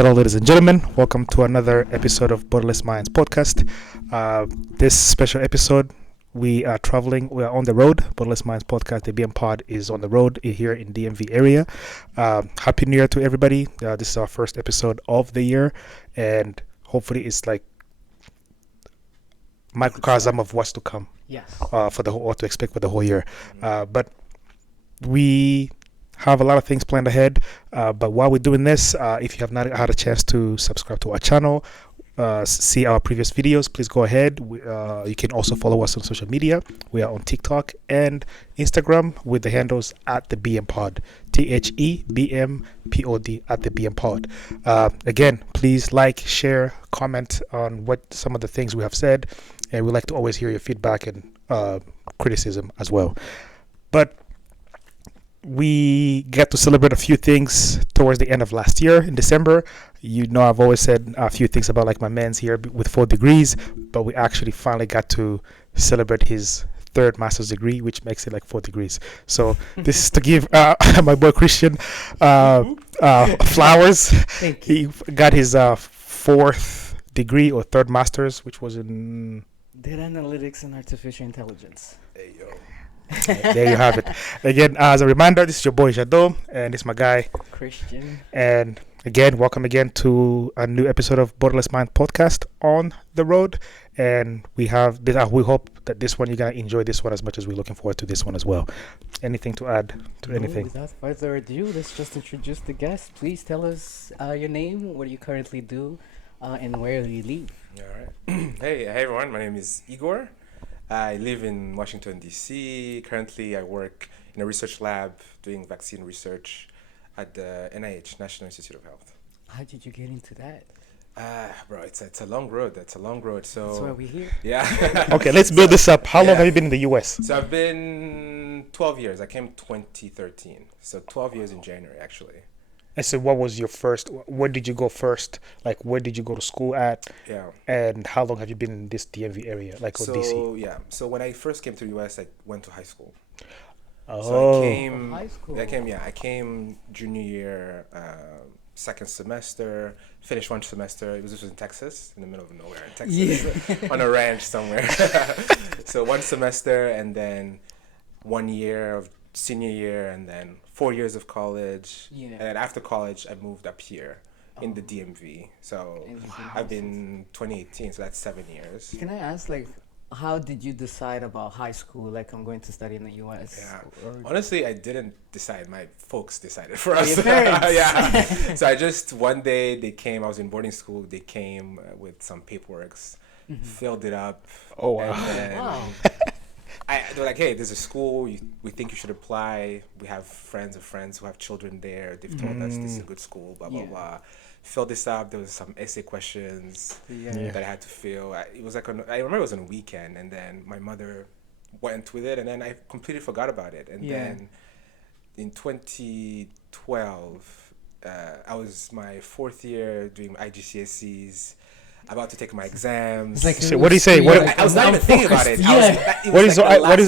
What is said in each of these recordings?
Hello, ladies and gentlemen. Welcome to another episode of Borderless Minds podcast. This special episode, we are traveling. We are on the road. Borderless Minds podcast, the BM Pod, is on the road here in DMV area. Happy New Year to everybody. This is our first episode of the year, and hopefully, it's like microcosm of what's to come. Yes. For the whole, what to expect for the whole year. But we have a lot of things planned ahead, but while we're doing this, if you have not had a chance to subscribe to our channel, see our previous videos, please go ahead. You can also follow us on social media. We are on TikTok and Instagram with the handles at the BM Pod, THEBMPOD at the BM Pod. Again, please like, share, comment on what some of the things we have said, and we'd like to always hear your feedback and criticism as well. But we get to celebrate a few things towards the end of last year in December. You know, I've always said a few things about like my man's here with 4 degrees, but we actually finally got to celebrate his third master's degree, which makes it like 4 degrees. So this is to give my boy Christian flowers. He got his fourth degree or third master's, which was in Data analytics and artificial intelligence. Hey, yo. There you have it. Again, as a reminder, this is your boy Jado, and it's my guy Christian. And again, welcome again to a new episode of Borderless Mind podcast on the road. And we have this. We hope that this one you're gonna enjoy this one as much as we're looking forward to this one as well. Anything to add to anything? Without further ado, let's just introduce the guest. Please tell us your name, what you currently do, and where you live. All right. Hey everyone. My name is Igor. I live in Washington, D.C. Currently, I work in a research lab doing vaccine research at the NIH, National Institute of Health. How did you get into that? Bro, it's a long road. So That's why we're here. Yeah. Okay, let's build this up. How long have you been in the U.S.? So I've been 12 years. I came 2013. So 12 years in January, actually. And so what was your first, where did you go first? Like, where did you go to school at? Yeah. And how long have you been in this DMV area, like So, DC? yeah. So when I first came to the U.S., I went to high school. Oh. So I came. High school. I came junior year, second semester. Finished one semester. This was in Texas, in the middle of nowhere in Texas, on a ranch somewhere. So one semester, and then 1 year of senior year, and then 4 years of college. Yeah. And then after college, I moved up here in the DMV. So I've been 2018. So that's 7 years. Can I ask, like, how did you decide about high school? Like, I'm going to study in the U.S. Yeah. Or Honestly, I didn't decide. My folks decided for us. your parents. Yeah. So I just, one day they came, I was in boarding school. They came with some paperwork, filled it up. Oh, wow. And then Wow. they were like, hey, there's a school. We think you should apply. We have friends of friends who have children there. They've told us this is a good school, blah, blah, Yeah. blah. Filled this up. There was some essay questions Yeah. that I had to fill. It was like, I remember it was on a weekend, and then my mother went with it, and then I completely forgot about it. And then in 2012, I was my 4th year doing IGCSEs, about to take my exams. It's like So what do you say? I was not even thinking about it.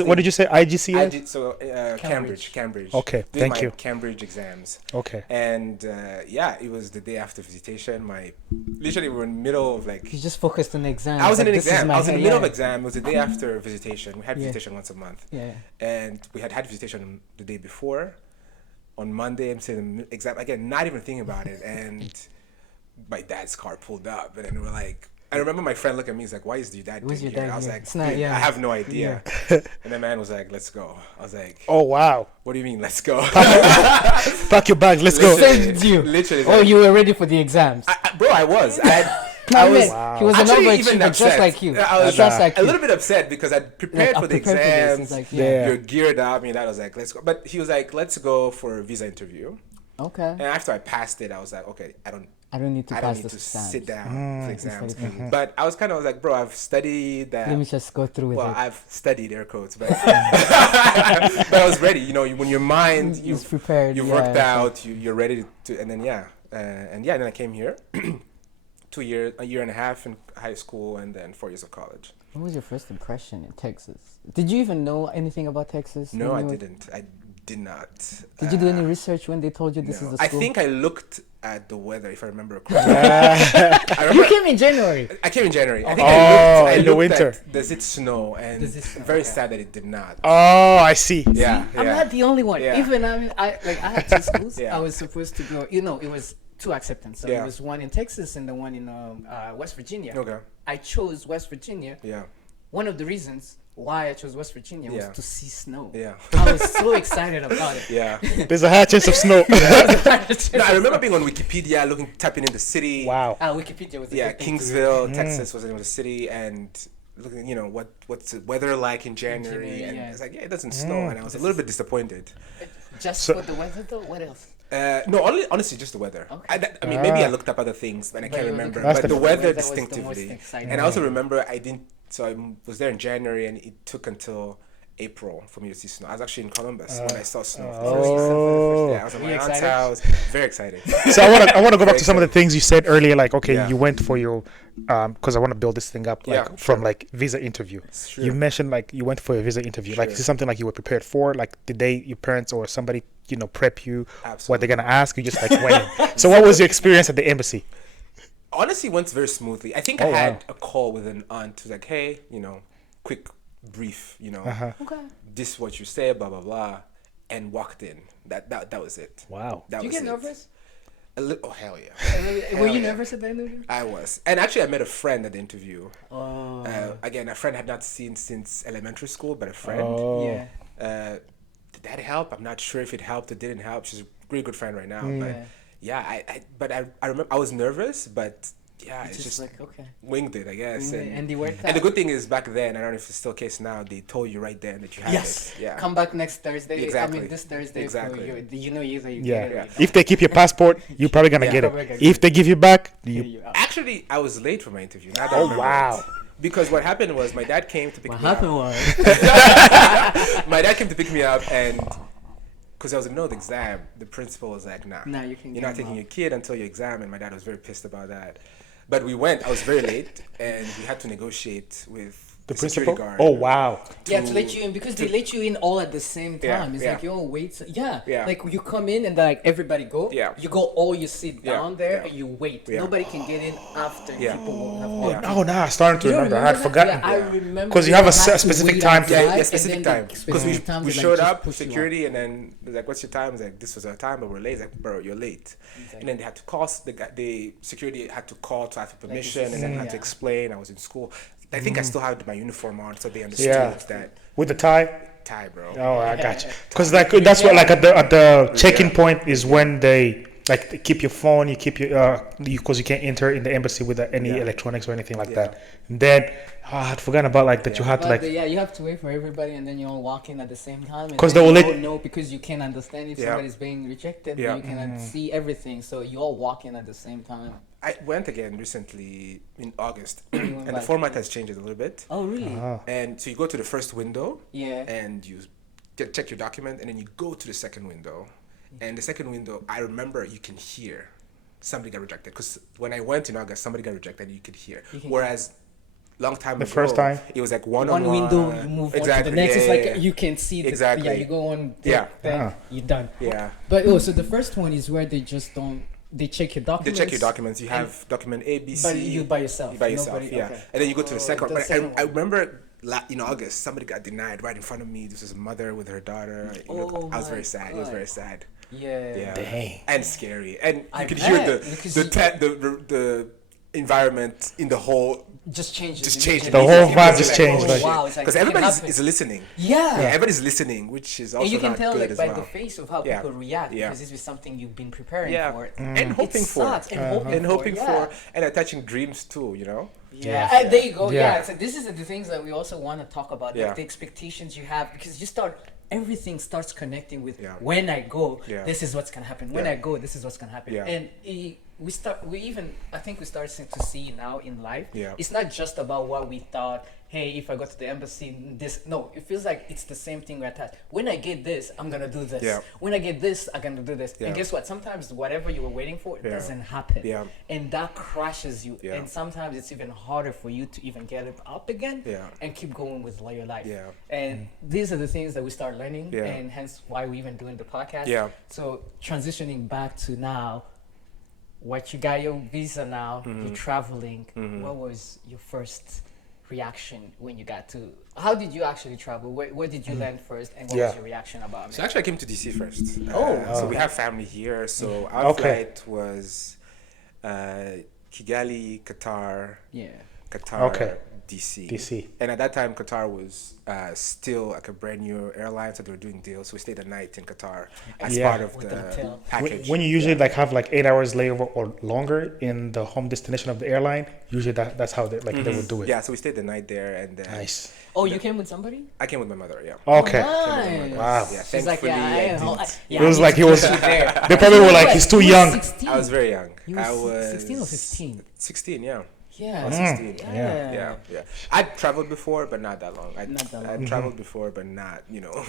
What did you say? IGCS? Cambridge. Okay, Doing thank my you. Cambridge exams. Okay. And it was the day after visitation. Literally we were in the middle of like. You just focused on the exam. I was in an Like, this is exam. my I was in the head, middle of yeah. exam. It was the day after visitation. We had Yeah. visitation once a month. Yeah. And we had visitation the day before. On Monday, I'm sitting in exam again, not even thinking about it. And my dad's car pulled up, and then we're like. I remember my friend looked at me. He's like, "Why is your dad Where's doing your here?" dad I was here? like, It's not- "Dude, yeah. I have no idea." And the man was like, "Let's go." I was like, Oh, wow. "What do you mean, let's go?" Pack your bags. Let's go. Listen. Sent you. Literally. Oh, you were ready for the exams. Bro, I was. I No, was. man, he was an Actually, overachiever, even just upset. like you. I was just like a you. little bit upset because I'd prepared Like, for the I'm prepared for this. exams. It's like, yeah. You're geared up. I mean, that was like, let's go. But he was like, let's go for a visa interview. Okay. And after I passed it, I was like, okay, I don't need to I pass don't need this to exam. sit down for the exams. Mhm. But I was kind of like, bro, I've studied that. Let me just go through with Well, it. I've studied air quotes, but but I was ready. You know, when your mind, It's you've prepared. you've yeah, worked so- out, you're ready to, and then and then I came here, 2 years, a year and a half in high school, and then 4 years of college. What was your first impression in Texas? Did you even know anything about Texas? No, when I you were- didn't. I did not. Did you do any research when they told you this No. is the I school? think I looked at the weather, if I remember correctly. I You remember came in January. I came in January. I think Oh, I in the looked winter. at, does it snow? And Does it snow? very Okay. sad that it did not. Oh, I see. Yeah, I'm yeah. not the only one. Yeah. Even I had two schools. Yeah. I was supposed to go. You know, it was two acceptance. So Yeah. it was one in Texas and the one in West Virginia. Okay. I chose West Virginia. Yeah. One of the reasons why I chose West Virginia was Yeah. to see snow. Yeah. I was so excited about it. Yeah. There's a high chance of snow. No, I remember being on Wikipedia, typing in the city. Wow. Wikipedia was a Yeah, good thing to Kingsville, Texas was the name of the city, and looking, you know, what's the weather like in January, January, and yeah. it's like, yeah, it doesn't snow, and I was a little bit disappointed. read. Just So- for the weather though. What else? No, honestly, just the weather. Okay. I mean, maybe I looked up other things, but I But can't you were remember. looking That's But the the weather was the most distinctively, exciting. and I also remember I didn't. So I was there in January, and it took until April for me to see snow. I was actually in Columbus when I saw snow. for the first time. Oh. Yeah, I was at Were my you aunt's excited? house. Very excited. So I want to go back to some of the things you said earlier. Like, okay, Yeah. you went for your, because I want to build this thing up, like Yeah, from sure. like visa interview. Sure. You mentioned like you went for a visa interview. Like, Sure. is this something like you were prepared for? Like, did your parents or somebody, prep you what Absolutely. they're gonna ask? You just like went. So what was your experience at the embassy? Honestly, went very smoothly. I think Oh, I had wow. a call with an aunt who's like, hey, quick brief, Uh-huh. Okay. this is what you say, blah blah blah, and walked in. That was it. Wow. That Did you was get it. nervous? Oh hell yeah. Were you yeah. nervous at the interview? I was. And actually I met a friend at the interview. Oh. Again, a friend I had not seen since elementary school, but a friend. Oh. yeah. Did that help? I'm not sure if it helped or didn't help. She's a really good friend right now. Mm. But yeah, I remember I was nervous, but yeah, it's just like okay. winged it, I guess. And they worked and the out. good thing is back then, I don't know if it's still the case now, they told you right then that you had Yes. it. Yeah. Come back next Thursday. Exactly. I mean this Thursday. Exactly. For you either you Yeah. get it. or you If they keep your passport, you're probably gonna Yeah. get Probably it. gonna If they give you back, don't. you. You out. Actually, I was late for my interview. Now that I Oh, remember wow. it. Because what happened was my dad came to pick What me up. happened was My dad came to pick me up, and because I was in the middle of the exam, the principal was like, nah, Nah, you can you're get not him taking out. your kid until your exam. And my dad was very pissed about that. But we went. I was very late, and we had to negotiate with The security principal. guard. Oh wow. yeah to let you in because they let you in all at the same Yeah, time. It's yeah. like yo wait. Yeah. Yeah. Like you come in and like everybody go. Yeah. You go all you sit Yeah, down there yeah. and you wait. Yeah. Nobody can get in after Yeah. people will have. Oh, Yeah. oh, now I'm starting to You don't remember. I had that? forgotten. Yeah, I Yeah. remember. 'Cause you have a had to specific wait time. Yeah, outside, yeah, specific and then time. the Because specific times we they, like, showed just up, push you out. security, and then they're like, "What's your time?" I was like, "This was our time, but we're late." It's like, "Bro, you're late." And then they had to call. The security had to call to ask for permission, and then had to yeah. explain I was in school. I think I still had my uniform on, so they understood Yeah. that With the tie. tie, bro. Oh, I got you. Because that's what like at the check-in point is when they like keep your phone, you keep your because you can't enter in the embassy with any Yeah. electronics or anything like Yeah. that. And then I had forgotten about like that you had to But like yeah, you have to wait for everybody, and then you all walk in at the same time. and 'Cause then they will you let- don't know because you can't understand if Yeah. somebody's being rejected. Yeah. You cannot see everything, so you all walk in at the same time. I went again recently in August, went and the back. format has changed a little bit. Oh really? And so you go to the first window, Yeah. and you check your document, and then you go to the second window. And the second window, I remember you can hear somebody got rejected. Because when I went in August, somebody got rejected, you could hear. You can Whereas long time The ago, first time? it was like One one-on-one. window, you move on to the next. It's like you can see. Exactly. Yeah, you go on. Yeah. Then Ah. you're done. Yeah. But so the first one is where they just don't. They check your They documents. check your documents. You have document A, B, C. But you by yourself. You by yourself, Nobody- yeah. okay. And then you go to the Oh, second the one. second I one. remember in August, somebody got denied right in front of me. This was a mother with her daughter. Oh I was my very sad. It was God. very sad. Yeah. Yeah. Dang. And scary. And you I could bet, hear because the environment in the whole Just changes. just It changed. changes. The whole It vibe was just like, changed, oh, like- shit. Wow, it's like Because it can everybody happen. is listening. Yeah. Yeah, everybody's listening, which is also And you can not tell good like as by well. the face of how Yeah. people react Yeah. because this is something you've been preparing Yeah, for. and hoping It for, sucks, and hoping for, yeah. and attaching dreams too. You know. Yeah, and there you go. Yeah. Yeah, it's like this is the things that we also want to talk about, Yeah. like the expectations you have, because you start everything starts connecting with Yeah. when I go, Yeah. this is what's gonna happen. When Yeah. I go, this is what's gonna happen. Yeah. And I think we start to see now in life. Yeah. It's not just about what we thought. Hey, if I go to the embassy, this. No, it feels like it's the same thing we're attached. When I get this, I'm gonna do this. Yeah. When I get this, I'm gonna do this. Yeah. And guess what? Sometimes whatever you were waiting for Yeah. doesn't happen. Yeah. And that crashes you. Yeah. And sometimes it's even harder for you to even get it up again. Yeah. And keep going with your life. Yeah. And these are the things that we start learning. Yeah. And hence why we even doing the podcast. Yeah. So transitioning back to now, what you got your visa now, you're traveling. What was your first reaction when you got to? How did you actually travel? Where did you land first, and what was your reaction about it? So actually, I came to DC first. Oh. So we have family here. So our Okay. flight was Kigali, Qatar, Yeah. Qatar, Okay. DC. DC. And at that time, Qatar was still like a brand new airline, so they were doing deals. So we stayed a night in Qatar as Yeah. part of With the the hotel. package. When you usually like have like 8 hours layover or longer in the home destination of the airline, usually that's how they would do it. Yeah, so we stayed the night there, and then Nice. Oh, you came with somebody? I came with my mother. Yeah. Okay. Nice. Wow. Yeah, She's like, thankfully, yeah, I I, didn't. It was I like need he to was- put you there. They probably were like, he's too You were young. 16. I was very young. You were I was 16 or 15? 16, yeah. Yeah. 16. Yeah. Yeah. I'd traveled before, but not that long. Not that long. I'd traveled before, but not,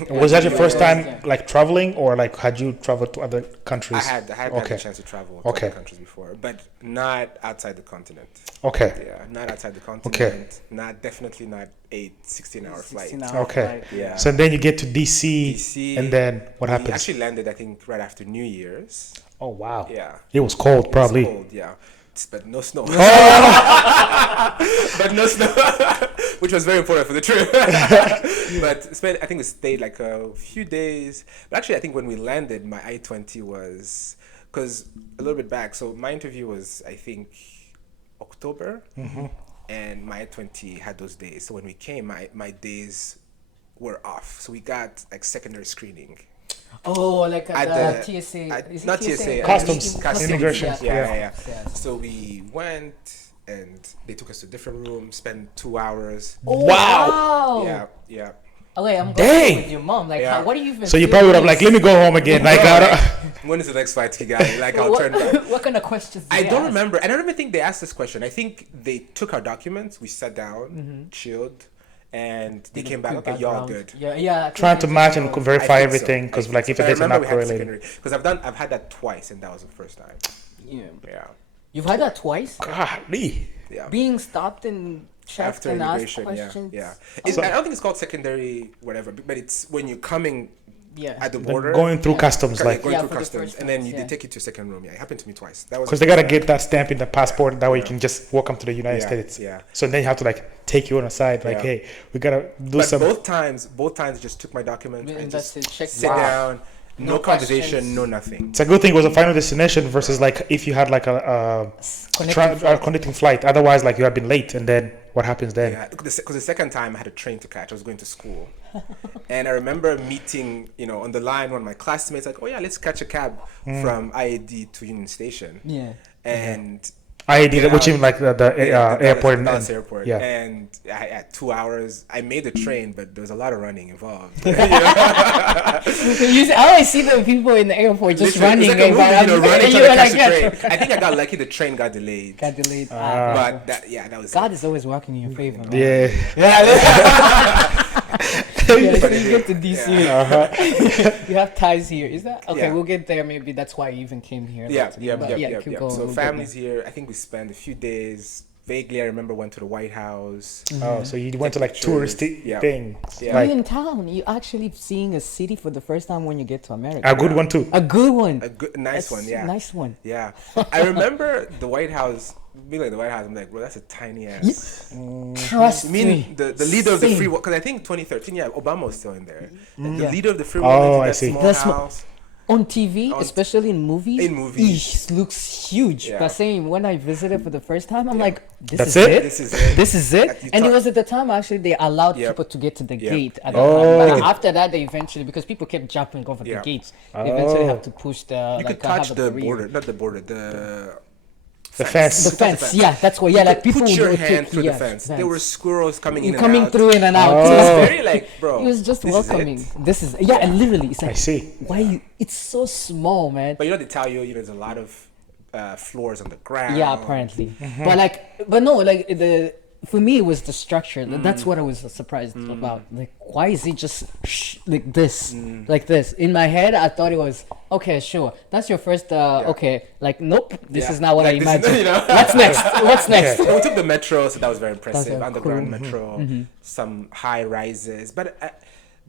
Was that your first time Yeah. like traveling, or like had you traveled to other I countries? had had Okay. the chance to travel to Okay. other countries before, but not outside the continent. Okay. Yeah, not outside the continent. Definitely not 16-hour flight. 16 hour Okay. flight. Yeah. So then you get to DC, DC, and then what We happens? actually landed, I think, right after New Year's. Oh wow. Yeah. It was cold, probably. It was cold, yeah. But no snow. But no snow, which was very important for the trip. But I think we stayed like a few days. But actually, I think when we landed, my I-20 was, because a little bit back, so my interview was, I think, October, and my I-20 had those days. So when we came, my days were off. So we got like secondary screening. Oh, like At at the- the TSA. Is it not TSA, Customs, immigration. yeah. Yeah. So we went and they took us to a different room, spent 2 hours. Oh, Wow. Yeah. Oh wait, I'm Dang. going with your mom. Like, Yeah. what do you even? So you feel probably would have when like, let me go home again. Like, When is the next flight to Kigali? Like, I'll what, turn back. what kind of questions? I they don't ask? remember. And I don't even think they asked this question. I think they took our documents, we sat down, chilled, and they Did a came back, quick okay, y'all background. good. Yeah. I think trying to they match just and go- verify everything, because like if I it's remember not we had correlated. secondary, because I've had that twice, and that was the first time. Yeah. Yeah. You've had that twice. Golly. Yeah. Being stopped and checked After and asked immigration, questions. yeah. So- I don't think it's called secondary, whatever, but it's when you're coming Yeah. at the Like border, going through Yeah. customs, going like, Yeah, through for the customs, first and then ones, they yeah. take you to a second room. Yeah, it happened to me twice. That was because the they gotta first get that stamp in the passport. That way you Yeah. can just welcome to the United Yeah, States. yeah. So then you have to like take you on a side, like, Yeah. hey, we gotta do But some. both times, just took my documents. I And just that's it. Check sit wow. down, no No conversation, questions. no nothing. It's a good thing it was a final destination versus like if you had like a Connecting flight. connecting flight. Otherwise, like you have been late, and then what happens then? Yeah, because the second time I had a train to catch. I was going to school, and I remember meeting, on the line, one of my classmates like, "Oh yeah, let's catch a cab from IAD to Union Station." Yeah. And I did, Yeah. which even like the airport and Dallas airport. yeah. And I had 2 hours. I made the train, but there was a lot of running involved. I always see the people in the airport just Literally, running. it was like a movie, running and to you were catch like, the yeah, train. I think I got lucky. The train got delayed. got delayed. But that was God it. is always working in your favor. Man. Yeah. Yeah, so you get to DC. Uh-huh. You have ties here. Is that okay? Yeah. We'll get there. Maybe that's why you even came here. Yeah. But keep going. So We'll get families here. I think we spent a few days. Vaguely, I remember went to the White House. Oh, so you went to like Pictures. touristy Yeah. things. Yeah. there. Like You in town. You actually seeing a city for the first time when you get to America. a good one too. A good one. A good, nice one. Yeah. Nice one. Yeah. I remember the White House. Being like the White House, I'm like, bro, that's a tiny ass. Trust I me. mean, the leader of the Same. free world, because I think 2013, yeah, Obama was still in there. The Yeah. leader of the free Oh, world, I that see. small That's small- house. On TV, On- especially in movies. In movies. It looks huge. Yeah. But saying when I visited for the first time, I'm Yeah. like, this That's is it? it. This is it. This is it. Like you And it talk- was at the time actually they allowed Yep. people to get to the Yep. gate at the Oh. time. But after that, they eventually, because people kept jumping over Yeah. the gates, they eventually Oh. have to push the. You like, could touch have a the barrier. border, not the border, the The fence. The fence, yeah, that's what. Yeah, You like could people put would your go hand take- through yeah, the fence. There were squirrels coming in and coming out. through in and out. Oh. It It was was very like, bro. It was just this is it. welcoming. This is yeah, and literally, it's like I see. why you, it's so small, man. But they tell you, there's a lot of floors on the ground. Yeah, apparently. But no, like for me it was the structure. That's what I was surprised about. Like, why is it just like this, like this? In my head, I thought it was okay. Sure, that's your first. Okay, like nope, this is not what I Like, this is- imagined. you know? What's next? What's next? And we took the metro, so that was very impressive. very Underground cool. metro, some high rises,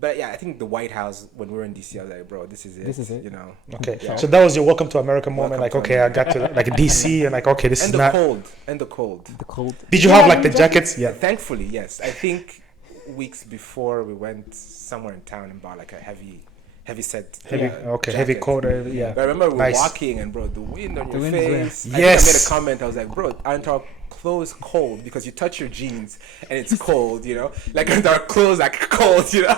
but yeah, I think the White House when we were in DC, I was like, bro, this is it. This is it. You know. Okay, Yeah. so that was your welcome to America moment. Welcome Like, to okay, I got to like DC, and like, okay, this And is the not. cold. And the cold. The cold. Did you have like the jackets? Yeah. Thankfully, yes. I think weeks before we went somewhere in town and bought like a heavy set. Heavy, okay, heavy jacket. coat. Yeah. But I remember we were Nice. walking and bro, the wind on your wind is there. face. I think I Yes. made a comment. I was like, bro, aren't our clothes cold because you touch your jeans and it's cold, you know? Like aren't our clothes like cold, you know?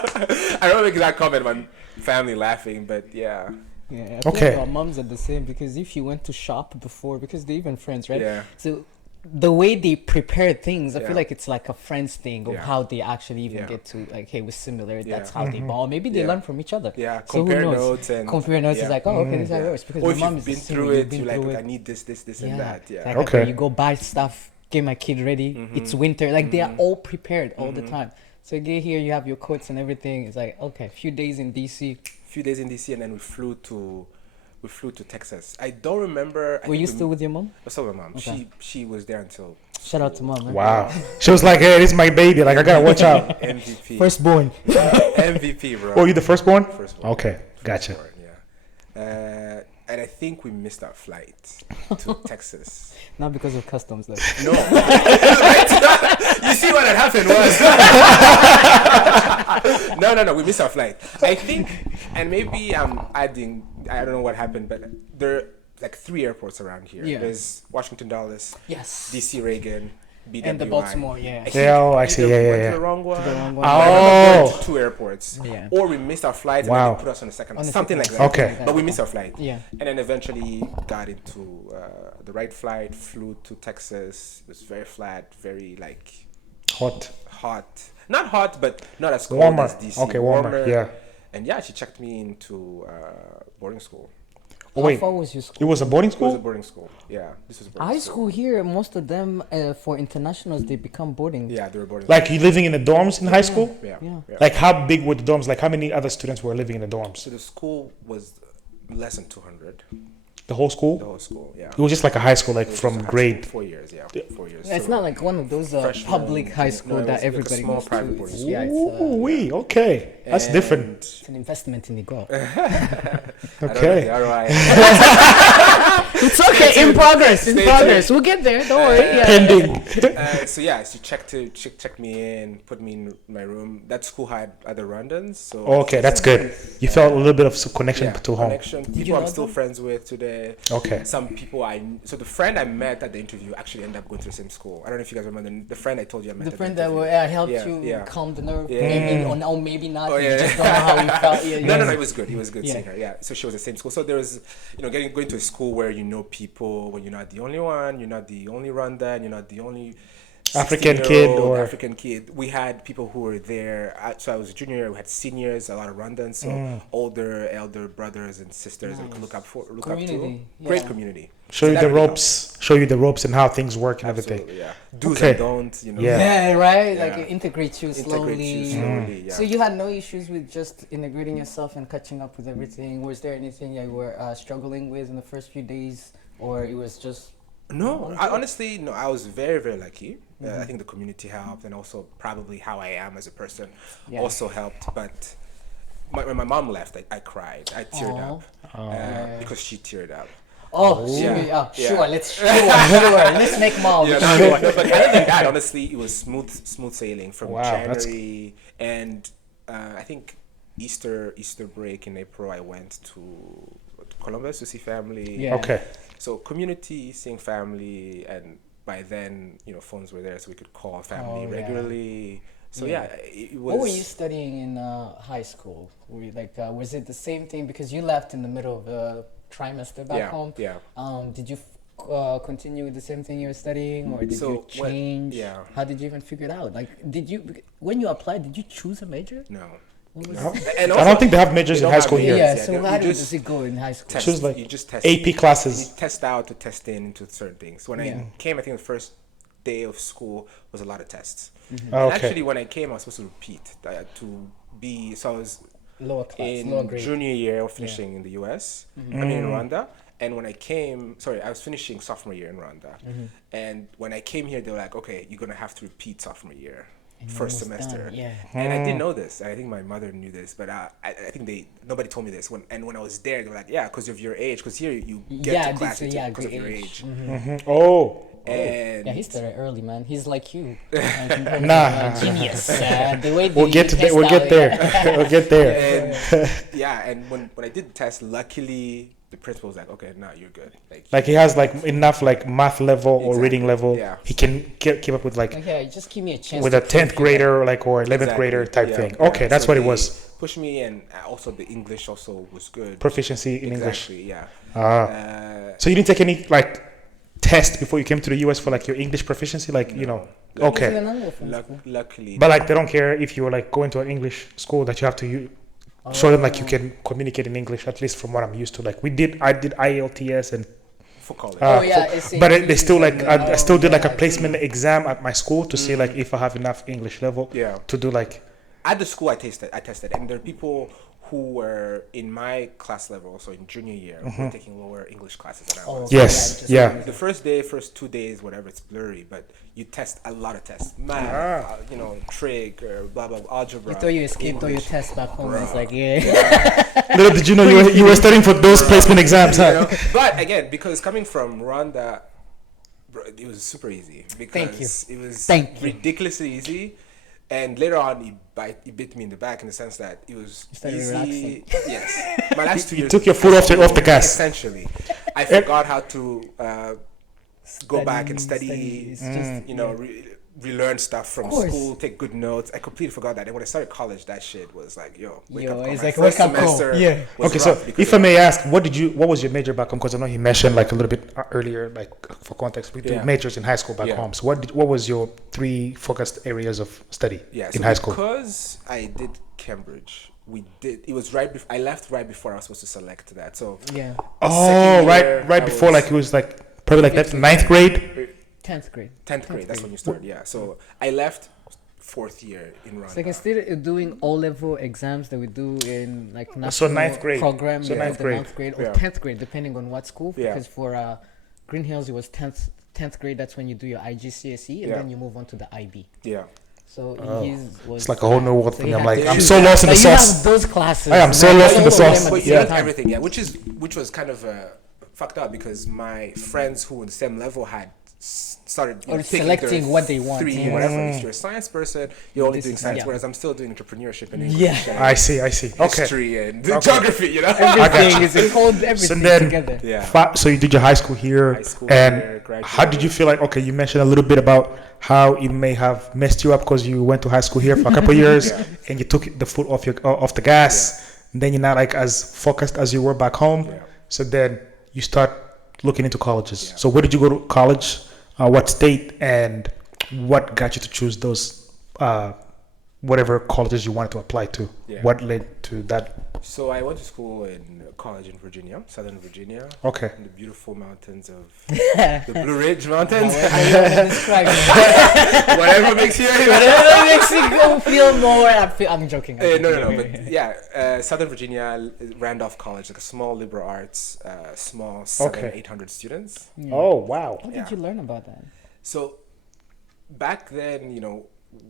I remember making that comment. My family laughing, but yeah. Yeah, I feel Okay. like our moms are the same because if you went to shop before, because they're even friends, right? Yeah. So the way they prepare things, I Yeah. feel like it's like a friends thing of Yeah. how they actually even Yeah. get to like, hey, we're similar. Yeah. That's how they ball. Maybe they Yeah. learn from each other. Yeah, So who compare knows? notes and Compare notes yeah. is like, oh, okay, this is how it Yeah. works because Or my if mom you've is been the same, through you've it, been you're like, through "Look, I it. need this, and that. Yeah. Like, Okay. you go buy stuff, get my kid ready. It's winter. Like they are all prepared all the time. So you get here, you have your coats and everything. It's like, okay, a few days in DC. Few days in DC, and then we flew to Texas. I don't remember. I Were think you we- still with your mom? I was still with my mom. Okay. She was there until Shout out to mom. Man. Wow. She was like, hey, this is my baby. Like, I gotta watch out. MVP. Firstborn. MVP, bro. Oh, you the firstborn? Firstborn. Okay, gotcha. Firstborn, yeah. And I think we missed our flight to Texas. Not because of customs, though. No. You see what had happened was no. We missed our flight. I think, and maybe I'm adding. I don't know what happened, but there are like 3 airports around here. Yeah. There's Washington Dulles, Yes. DC Reagan, BWI. And the Baltimore, yeah. think Yeah, oh, I see. either Yeah, we yeah, went yeah. to the wrong one. The wrong one. But I remember going Oh. to 2 airports. Yeah. Or we missed our flight and Wow. then they put us on the second On one. the Something like second that. one. Okay. But we missed our flight. Yeah. And then eventually got into the right flight, flew to Texas. It was very flat, very like Hot. hot. Not hot, but not as cold Warmer. as DC. Okay, warmer, yeah. And yeah, she checked me into boarding school. Oh, How wait. far was your It school? was a boarding It was a school? boarding school. Yeah, this was a boarding High school here, most of them for internationals, they become boarding. Yeah, they were boarding Like, you living in the dorms in high school? school. Yeah, Yeah. yeah. Like, how big were the dorms? Like, how many other students were living in the dorms? So the school was less than 200. The whole school? The whole school, yeah. It was just like a high school, like It was from just a high grade. school, 4 years, yeah. 4 years. Yeah, it's So not like one of those freshman, public high no, school it that was like a everybody small goes private to. boarding It's, school. yeah, Ooh, wee, okay. That's different. it's an investment in Igor. Okay. It's okay, in progress, in Stay progress. tuned. We'll get there. Don't worry. Yeah. Pending. So yeah, she checked me in, put me in my room. That school had other Rwandans, so Okay, that's good. You felt a little bit of connection to home. connection. you People I'm know still them? friends with today. Okay. Some people so the friend I met at the interview actually ended up going to the same school. I don't know if you guys remember the friend I told you I met. The at friend the that interview. helped Yeah, you yeah. calm the nerve, Yeah. maybe or maybe not. Oh, You yeah. just don't know how you felt. Yeah, No, yeah. it was good. It was good Yeah. seeing her. Yeah. So she was the same school. So there was, going to a school where you know people, when you're not the only one, you're not the only Rwandan, you're not the only African 16-year-old kid or- African kid. We had people who were there. So I was a junior. We had seniors, a lot of Rwandans, so older, elder brothers and sisters that we could look up Community, to. Great yeah. community. Show So you that the really ropes. Show you the ropes and how things work and everything. Absolutely, yeah. Do's Okay. and don'ts, Yeah. Yeah, right. Yeah. Like it integrates you slowly. Integrate you slowly. Yeah. So you had no issues with just integrating yourself and catching up with everything. Was there anything that you were struggling with in the first few days, or it was just No, honestly, no. I was very, very lucky. I think the community helped, and also probably how I am as a person Yeah. also helped. But when my mom left, I cried. I teared Aw. up because she teared up. yeah. Yeah. Sure, let's let's make mom. Yeah, no, but other than that, honestly, it was smooth sailing from Wow, that's- January, and I think Easter break in April, I went to Columbus to see family. Yeah. Okay. So community, seeing family, and by then, phones were there, so we could call family Oh, yeah. regularly. So Yeah. it was. What were you studying in high school? Were you was it the same thing? Because you left in the middle of the trimester back home. Yeah. Did you continue with the same thing you were studying, or did So you what- change? yeah. How did you even figure it out? Like, when you applied, did you choose a major? No. What was No? And I don't think they have majors they in don't high have school here. Yeah, majors. so You how just does it go in high school? test. Choose like you just test AP You classes. test out to test in into certain things. When I came, I think the first day of school was a lot of tests. And Okay. actually, when I came, I was supposed to repeat to be. So I was Lower class, lower in grade. junior year of finishing in the US. I mean in Rwanda. And when I came, sorry, I was finishing sophomore year in Rwanda. And when I came here, they were like, okay, you're gonna have to repeat sophomore year, And you're first almost semester. done, yeah. And I didn't know this. I think my mother knew this, but I think nobody told me this. When I was there, they were like, yeah, because of your age. Because here you get Yeah, to class this- yeah, because of good your age. age. Oh. And Yeah, he started early, man. He's like you. Nah. Genius. The way We'll they get to test we'll get out, there. yeah. We'll get there. and yeah, and when I did the test, luckily the principal was like, okay, now you're good. Like he has like enough like math level or Exactly, reading level. yeah. He can keep up with like Like, yeah, just give me a chance. with to a 10th prove you grader like or 11th Exactly, grader type yeah, thing. yeah. Okay, that's So what it they was. pushed me, and also the English also was good. Proficiency in English. Exactly, yeah. Ah. So you didn't take any like test before you came to the US for like your English proficiency, like you know. that. Isn't Okay. it another from school? Luckily, But like they don't care if you're like going to an English school that you have to show them like you can communicate in English, at least from what I'm used to. Like I did IELTS and for college. Oh, yeah, it's but in- they still like I still did like a yeah, placement exam at my school to see like if I have enough English level Yeah. to do like At the school, I tested, and there are people who were in my class level, so in junior year, who were taking lower English classes than I was. Oh, yes, just- yeah. The first 2 days, whatever, it's blurry, but you test a lot of tests, math, trig, or blah blah, algebra. You thought you escaped all your English. tests back home. It's Bruh. like, yeah. Little did you know you were studying for those placement exams, You huh? know? But again, because coming from Rwanda, bro, it was super easy because it was Thank you. ridiculously easy. And later on, it bit me in the back in the sense that it was started easy. relaxing. Yes, my last 2 years. took your foot off the gas. Essentially, I forgot how to go back and Study. study. It's just, Relearn stuff from course. school, take good notes. I completely forgot that. And when I started college, that shit was like, wake up call. it's My like first wake up call. semester Yeah. was Okay, so rough because if I may ask, what was your major back home? Because I know he mentioned like a little bit earlier, like for context, we do Yeah. majors in high school back Yeah. home. So what was your 3 focused areas of study Yeah, in so high school? because I did Cambridge, it was I left right before I was supposed to select that. So Yeah. Oh, second right, year, right I before was- like it was like probably like that 9th grade. 10th grade. 10th grade, that's when you start. Yeah, so I left 4th year in Rwanda. So like instead of doing all-level exams that we do in like So national 9th grade. program, So yeah, 9th the grade. 9th grade or Yeah. 10th grade, depending on what school. Yeah. Because for Green Hills, it was 10th grade. That's when you do your IGCSE, and Yeah. then you move on to the IB. Yeah. So his was. It's like a whole new world so for he me. I'm had like, to I'm choose so that. lost in But the you sauce. have those classes. I am so man. lost in the All of them sauce. at But the you same learned time. everything, yeah, which was kind of fucked up because my friends who were in the same level had started Or picking selecting their what they want, 3 yeah. whatever. If you're a science person, you're only This doing is- science, yeah. whereas I'm still doing entrepreneurship and English Yeah. and I see. Okay. history and geography. You know. Everything is it hold So everything then, together. Yeah. so you did your high school here, High school and here, graduated. how did you feel like? Okay, you mentioned a little bit about how it may have messed you up because you went to high school here for a couple of years, Yeah. and you took the foot off the gas. And then you're not like as focused as you were back home. Yeah. So then you start looking into colleges. Yeah. So where did you go to college? What state, and what got you to choose those whatever colleges you wanted to apply to? Yeah. What led to that? So I went to school in college in Virginia, Southern Virginia, Okay. in the beautiful mountains of the Blue Ridge Mountains. Describe it. Whatever makes you. Whatever makes you go feel more. I'm joking. No, but yeah, Southern Virginia, Randolph College, like a small liberal arts, small 700-800 students. Oh wow. What Yeah. did you learn about that? So back then,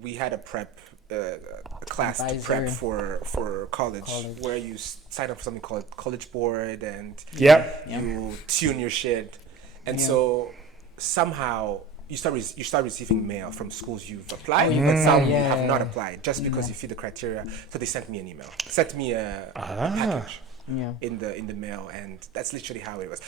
we had a prep a class to prep Advisor. for college, where you sign up for something called College Board, and Yeah. you tune your shit, and Yeah. so somehow you start receiving mail from schools you've applied, Oh, but some you yeah. have not applied just because you fit the criteria. So they sent me an email, sent me a package Yeah. in the mail, and that's literally how it was.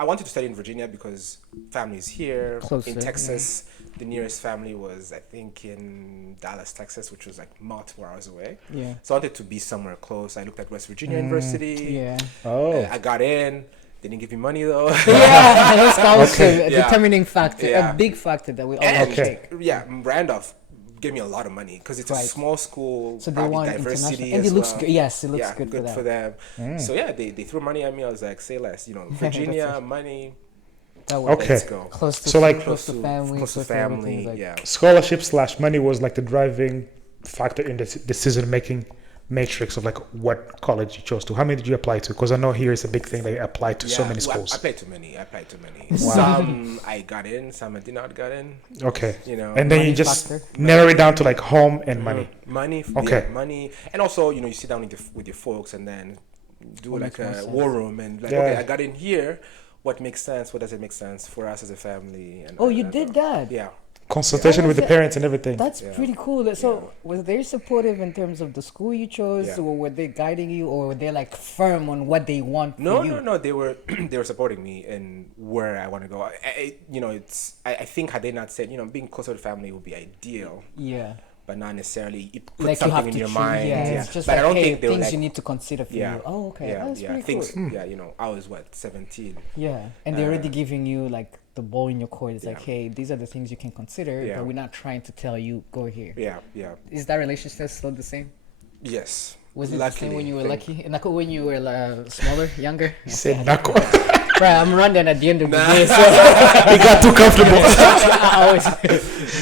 I wanted to study in Virginia because family's here. Closer, in Texas, the nearest family was, I think, in Dallas, Texas, which was like multiple hours away. Yeah. So I wanted to be somewhere close. I looked at West Virginia University. Yeah. Oh. I got in. They didn't give me money though. Yeah, that's also Okay. a Yeah. determining factor, Yeah. a big factor that we all And Okay. yeah, Randolph gave me a lot of money because it's Right. a small school. So they probably want diversity international, and as it looks well. good. Yes, it looks Yeah, good for them. So yeah, they threw money at me. I was like, say less. You know, Virginia, money. That way. Okay. Let's go. Close to So, like, close to family, close to close to everything, family. like- Yeah. Scholarship / money was like the driving factor in the decision making matrix of like what college you chose to. How many did you apply to? Because I know here is a big thing. They apply to so many well, schools. I applied to many. Some I got in, some I did not get in. Okay. You know, And then Money you just factor. narrow it down to like home and money. money. Okay. Yeah, money, and also you know you sit down with your folks and then do What like makes more a sense? war room and like Yeah. okay, I got in here. What makes sense? What doesn't make sense for us as a family? And Oh, you and, did that. Yeah. Consultation Yeah. with the parents and everything. That's Yeah. pretty cool. So, Yeah. was they supportive in terms of the school you chose, Yeah. or were they guiding you, or were they like firm on what they want No, for you? no. They were they were supporting me in where I want to go. You know, I think had they not said, you know, being closer to family would be ideal, Yeah. but not necessarily it put Like you have something to in your choose. mind. Yeah. It's just but like, I don't hey, think they were things like, you need to consider for yeah, you. Oh, okay. yeah, That's yeah. pretty Things, cool. yeah. You know, I was what 17. Yeah, and they're already giving you like the ball in your court. It's like, Yeah. hey, these are the things you can consider, Yeah. but we're not trying to tell you go here. Yeah, yeah. Is that relationship still the same? Yes. Was it the same when you were Luckily, lucky? Like when you were smaller, younger? He said knuckle. Right, I'm running at the end of the day, so He got too comfortable. I always,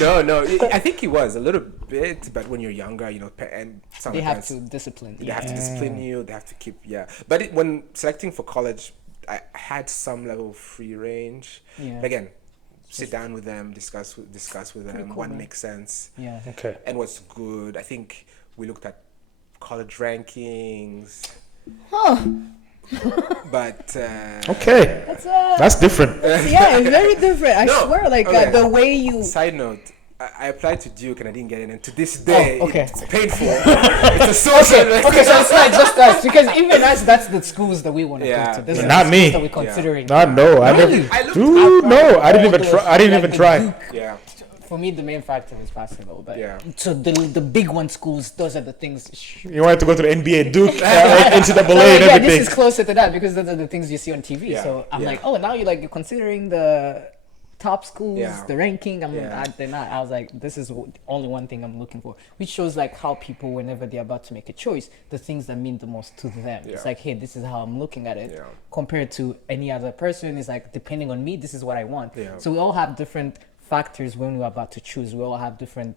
No. I think he was a little bit, but when you're younger, you know, and some they have parents, to discipline. they have to discipline you. They have to keep, yeah. But when selecting for college, I had some level of free range. Yeah. But again, sit down with them, discuss with them cool, what man. makes sense Yeah. Okay. and what's good. I think we looked at college rankings, Huh. but Okay. That's different. Yeah, it's very different. I No, swear, like okay. the way you. Side note. I applied to Duke and I didn't get in, and to this day, Oh, okay. it's painful. It's a social. Okay, so it's not just us because even us, that's the schools that we want to Yeah. go to. Those Yeah. are Not the me. schools that we're considering. No, I Really? never. I looked Dude, no, I didn't even All try. those, I didn't like even the try. Duke. Yeah. For me, the main factor is basketball, but Yeah. so the big one schools, those are the things. You wanted to go to the NBA, Duke, NCAA, and So, like, everything. yeah, this is closer to that because those are the things you see on TV. Yeah, So I'm yeah. like, oh, now you're considering the top schools, Yeah. the ranking. Yeah. They're not. I was like, this is only one thing I'm looking for, which shows like how people, whenever they're about to make a choice, the things that mean the most to them. It's Yeah. like, hey, this is how I'm looking at it. Yeah. Compared to any other person, it's like depending on me, this is what I want. Yeah. So we all have different factors when we're about to choose. We all have different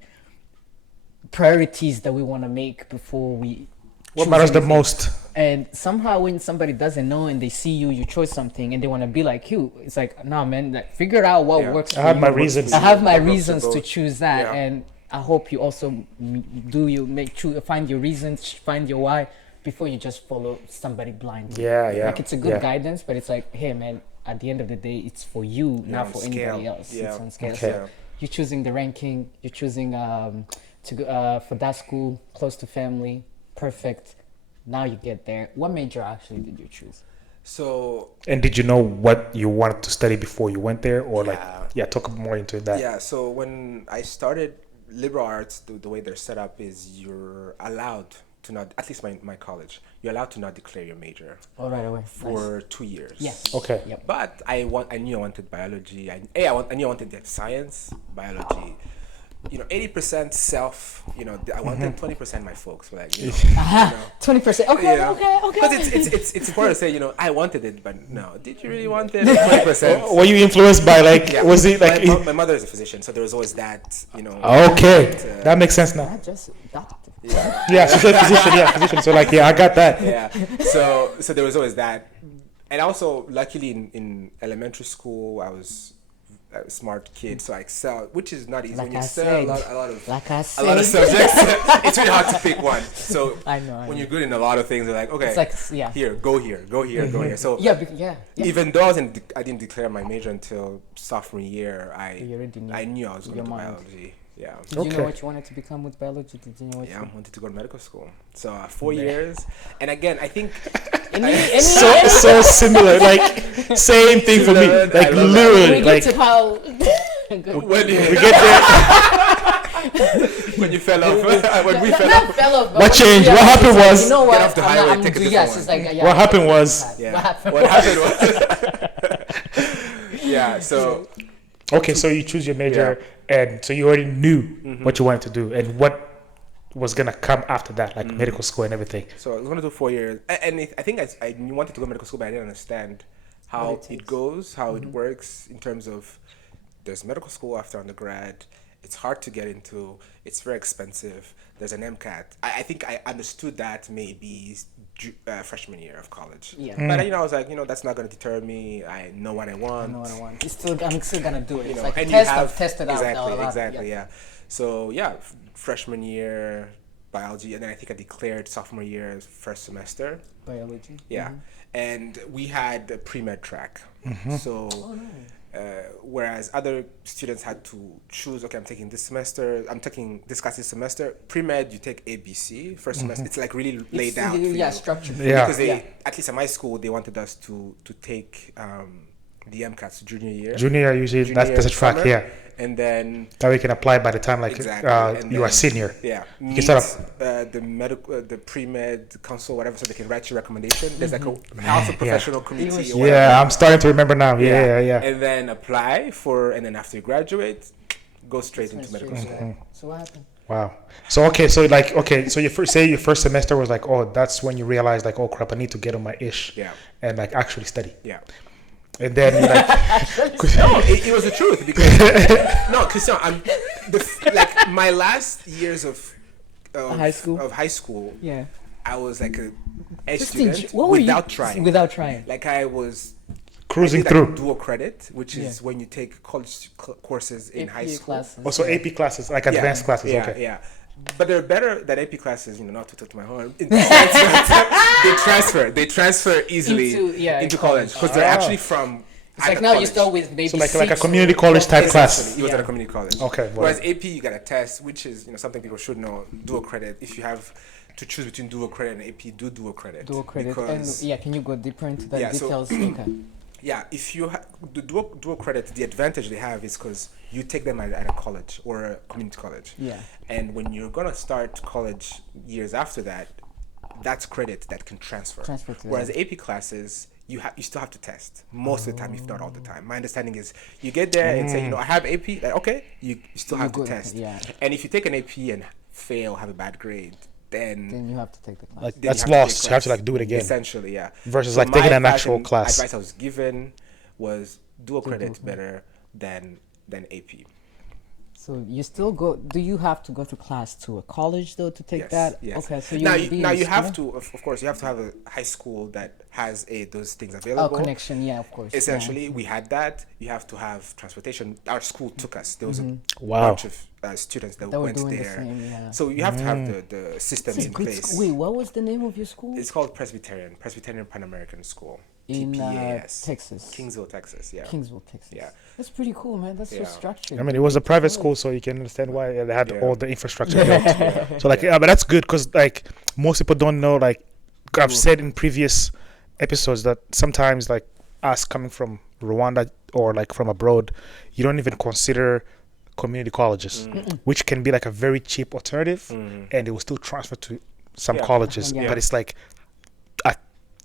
priorities that we want to make before we. What choose matters the anything. most? And somehow when somebody doesn't know and they see you chose something and they want to be like you, it's like, nah, man, like figure out what Yeah. works for I have you. my reasons. I have my What works for reasons to both. choose that, Yeah. and I hope you also find your reasons, find your why before you just follow somebody blindly. Yeah. Like it's a good yeah. guidance, but it's like, hey, man, at the end of the day, it's for you, not on for scale. anybody else. Yeah. It's on scale. Okay. So you're choosing the ranking. You're choosing to go for that school close to family. Perfect. Now you get there. What major actually did you choose? So And did you know what you wanted to study before you went there, or talk more into that? yeah, so when I started liberal arts, the way they're set up is you're allowed to not, at least my college, you're allowed to not declare your major Oh, right away. for 2 years. Yes. Okay. Yep. But I knew I wanted biology. I knew I wanted the science, biology. 80% self. I wanted 20%. My folks were like, 20%. Okay. Yeah. Okay. Because it's important to say, I wanted it, but no. Did you really want it? 20%. Were you influenced by was it like? my mother is a physician, so there was always that. Okay, that, that makes sense now. Not just doctor. Yeah, she's a physician. Yeah, physician. So I got that. Yeah. So there was always that, and also luckily in elementary school I was a smart kid, so I excelled, which is not easy Like when you I excel said. a lot of Like I a lot of said. subjects. It's really hard to pick one. So I know. when you're good in a lot of things, they're like, okay, It's like, yeah. here, go here, go here, go here. So Yeah. Yeah. even though I didn't declare my major until sophomore year, You already knew I knew I was going your to do mind. biology. Yeah. Did you know Okay. what you wanted to become with biology? Did you know what? Yeah, I wanted to go to medical school. So 4 years, and again, I think So similar, like same thing for me. Similar, I Like love that. literally, we like get to how. when you, we get there. when you fell off, when we fell Not off. fell off, but What changed? What happened it's like, was- you know what? Get off the I'm highway, not- I'm take a do- different yes, one. it's like, yeah, What happened was Yeah. What happened? Was yeah. So okay. So you choose your major, And so you already knew what you wanted to do and what was gonna come after that, like medical school and everything. So I was going to do 4 years. I think I wanted to go medical school, but I didn't understand how it goes, how it works in terms of there's medical school after undergrad. It's hard to get into. It's very expensive. There's an MCAT. I think I understood that maybe freshman year of college. Yeah. But I was like, that's not going to deter me. I know what I want. I'm still gonna do it. It's like a and test. you have I've tested out. Exactly. Yeah. So freshman year biology, and then I think I declared sophomore year as first semester. Biology. Yeah. And we had a pre-med track. So whereas other students had to choose, okay, I'm taking this class this semester. Pre-med, you take ABC first semester. It's like really laid out. Structured. Yeah. Because at least at my school, they wanted us to take the MCATs junior year. Junior year usually that's a track, summer, and then that we can apply by the time you are senior. Yeah, you can start up the pre-med council, whatever, so they can write your recommendation. There's like a health and professional committee. Yeah, I'm starting to remember now. Yeah. And then apply and then after you graduate, go straight into medical school. So what happened? Wow. So so your first semester was like, oh, that's when you realized like, oh crap, I need to get on my ish. Yeah. And like actually study. Yeah. And then you're like, no, it was the truth because Christian, like my last years of high school. Yeah. I was like a student without trying. Like I was cruising through. Like dual credit, which is when you take college courses in high school. Classes. Also AP classes, like advanced classes. Yeah. But they're better than AP classes, not to touch my horn. They transfer easily into college because they're actually from. It's like now college. You start with maybe so like a community college type class. It was at a community college. Okay. Whereas AP, you got a test, which is something people should know. Dual credit. If you have to choose between dual credit and AP, do dual credit. Dual credit. And can you go deeper into the details? Okay. Yeah, if you the dual credit, the advantage they have is because you take them at a college or a community college. Yeah. And when you're gonna start college years after that, that's credit that can transfer. Whereas AP classes, you still have to test most of the time, if not all the time. My understanding is you get there and say, I have AP. Okay, you still have to test. Yeah. And if you take an AP and fail, have a bad grade, then you have to take the class. Like that's lost. You have to like do it again. Essentially, yeah. Versus like taking an actual class. Advice I was given was dual credit better than AP. So you still go? Do you have to go to class to a college though to take that? Yes. Okay. So you have to. Of course, you have to have a high school that has those things available. Oh, connection. Yeah, of course. Essentially, we had that. You have to have transportation. Our school took us. There was a wow. bunch of students that went there. The same, So you have to have the systems in place. Wait, what was the name of your school? It's called Presbyterian Pan American School. In Texas. Kingsville, Texas. Yeah. Kingsville, Texas. Yeah. That's pretty cool, man. That's so structured. I mean, it was a private school, so you can understand why they had all the infrastructure built. So like, but that's good because like most people don't know. Like I've said in previous episodes that sometimes like us coming from Rwanda or like from abroad, you don't even consider community colleges, which can be like a very cheap alternative, and it will still transfer to some colleges, but it's like a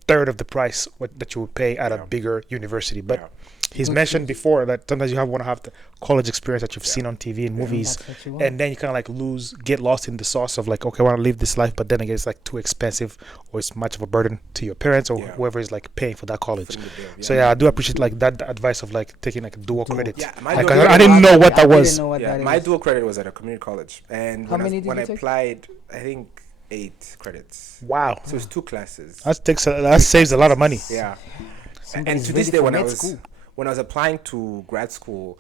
third of the price that you would pay at a bigger university. But he's mentioned before that sometimes you want to have the college experience that you've seen on TV and movies, and then you kind of like get lost in the sauce of like, okay, I want to live this life, but then again, it's like too expensive or it's much of a burden to your parents or whoever is like paying for that college. So I do appreciate like that advice of like taking like a dual credit. Like, I didn't know what that was. My dual credit was at a community college, and when I applied, I think 8 credits. Wow. So it's 2 classes. That saves a lot of money. Yeah. And to this day, when I was applying to grad school,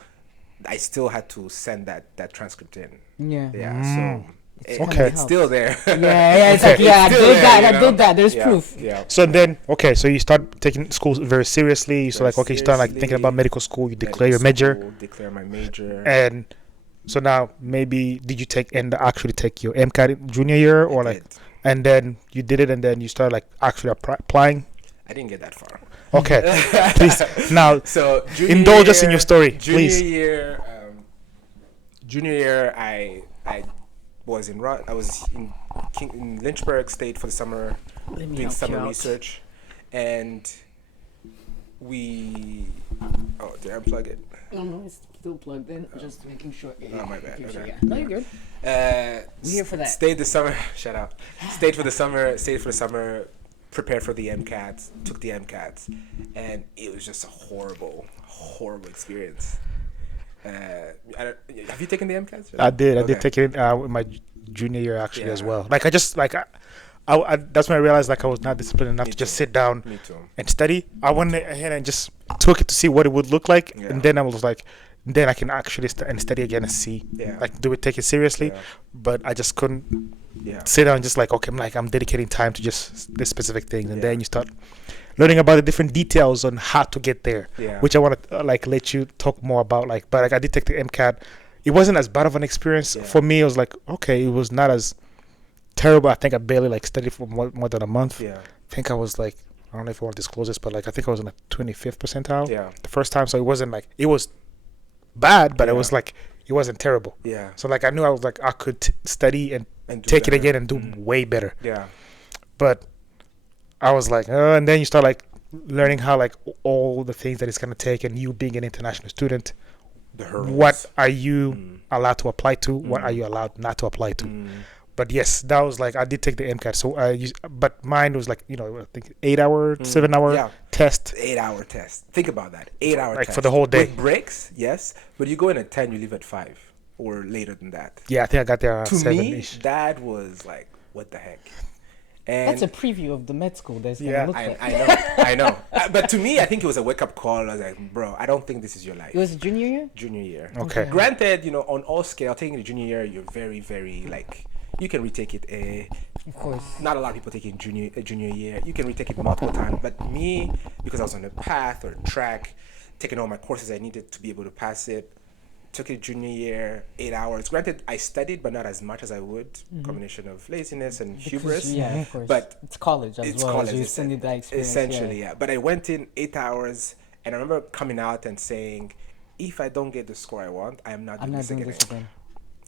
I still had to send that transcript in. Yeah. So it's still there. It's like I did that. There's proof. Yeah. So then, so you start taking school very seriously. You start you start like thinking about medical school. You declare your major. Declare my major. And so now maybe did you actually take your MCAT junior year or like, and then you did it and then you started like actually applying? I didn't get that far. Okay, please now. So indulge us in your story, please. Junior year, I was in in Lynchburg, stayed for the summer, doing summer research, and did I unplug it? No, no, it's still plugged in. Just making sure. Oh, my bad. Making sure, Okay. yeah. No, you're good. We're here for that. Stayed the summer. Shut up. Stayed for the summer. Stayed for the summer. Prepared for the MCATs. Took the MCATs, and it was just a horrible, horrible experience. Have you taken the MCATs? I did. I Okay. did take it in my junior year actually as Yeah. well. Like I just like I that's when I realized like I was not disciplined enough Me to just too. sit down Me too. and study. I went ahead and just took it to see what it would look like, Yeah. and then I was like, then I can actually study again and see, Yeah. like, do it, take it seriously. Yeah. But I just couldn't Yeah. sit down and just like, okay, I'm dedicating time to just this specific thing, and Yeah. then you start learning about the different details on how to get there, Yeah. which I want to like let you talk more about. Like, but like I did take the MCAT. It wasn't as bad of an experience Yeah. for me. It was like, okay, it was not as terrible. I think I barely like studied for more than a month. Yeah. I think I was like, I don't know if I want to disclose this, but like I think I was in the 25th percentile Yeah. the first time. So it wasn't like, it was bad, but it was Yeah. like, it wasn't terrible. Yeah. So like I knew I was like, I could study and And do take it better. again and do Mm. way better. Yeah. But I was like, and then you start like learning how like all the things that it's going to take, and you being an international student, The hurdles. what are you Mm. allowed to apply to? What are Mm. you allowed not to apply to? Mm. But yes, that was like I did take the MCAT. So I used, but mine was like, I think 8 hour, Mm. 7 hour Yeah. test, 8 hour test. Think about that. 8 hour like test. for the whole day. With breaks, yes. But you go in at 10, you leave at 5 or later than that. Yeah, I think I got there around To me, 7-ish. that was like, what the heck? And That's a preview of the med school. That's Yeah, gonna look I, like. I know, I know. But to me, I think it was a wake up call. I was like, bro, I don't think this is your life. It was junior year. Junior year. Okay. Granted, on all scale, taking the junior year, you're very, very like, you can retake it. Of course. Not a lot of people taking junior year. You can retake it multiple times. But me, because I was on the path or track, taking all my courses I needed to be able to pass it, took it junior year, 8 hours. Granted, I studied, but not as much as I would. Combination of laziness and hubris. Because, yeah, of course. But it's college as it's well. college. So you still need that experience. Essentially, yeah. But I went in 8 hours, and I remember coming out and saying, if I don't get the score I want, I am not I'm doing not this doing again. this again.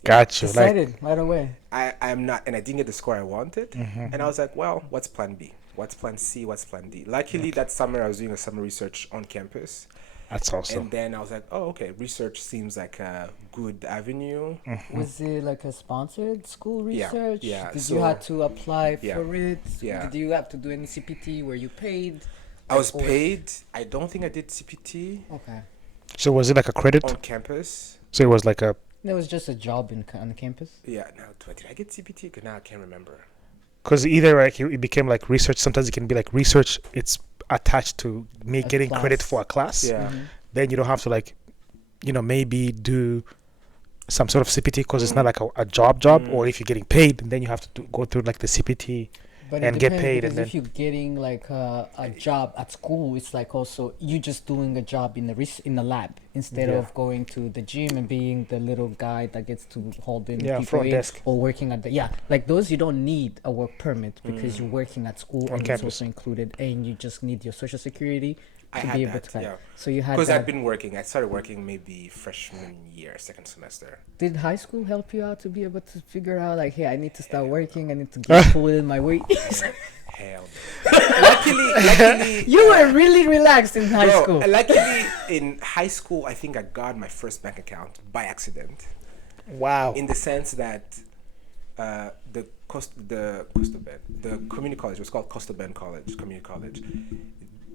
Got you. Like, Decided right away. I'm not, and I didn't get the score I wanted. Mm-hmm. And I was like, well, what's plan B? What's plan C? What's plan D? Luckily, that summer I was doing a summer research on campus. that's awesome. And then I was like, oh, okay, research seems like a good avenue. Was it like a sponsored school Yeah, research? yeah, Did so- you have to apply Yeah, for it? yeah. Did you have to do any CPT? Were you paid? I was Or- paid. I don't think I did CPT Okay. So was it like a credit? on campus. So it was like a, It was just a job on campus. Yeah, now, did I get CPT? 'Cause now I can't remember. because either like it became like research. Sometimes it can be like research. It's attached to me A getting credit class. for a class. Yeah. Mhm. Then you don't have to like, maybe do some sort of CPT because it's not like a job. Or if you're getting paid, then you have to go through like the CPT. But And it get depends, paid, because and if you're getting like a job at school, it's like also you just doing a job in the lab instead Yeah. of going to the gym and being the little guy that gets to hold in Yeah, people front in, desk. or working at the like those you don't need a work permit because you're working at school On and it's campus. also included, and you just need your social security I to had be able that, to. yeah. So you had Because that. I've been working. I started working maybe freshman year, second semester. Did high school help you out to be able to figure out like, hey, I need to start working, I need to get pull in my weight? Hell no. Luckily, You were really relaxed in high bro, school. luckily in high school, I think I got my first bank account by accident. Wow. In the sense that the community college was called Costa Bend College, community college.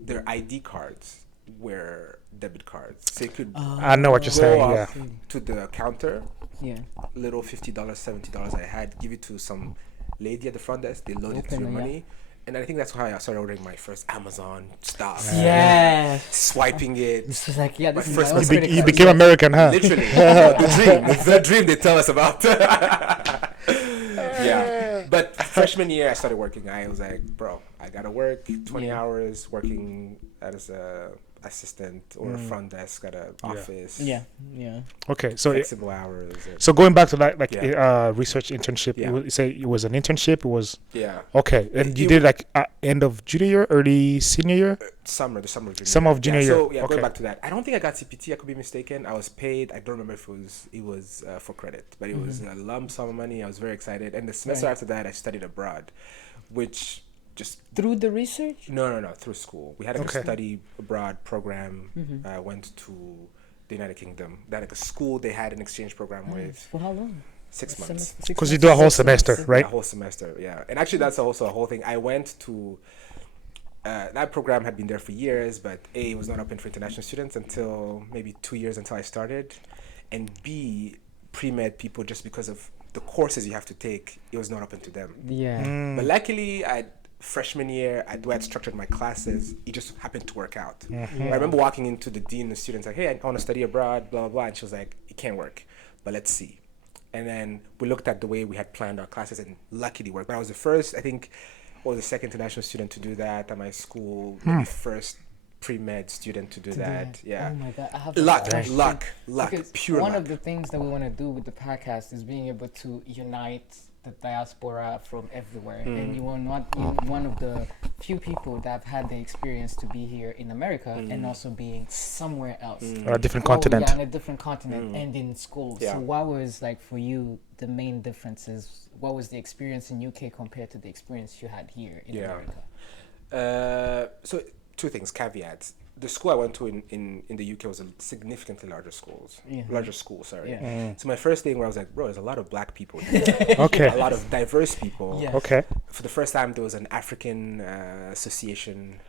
Their ID cards were debit cards, so you could I know what you're go saying. up Yeah. to the counter, Yeah. little $50, $70 I had, give it to some lady at the front desk. They loaded Open through it, yeah. money, and I think that's how I started ordering my first Amazon stuff. Yeah. Swiping it. This was like, yeah, this My is first my own You credit You card. became American, huh? Literally, the dream they tell us about. Yeah, but freshman year I started working. I was like, bro, I gotta work 20 hours working as a assistant or front desk at an office. Yeah, yeah. Okay, so Flexible hours. so going back to that, like Yeah. research internship. Yeah. You say it was an internship. It was Yeah, okay, and It- you it- did like end of junior year, early senior year. the summer of junior. Summer of junior yeah, year. So yeah, Okay. going back to that, I don't think I got CPT. I could be mistaken. I was paid. I don't remember if it was for credit, but it was a lump sum of money. I was very excited, and the semester Right. after that, I studied abroad, which just Through the research? no through school. We had like Okay. a study abroad program. Mm-hmm. I went to the United Kingdom. They had like a school they had an exchange program with. For how long? 6 months. Because you do a whole semester, right? A whole semester, yeah. And actually, that's also a whole thing. I went to that program had been there for years, but A, it was not open for international students until maybe 2 years until I started, and B, pre-med people, just because of the courses you have to take, it was not open to them. Yeah. But luckily, freshman year, the way I structured my classes, it just happened to work out. I remember walking into the dean, the students like, hey, I want to study abroad, blah, blah, blah. And she was like, it can't work, but let's see. And then we looked at the way we had planned our classes, and luckily it worked. But I was the first, I think, or the second international student to do that at my school, maybe first pre-med student to do that. Yeah. Oh my God. I have luck, because pure one luck. of the things that we want to do with the podcast is being able to unite the diaspora from everywhere. And you are one of the few people that have had the experience to be here in America and also being somewhere else. A different continent. Yeah, on a different continent and in school. Yeah. So what was like for you the main differences? What was the experience in UK compared to the experience you had here in America? So two things, caveats. The school I went to in the UK was a significantly larger school. Yeah. So my first thing where I was like, bro, there's a lot of black people here. Okay. A lot of diverse people. Yes. Okay. For the first time, there was an African association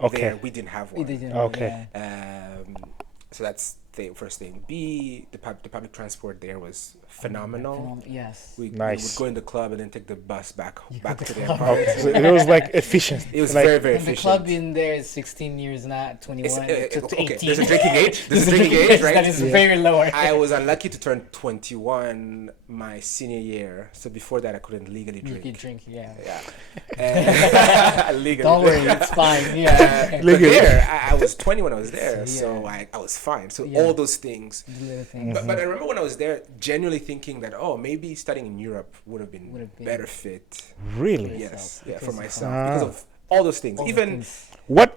Okay. there. We didn't have one. It didn't, Okay. yeah. So that's the first thing. B, the public transport there was phenomenal. Yes. We Nice. would go in the club and then take the bus back to the club. apartment. So it was like efficient. It was like, very, very And the efficient. club in there is 16 years, not 21 to Okay, 18. there's a drinking age. There's a drinking age, right? That is very low. I was unlucky to turn 21 my senior year. So before that, I couldn't legally You drink. could drink, yeah. Yeah. Legally. Don't worry, it's fine. Yeah. But there, I was 20 when I was there, so Yeah. I was fine. So Yeah. all those things. The little things. But I remember when I was there, genuinely thinking that, oh, maybe studying in Europe would have been Would've been- better fit. really? Yes, Because for of- myself. Ah. Because of all those things. All the Even things. What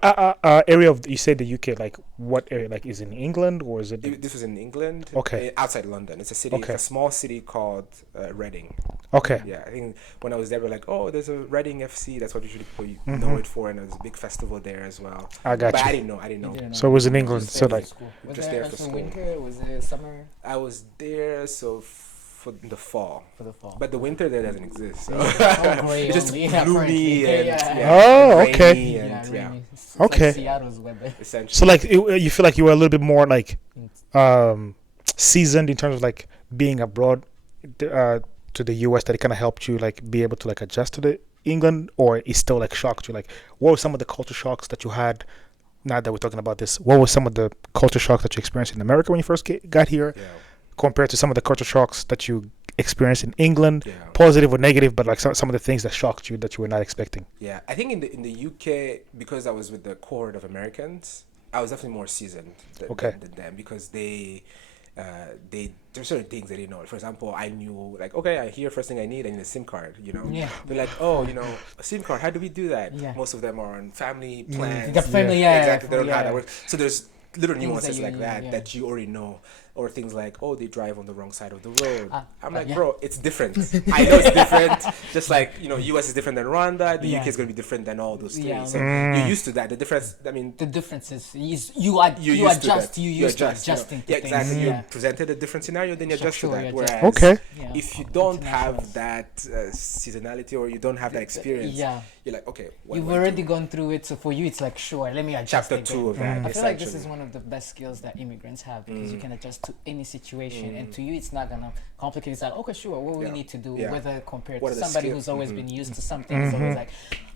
area of you said the UK? Like what area? Like is it in England or is it? this was in England. Okay. Outside London. It's a city, Okay. it's a small city called Reading. Okay. Yeah, I think when I was there, we were like, oh, there's a Reading FC. That's what usually people know it for, and there's a big festival there as well. I got But you. I didn't know. You didn't know. So it was in England. Just So there like for school. Was just there there for also school. winter? Was it summer I was there for the fall. for the fall? But the winter there doesn't exist. So. All gray It's just only, gloomy apparently. and Yeah. Oh, rainy okay. and, Yeah, rainy. It's Okay. like Seattle's weather. essentially. so like you feel like you were a little bit more like seasoned in terms of like being abroad to the US that it kind of helped you like be able to like adjust to the England, or it still like shocked you? Like what were some of the culture shocks that you had? Now that we're talking about this, what were some of the culture shocks that you experienced in America when you first got here, Yeah. compared to some of the culture shocks that you experienced in England, Yeah. positive or negative, but like some of the things that shocked you that you were not expecting? Yeah, I think in the UK, because I was with the cohort of Americans, I was definitely more seasoned than them, because they there's certain things they didn't know. For example, I knew like, okay, I hear first thing I need a SIM card, you know. Yeah. They're like, oh, you know, a SIM card, how do we do that? Yeah. Most of them are on family plans. The family, yeah, Exactly, they don't know how yeah. that works. So there's little Things nuances that like you- that yeah. that you already know. Or things like, oh, they drive on the wrong side of the road. I'm like, yeah. bro, it's different. I know it's different. Just like, you know, US is different than Rwanda. The Yeah. UK is going to be different than all those things. Yeah. So you're used to that. The difference, I mean, The difference is you you're used to adjust. that. You You used to adjust, you know. adjusting to Yeah, exactly. things. You're Yeah. presented a different scenario, then you adjust Sure, to you that. adjust. Whereas Okay. Yeah. if you don't have Internationals. that seasonality or you don't have that experience, Yeah. you're like, okay, what You've do I already do? gone through it, so for you it's like, sure, let me adjust. Chapter again. 2 of that. I feel like this is essentially. one of the best skills that immigrants have, because you can adjust to any situation, and to you it's not gonna complicate. It's like, okay, sure, what we Yeah. need to do, Yeah. whether compared What to are the somebody skills? who's always been used to something, is always like,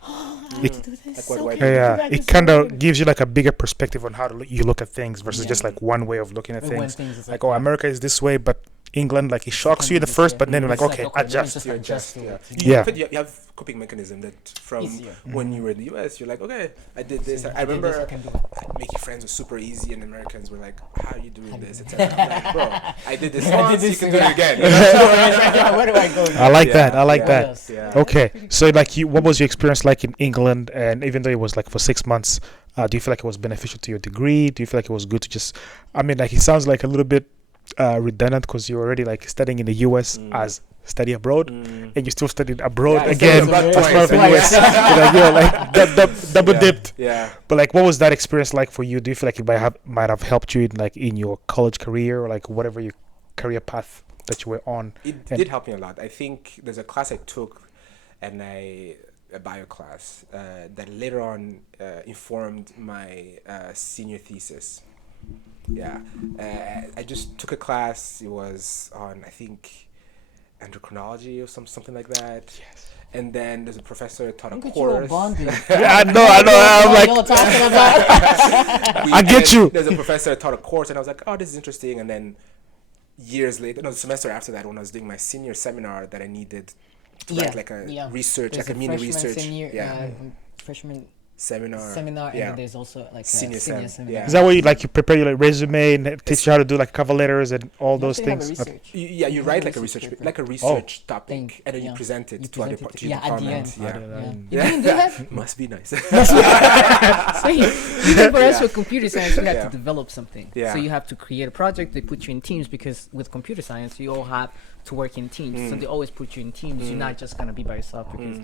oh, I have to do this. Like, what do I okay, do? you Yeah, guys it just kind do of gives you like a bigger perspective on how you look at things versus Yeah. just like one way of looking at When things. things is Like, like, oh, yeah. America is this way, but England, like, it shocks you at the This first, way. but then you're like, It's okay, let me adjust. just You adjust to yeah. it. Yeah. But you have coping mechanism that from Easier. when you were in the US, you're like, okay, I did this. I I did remember this, I can do that. making friends was super easy, and Americans were like, how are you doing this? Etc. I'm like, bro, I did this I did once, this, you can do yeah. it again. Yeah, where do I go? I like Yeah, that. I like yeah. that. Yes. Yeah. Okay, so like, what was your experience like in England? And even though it was like for 6 months, do you feel like it was beneficial to your degree? Do you feel like it was good to just? I mean, like, it sounds like a little bit redundant because you're already like studying in the US as study abroad, and you still studied abroad Yeah, I again studied abroad as part of the twice. US. Like, double Yeah. dipped. Yeah. But like, what was that experience like for you? Do you feel like it might have helped you in like in your college career or like whatever your career path that you were on? It And- did help me a lot. I think there's a class I took, and a bio class that later on informed my senior thesis. Yeah, I just took a class. It was on, I think, endocrinology or something like that. Yes. And then there's a professor taught a Look at you all course. bonding. Yeah, I know. I'm like, Y'all talking about. I get you. There's a professor taught a course, and I was like, oh, this is interesting. And then years later, no, the semester after that, when I was doing my senior seminar, that I needed to write like a research, There's like a mini freshman, research, senior, freshman seminar. seminar, yeah. and then there's also like Senior a senior sem, seminar. yeah. is that where you like you prepare your like, resume and teach you how to do like cover letters and all You those actually have a things? research. You You write have like a research research, paper. like a research topic, Thing, and then yeah. you present it You to, present it to your at the department. end. Yeah. You didn't do that? Must be nice. Same. Even for us Yeah. with computer science, we had Yeah. to develop something. Yeah. So you have to create a project. They put you in teams because with computer science, you all have to work in teams. So they always put you in teams. You're not just gonna be by yourself because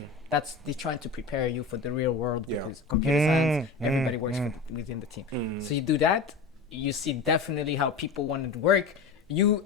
they're trying to prepare you for the real world. Yeah. Because computer science, everybody works within the team. So you do that. You see definitely how people want to work. You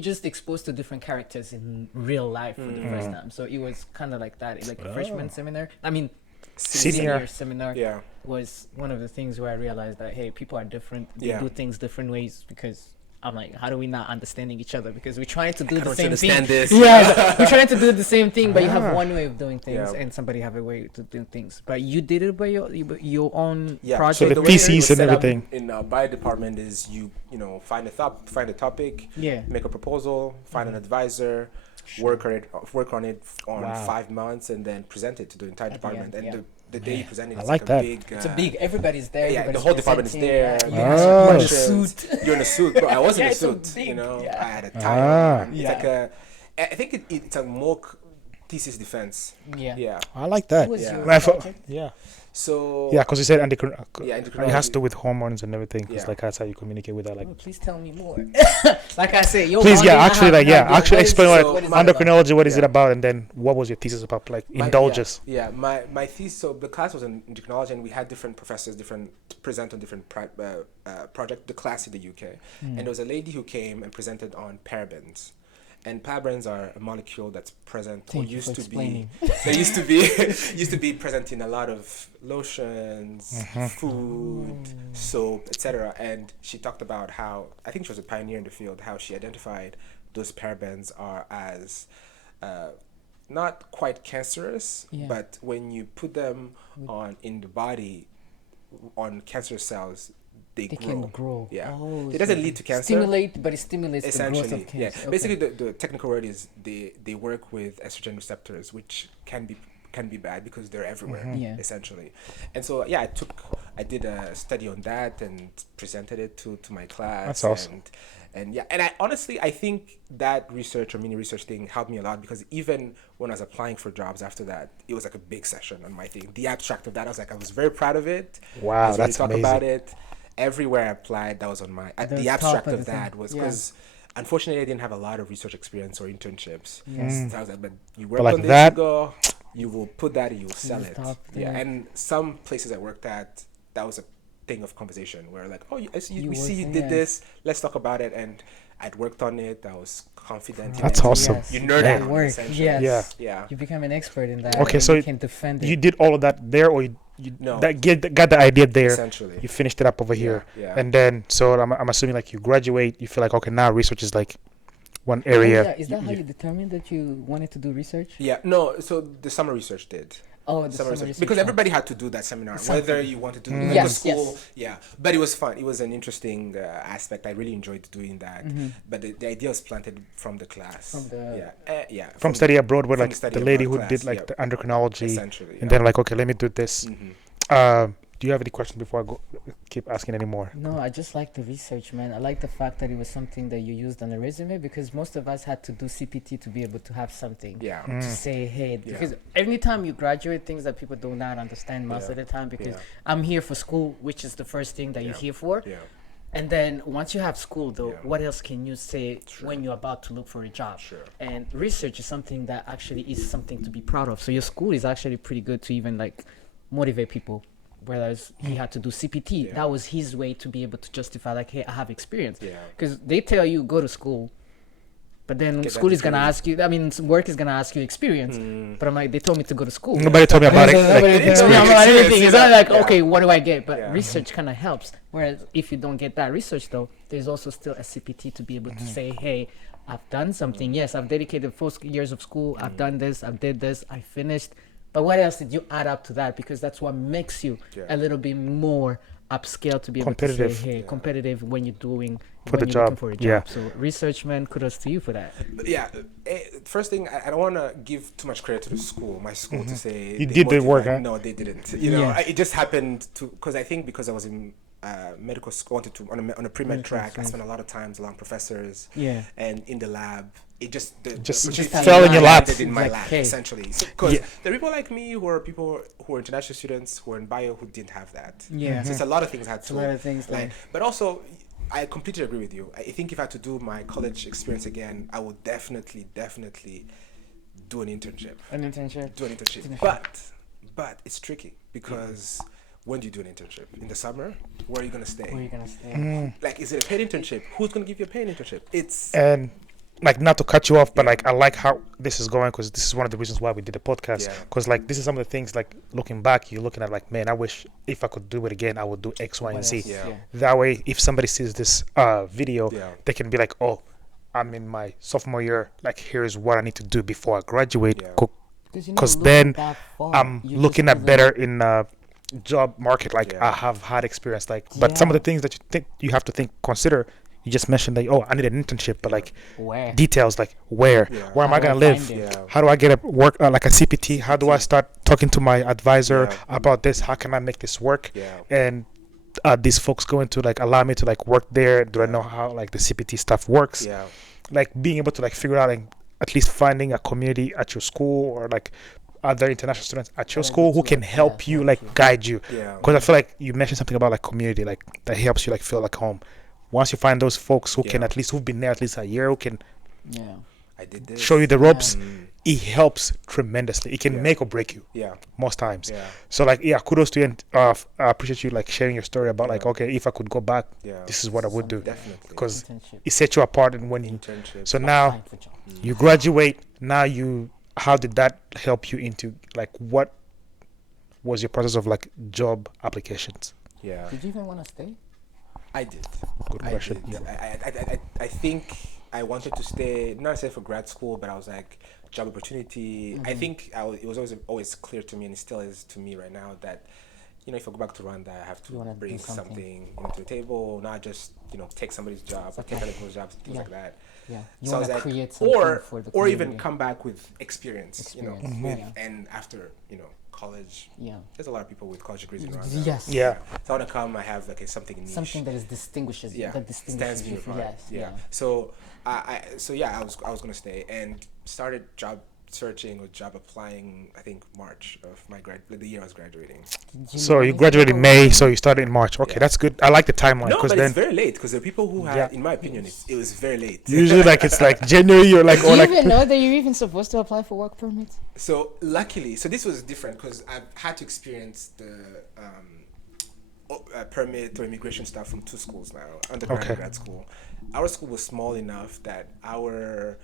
just exposed to different characters in real life for the first time. So it was kind of like that, like a freshman seminar. I mean, Senior. seminar Yeah. was one of the things where I realized that hey, people are different. They Yeah. do things different ways because I'm like, how do we not understanding each other? Because we're trying to do the don't same understand thing. this. Yeah, we're trying to do the same thing, but you have one way of doing things, Yeah. and somebody have a way to do things. But you did it by your own Yeah. project. So the way it thesis was and set up everything. in bio department is you find a topic, Yeah. make a proposal, find an advisor, work on it on Wow. 5 months, and then present it to the entire the department. end, And yeah. the day you present it, I it's like a that. big. It's a big. Everybody's there. Yeah, the everybody's whole department is presenting, there. yeah, You you ask Ah. have a questions. suit. You're in a suit. Bro, I was in Yeah, a it's a suit. big- yeah. I had a tie Ah. on. It's Yeah. like I think it's a mock thesis defense. Yeah. Yeah. I like that. What was Yeah. your Like, project? yeah. So Yeah, because you said Yeah, it has to do with hormones and everything. It's Yeah. like that's how you communicate with that. Like, Oh, please tell me more. Like I said, yo, please, yeah, bonding, I actually, have like, no yeah, idea. actually What is explain it? like What is it about? endocrinology. What is it Yeah. about? And then what was your thesis about? Like indulges. My thesis. So the class was in endocrinology, and we had different professors, present on different project. The class in the UK, and there was a lady who came and presented on parabens. And parabens are a molecule that's present or Thank you used for to be. explaining. They used to be present in a lot of lotions, food, soap, etc. And she talked about how I think she was a pioneer in the field. How she identified those parabens are as not quite cancerous, Yeah. but when you put them in the body on cancer cells, they can grow. Yeah, Oh, it doesn't so lead to cancer. Stimulate, but it stimulates the growth Essentially, of cancer. yeah. Okay. Basically, the technical word is they work with estrogen receptors, which can be bad because they're everywhere. Yeah. Essentially, and so yeah, I did a study on that and presented it to my class. That's awesome. And yeah, and I think that research or mini research thing helped me a lot because even when I was applying for jobs after that, it was like a big session on my thing. The abstract of that, I was very proud of it. Wow, I was ready that's to talk amazing. about it. Everywhere I applied, that was on my The the top abstract of of the thing. that was Yeah. because unfortunately I didn't have a lot of research experience or internships. So I was like, but you worked like on this, that- you go, you will put that and you will sell the it. top, Yeah, yeah. and some places I worked at, that was a thing of conversation where like, oh, I see, You we see you worked- did yeah. this. Let's talk about it. And I'd worked on it. I was confident. in That's it. awesome. Yes, You you nerd did out on it, work. essentially. Yes. Yeah. Yeah. You become an expert in that. Okay, and so you can defend it. You did all of that there, or you No. got the idea there. Essentially. You finished it up over here, yeah. and then so I'm assuming like you graduate, you feel like okay now research is like one Oh, area. yeah. Is that how you determined that you wanted to do research? Yeah. No. So the summer research did. Oh, the Summer research. research Because one. everybody had to do that seminar, Something. whether you want to do Yes, medical school. yes. Yeah, but it was fun. It was an interesting aspect. I really enjoyed doing that. But the idea was planted from the class. From the- yeah. From study abroad, where from like the study the lady abroad who class, did like yeah. the endocrinology, Essentially, and yeah. then like okay, let me do this. Do you have any questions before I go keep asking any more? No, I just like the research, man. I like the fact that it was something that you used on a resume because most of us had to do CPT to be able to have something Yeah. to say, hey, Yeah. because anytime you graduate, things that people do not understand most Yeah. of the time because Yeah. I'm here for school, which is the first thing that you're Yeah. here for. Yeah. And then once you have school, though, Yeah. what else can you say Sure. when you're about to look for a job? Sure. And research is something that actually is something to be proud of. So your school is actually pretty good to even like motivate people. Whereas he had to do CPT, Yeah. that was his way to be able to justify like, hey, I have experience. Yeah. Because they tell you go to school, but then Get that school is gonna degree. ask you. I mean, work is gonna ask you experience. But I'm like, they told me to go to school. Nobody told me about it. Nobody Like, told me about experience, anything. It's yeah. not like, Yeah. okay, what do I get? But Yeah. research kind of helps. Whereas if you don't get that research, though, there's also still a CPT to be able to say, hey, I've done something. Yes, I've dedicated 4 years of school. I've done this. I've did this. I finished. But what else did you add up to that? Because that's what makes you Yeah. a little bit more upscale to be able to Competitive. say, hey, Yeah. competitive when you're doing For the when you're looking job, for a job. yeah. So research, man, kudos to you for that. But yeah, first thing, I don't want to give too much credit to the school, my school, to say You they did the work, motivated- huh? No, they didn't. You know, Yeah. it just happened to because I think because I was in medical school, wanted to on a pre-med Medical track. I science. spent a lot of times around professors. Yeah. And in the lab, it just Just opportunity fell in your lap. landed in my Like, lap, hey. essentially. Because Yeah. there are people like me who are people who are international students who are in bio who didn't have that. Yeah. So it's a lot of things I had It's to a lot of things like, like- but also I completely agree with you. I think if I had to do my college experience again, I would definitely do an internship. An internship. Do an internship. But it's tricky because when do you do an internship? In the summer? Where are you gonna stay? Where are you gonna stay? Like, is it a paid internship? Who's gonna give you a paid internship? It's And like, not to cut you off, but like, I like how this is going, because this is one of the reasons why we did the podcast. Yeah. Because like, this is some of the things, like, looking back, you're looking at like, man, I wish if I could do it again, I would do X, Y, and What Z. else? Yeah. That way, if somebody sees this video, Yeah. they can be like, oh, I'm in my sophomore year, like, here's what I need to do before I graduate. Yeah. Because then I'm looking at better in job market. Like, Yeah. I have had experience. Like, but some of the things that you think you have to consider. You just mentioned like, oh, I need an internship, but like Where? details, like where Yeah. am How I do I gonna live? find it? Yeah. How do I get a work like a CPT? How do I start talking to my advisor Yeah. about this? How can I make this work? Yeah. And are these folks going to like allow me to like work there? Do I know how like the CPT stuff works? Yeah. Like being able to like figure out like at least finding a community at your school or like other international students at your Yeah, school who to, can like, help yeah, you help like you. guide you. Yeah. Because I feel like you mentioned something about like community, like that helps you like feel like home. Once you find those folks who can Yeah. at least who've been there at least a year, who can Yeah. I did this. show you the ropes, Mm. it helps tremendously. It can Yeah. make or break you Yeah. most times. Yeah. So like, yeah, kudos to you, and I appreciate you like sharing your story about like, Yeah. okay, if I could go back, Yeah. this is what I would do, Definitely. because Internship. it sets you apart. And when you Internship. so now Applying for job. you graduate, now how did that help you into like what was your process of like job applications? Yeah. Did you even want to stay? I did. Good I question. did. Yeah. I think I wanted to stay, not necessarily for grad school, but I was like, job opportunity. I think it was always clear to me, and it still is to me right now, that, you know, if I go back to Rwanda, I have You wanna to do bring something. something to the table, not just, you know, take somebody's job, Okay. take other people's jobs, things Yeah. like that. Yeah. You So I want was to like, create something or for the or even community. come back with experience, you know, Experience, with, yeah. and after, you know, college. Yeah. There's a lot of people with college degrees in Rwanda. Yes. Yeah. So I want to come. I have like something niche. Something that is distinguishes. Yeah, That distinguishes stands me you. apart. Yes. Yeah. So I was gonna stay and started job searching or job applying. I think March of the year I was graduating. So you graduated in May, so you started in March. Okay, Yeah. that's good. I like the timeline No, because but then it's very late because there are people who had, Yeah. in my opinion, it was very late. usually like it's like January or like Do or you like even know that you're even supposed to apply for work permits? So luckily, so this was different because I've had to experience the permit or immigration stuff from two schools now, undergrad Okay. and grad school. Our school was small enough that our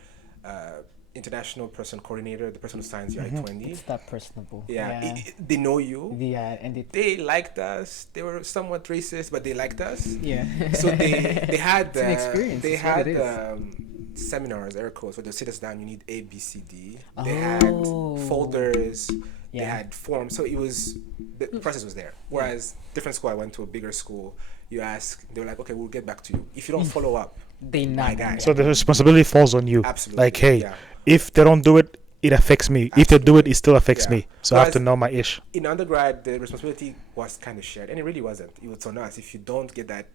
international person coordinator, the person who signs your I-20, It's that personable. yeah, they know you. Yeah, and it. They liked us. They were somewhat racist, but they liked us. Yeah. So they had It's an experience, they it's what had it is. seminars, air quotes, where they sit us down. You need A, B, C, D. They had Oh. folders. They Yeah. had forms. So the process was there. Whereas different school, I went to a bigger school. You ask, they were like, okay, we'll get back to you. If you don't follow up, They my know. guy. so the responsibility falls on you. Absolutely. Like, hey, Yeah. if they don't do it, it affects me. If they do it, Absolutely. it still affects Yeah. me. So I have to Whereas- know my ish. In undergrad, the responsibility was kind of shared, and it really wasn't. It was on us. If you don't get that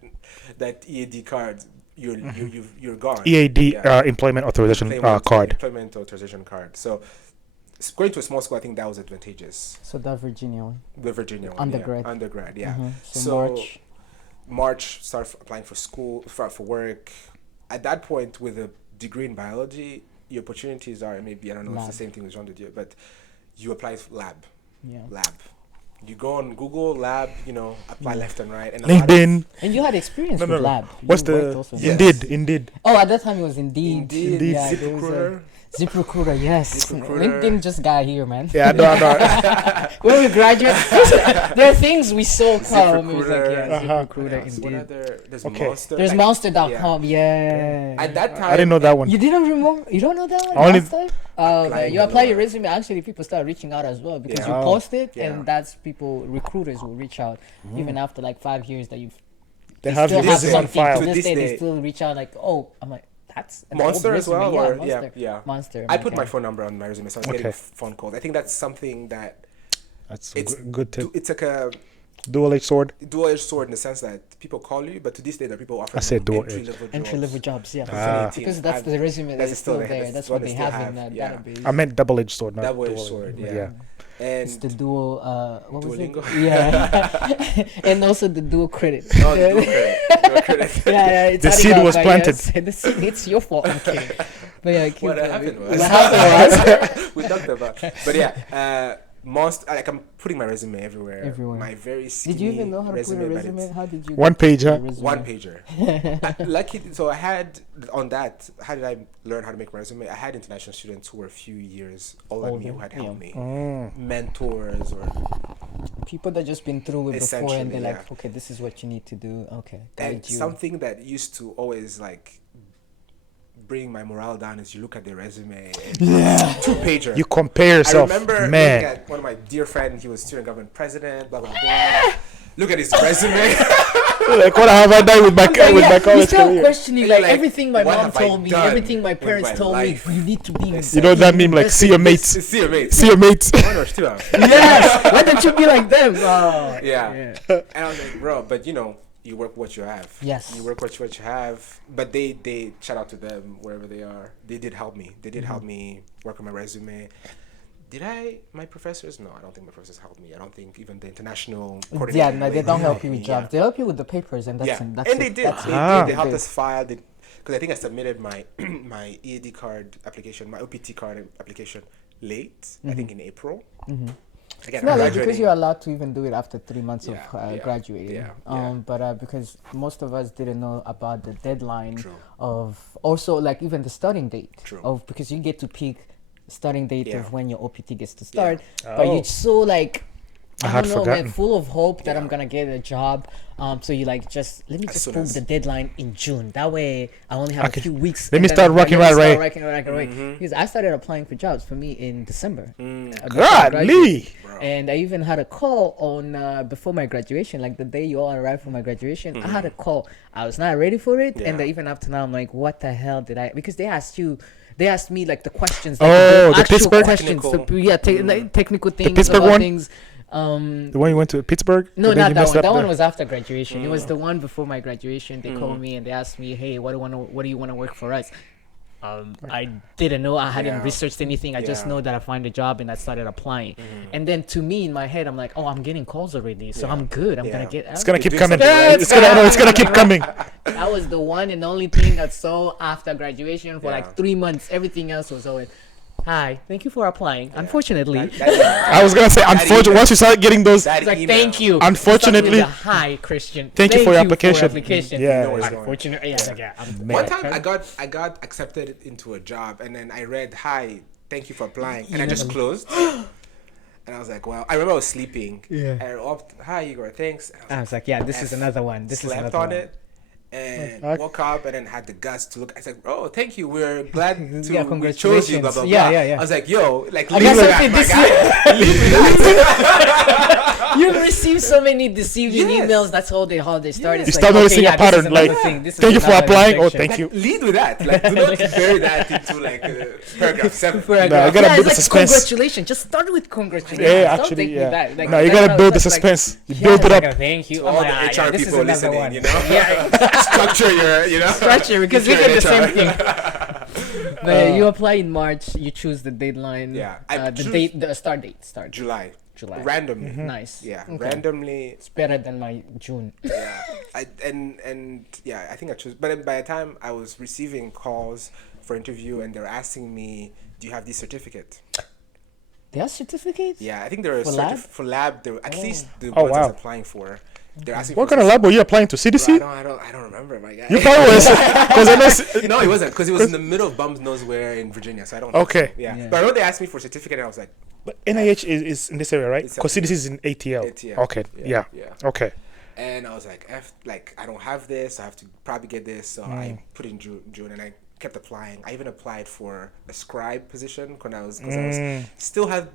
EAD card, you're gone. EAD, Yeah. Employment Authorization Employment- Card. Employment authorization card. So going to a small school, I think that was advantageous. So that Virginia one. The Virginia one, Undergrad. yeah. Undergrad, yeah. Mhm. So So March. March, start applying for school, for work. At that point, with a degree in biology, your opportunities are maybe, I don't know, it's the same thing with Jean de Dieu, but you apply for lab. You go on Google lab, apply left and right, and LinkedIn. And you had experience with lab. What's the Indeed? Oh, at that time it was Indeed. Yeah, ZipRecruiter. ZipRecruiter, yes. ZipRecruiter. LinkedIn just got here, man. Yeah, I know. When we graduate, there are things we saw come. It was like, ZipRecruiter. ZipRecruiter, What Indeed. other? There's Okay. Monster. There's Monster.com, yeah. At that time, I didn't know that one. You didn't remember? You don't know that one? Only- Last time? Applying You apply a your lot. resume. Actually, people start reaching out as well because Yeah. you post it, Yeah. and that's recruiters will reach out even after like 5 years that you've. They have still your resume on something. file. To To this this day, they day. still reach out like, oh, I'm like, that's an Monster old as well, resume. or Monster. yeah. Monster. I put my okay. phone number on my resume, so I was Okay. getting phone calls. I think that's something that That's It's good tip. it's like a Dual-edged sword. dual-edged sword in the sense that people call you, but to this day, there are people offering I said dual-edged. Entry-level jobs, yeah. Ah. Because that's the resume that is still there. That's what they have in that yeah. database. I meant double-edged sword, not Double-edged dual-edged. sword, yeah. It's the And dual, what was Duolingo? it? Yeah. And also the dual credit. no, dual credit. Dual credit. Yeah, it's The adding seed up, was but planted. yes, the seed, it's your fault. I'm kidding. But yeah, keep What going. happened was- What happened was We talked about, but yeah, most like I'm putting my resume everywhere. Everywhere. My very skinny did you even know how to put a but resume? it's How did you One get page, your huh? resume? one pager. Lucky, so I had on that. How did I learn how to make my resume? I had international students who were a few years older than me who had helped me, mentors or People that just been through it before, and they're Essentially, like, yeah. okay, this is what you need to do. Okay, and guide you. something that used to always like bring my morale down is you look at their resume and two pager. You compare I yourself, remember looking man. at one of my dear friends. He was student government president. Blah blah blah. Look at his resume. Like, what have I done with my Okay, with my you college start career? questioning You're like, like, everything my what mom have I told me, done everything my with parents my told life? me. You need to be. You know what that mean? Like, see your mates. See your mates. See your mates. Why not still have? Yes. Why don't you be like them? Oh, Yeah. And I was like, bro, but you work what you have. Yes. You work what you have. But they shout out to them wherever they are. They did help me. They did help me work on my resume. My professors? No, I don't think my professors helped me. I don't think even the international Yeah, coordinator. no, they don't help you with jobs. They help you with the papers, and that's Yeah, that's and it. they did. That's They it. helped They us file. Because I think I submitted my my EAD card application, my OPT card application late. I think in April. Again, It's not I'm like because graduating- you're allowed to even do it after 3 months Yeah, of yeah, graduating. yeah. But because most of us didn't know about the deadline True. of also like even the starting date True. of because you get to pick starting date Yeah. of when your OPT gets to start. Yeah. But Oh. you're so like I I had don't know, forgotten. man, full of hope that Yeah. I'm gonna get a job. So you like let me As just soon pull as- the deadline in June. That way I only have Okay. a few weeks. Let me and then start I'm working gonna right start away. working right away. Because I started applying for jobs for me in December. Before I God, graduated. Lee. And I even had a call on before my graduation, like the day you all arrived for my graduation. I had a call. I was not ready for it, and Yeah. even up to now, I'm like, what the hell did I? Because they asked me like the questions. Oh, Like, the actual Pittsburgh? questions. Technical. Like, technical things. Pittsburgh about one? Things. The one you went to Pittsburgh? No, And then not you that messed one. up That one the- was after graduation. It was the one before my graduation. They called me and they asked me, "Hey, what do you want to work for us?" I didn't know. I hadn't Yeah. researched anything. I just Yeah. know that I find a job and I started applying. And then to me in my head, I'm like, "Oh, I'm getting calls already, so Yeah. I'm good. I'm Yeah. gonna get." It's gonna keep doing coming. something right. It's gonna keep coming. That was the one and only thing that saw after graduation for Yeah. like 3 months. Everything else was always, "Hi, thank you for applying." Unfortunately, I was gonna say, unfortunately, email. once you start getting those, That it's like, email. "Thank you." Unfortunately- Start with the, "Hi, Christian. Thank you for your application." Yeah. You know what's going on. Unfortunately, yeah. I'm One mad. time I got accepted into a job and then I read, "Hi, thank you for applying," and I just closed. And I was like, "Well," I remember I was sleeping. Yeah. And I upped, "Hi, Igor, thanks." And I was like, "Yeah, this is another one. This is slept another on one." it and Okay. woke up and then had the guts to look. I said, "Oh, thank you. We're glad to Yeah, we chose you." Blah congratulations. blah Yeah, blah. yeah. I was like, "Yo, like I leave got me something that, my this guy. Leave me that." You receive so many deceiving Yes. emails. That's how they start. you It's start like, noticing okay, a pattern. This is Like, another thing. This is thank you for another applying. Oh, section. thank you. Lead with that. Like, do not bury that into like paragraph 7. No, you gotta Yeah, build it's the like suspense. congratulations. Just start with congratulations. Yeah, Don't actually, think with yeah. that. Like, No, you that's gotta what I build the was like, suspense. yeah, Build it like, up. thank you. To I'm all like, the ah, HR yeah, this is people another listening, one. you know? Yeah, Structure your, structure because we If you're get the in same HR. thing. But you apply in March. You choose the deadline. Yeah, The date, the start date. July. July. randomly. Nice. Yeah, Okay. randomly. It's better than my June. Yeah, and yeah, I think I chose. But by the time I was receiving calls for interview, and they're asking me, "Do you have this certificate?" They have certificates? Yeah, I think they're For lab? for lab. They're at least the Oh, ones I was wow. applying for. They're asking What for kind of lab were you applying to? Bro, CDC? I don't remember, my guy. You probably was, because I know. No, it wasn't, because it was in the middle of bums knows where in Virginia, so I don't know. Okay. Yeah. Yeah. But I know they asked me for a certificate, and I was like, But NIH is in this area, right? It's Because CDC is in ATL. ATL. Okay. Yeah. Okay. and I was like, I don't have this. I have to probably get this. So I put in June, and I kept applying. I even applied for a scribe position because I was still had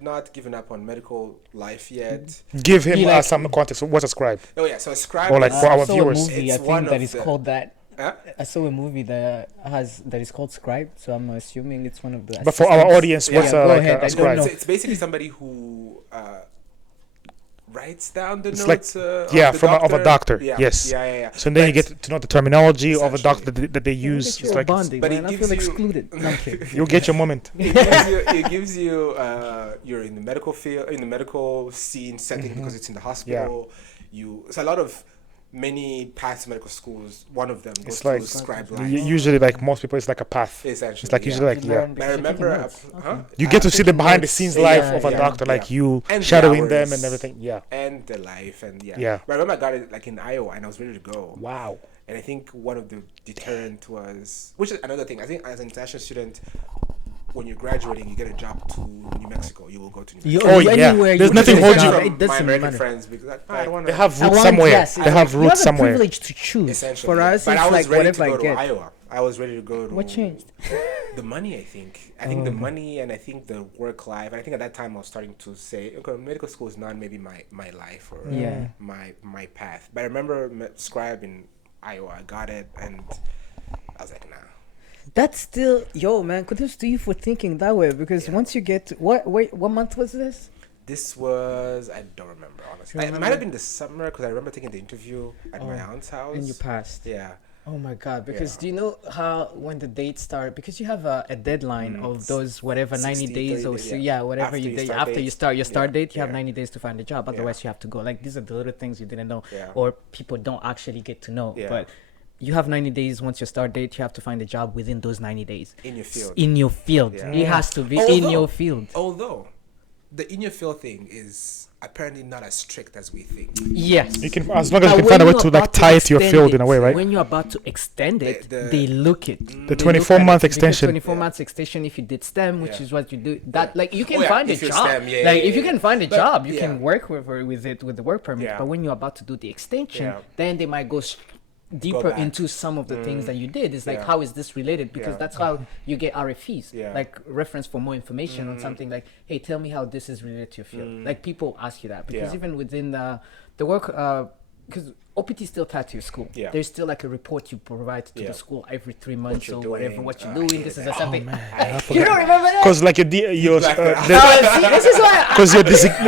not given up on medical life yet. Give him Be like- some context. What's a scribe? Oh yeah, so a scribe. Or like is- for our I saw viewers. a movie, I It's one think that of is the- called that. Huh? I saw a movie that is called Scribe, so I'm assuming it's one of the. But for our assistants. audience, Yeah, what's go like ahead, I a don't scribe? know. It's basically somebody who writes down the It's like- notes. Yeah, of the from of a doctor. Yeah. Yes. Yeah. So then you But- get to know the terminology of a Essentially. doctor that they use. Look at It's you like bonding, But man. it I gives feel you- excluded. No, I'm kidding. you'll get your moment. it gives you you're in the medical field, in the medical scene setting, because it's in the hospital. So a lot of many paths to medical schools, one of them goes It's through like scribe u- line. usually like most people, it's like a path. Essentially, It's like usually like You yeah. learn But I because you're taking remember, notes. huh? You get to see the taking behind the notes. scenes Yeah, life yeah, of a yeah, doctor, like yeah. you And the shadowing them hours. and everything. Yeah. And the life and yeah. Yeah. But I remember I got it like in Iowa, and I was ready to go. Wow. And I think one of the deterrent was, which is another thing. I think as an international student, when you're graduating, you get a job to New Mexico. You will go to New Mexico. Oh, yeah. Anywhere There's you nothing get a holds you- job, From it doesn't my American matter. friends, because I don't want They to. have I roots want- somewhere. yes, They have you roots a somewhere. privilege to choose. Essentially, For us, but it's I was like ready to whatever go I to get. Iowa. I was ready to go to. What changed? The money, I think. I think the money, and I think the work life. And I think at that time I was starting to say, okay, medical school is not maybe my life or Yeah. my path. But I remember scribe in Iowa. I got it, and I was like, nah. That's still, yo, man. Kudos to you for thinking that way, because once you get what month was this? This was, I don't remember, honestly. You It might have been the summer, because I remember taking the interview at my aunt's house. And you passed. Yeah. Oh my God! Because Yeah. do you know how when the dates start? Because you have a deadline of those whatever 90 60, days 30 or days, so, yeah. whatever After you you did start after you dates. start your start Yeah, date, you have yeah. 90 days to find a job. Otherwise, you have to go. Like these are the little things you didn't know, Yeah. or people don't actually get to know. Yeah. But you have 90 days once your start date. You have to find a job within those 90 days. In your field. In your field, Yeah. it has to be in Although- your field. Although, the in your field thing is apparently not as strict as we think. Yes. You can, as long as you But can when find a way you're to like about tie it to your extend field it, in a way, right? When you're about to extend it, The- they look it. The They 24-month look at it, because extension. 24 months extension if you did STEM, which Yeah. is what you do. That like you can yeah, find a if you're job. STEM, yeah, like yeah, if you yeah. can find a But- job, you yeah. can work with it with the work permit. Yeah. But when you're about to do the extension, Yeah. then they might go deeper back. into some of the things that you did. It's like Yeah. how is this related? Because Yeah. that's how you get RFEs. Yeah. Like reference for more information on something like, hey, tell me how this is related to your field. Like people ask you that because Yeah. even within the work because OPT is still tied to your school. Yeah. There's still like a report you provide to Yeah. the school every 3 months you're or whatever, doing. what you're I doing. hated This is that. something. I You don't remember that? Because like your Blacked it out. See, this is why.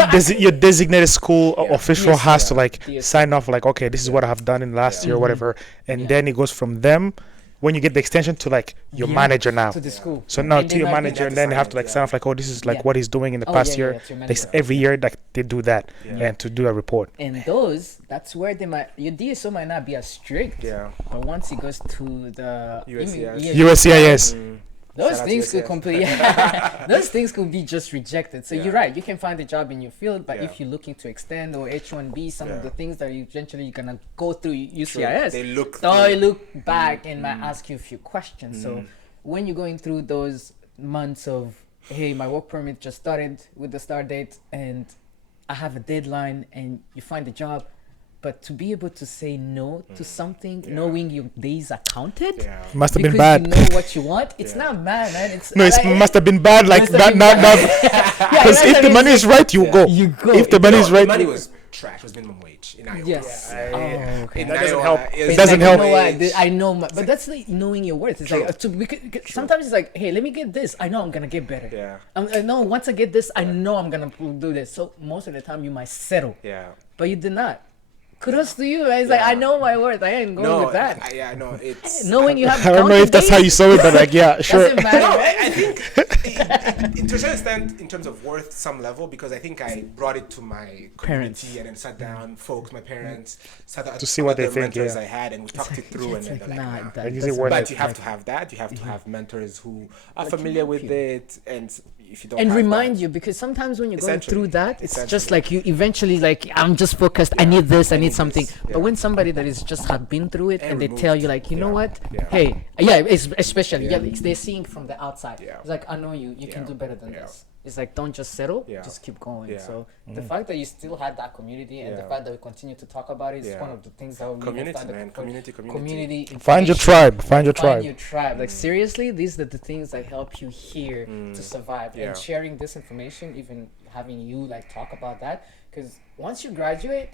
because your designated school official Yes, has to like Yes. sign off like, okay, this is what I have done in last year or whatever, and Yeah. then it goes from them when you get the extension to like your Yeah, manager now. to the school. So now And to they your might be- manager, and They have then to they have to sign like it, sign yeah. off like, oh, this is like Yeah. what he's doing in the Oh, past yeah, year. yeah, to your They manager. every year like they do that Yeah. and to do a report. And those, that's where they might, your DSO might not be as strict. Yeah. But once it goes to the USCIS. USCIS. those Shout out to things could USCIS. completely, those things could be just rejected. So Yeah. you're right. You can find a job in your field, but Yeah. if you're looking to extend or H1B, some of Yeah. the things that you eventually you're gonna go through UCIS, They look so through. you look back and might ask you a few questions. So when you're going through those months of, hey, my work permit just started with the start date and I have a deadline, and you find a job, but to be able to say no to something, Yeah. knowing your days are counted, Yeah. Must have been because bad. you know what you want. It's Yeah. not bad, man. It's No, it like- must have been bad. Like Must have not been not bad. not. Yeah, Because if the money is right, you Yeah. go. You go. If the money is No, right, the money was trash. It was minimum wage in Iowa. Yes. Yeah. Oh, okay. In That doesn't Iowa, help. it's It It's doesn't like, help. You know what? wage. I know, but that's like knowing your worth. It's True. like because sometimes it's like, hey, let me get this. I know I'm gonna get better. Yeah. I know once I get this, I know I'm gonna do this. So most of the time, you might settle, Yeah. but you did not. Kudos to you. It's like Yeah. I know my worth. I ain't going No, with that. yeah, no, it's. Knowing you have. I don't know if that's how you saw it, but like yeah, sure. Doesn't matter. No, right? I think to a certain extent, in terms of worth, some level, because I think I brought it to my Parents. community and then sat down, folks, my parents, sat down To see what they think, mentors yeah. I had, and we talked it through, and then they're like, nah. that And you see doesn't- what- But you have to have that. You have to have mentors who are familiar with it, and if you don't and have remind that, you, because sometimes when you're going Essentially. through that, it's just Essentially. like you eventually like, I'm just focused, I need this, I need need something. this, But yeah. when somebody that is just have been through it and they removed, tell you like, you know yeah, what, yeah. hey, yeah, it's especially they're seeing from the outside. Yeah. It's like, I know you can Yeah. do better than Yeah. this. It's like, don't just settle, Yeah. just keep going. Yeah. So the fact that you still had that community and the Yeah. fact that we continue to talk about it is Yeah. one of the things that we Community, started man. Community. community Find your information. tribe. Find your Find tribe. your tribe. Like seriously, these are the things that help you here to survive. Yeah. And sharing this information, even having you like talk about that, because once you graduate,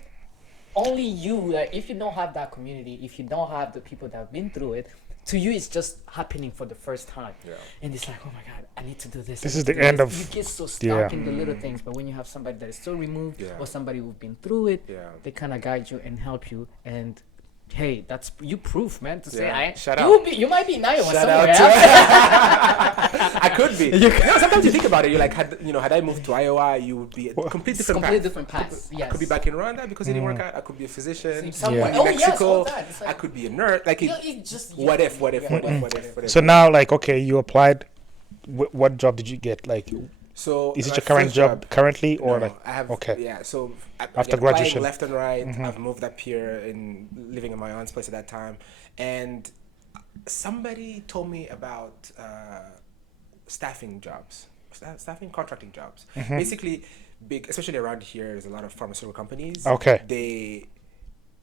only you, like if you don't have that community, if you don't have the people that have been through it, to you it's just happening for the first time. Yeah. And it's like, oh my god, I need to do this. This I is need to the do end this. of- You get so stuck yeah. in the little things, but when you have somebody that is so removed Yeah. or somebody who've been through it, Yeah. they kind of guide you and help you. And hey, that's you proof, man. To say Yeah. Shout you out. will be, you might be in Iowa Shout somewhere. out huh? I could be. Sometimes you think about it. You're like, had I moved to Iowa, you would be a complete different Completely path. different paths. Yes. I could be back in Rwanda because it didn't work out. I could be a physician. Somewhere. In Oh, yes, Mexico. all that. It's like- I could be a nerd. Like, You know, it just what if? What if? So now, like, okay, you applied. What job did you get? Like, So is it my your current first job currently, or No, like? I have okay. Yeah, so After again, graduation. applying left and right. I've moved up here and living in my aunt's place at that time, and somebody told me about staffing jobs, staffing contracting jobs. Basically, big, especially around here, there's a lot of pharmaceutical companies. Okay. They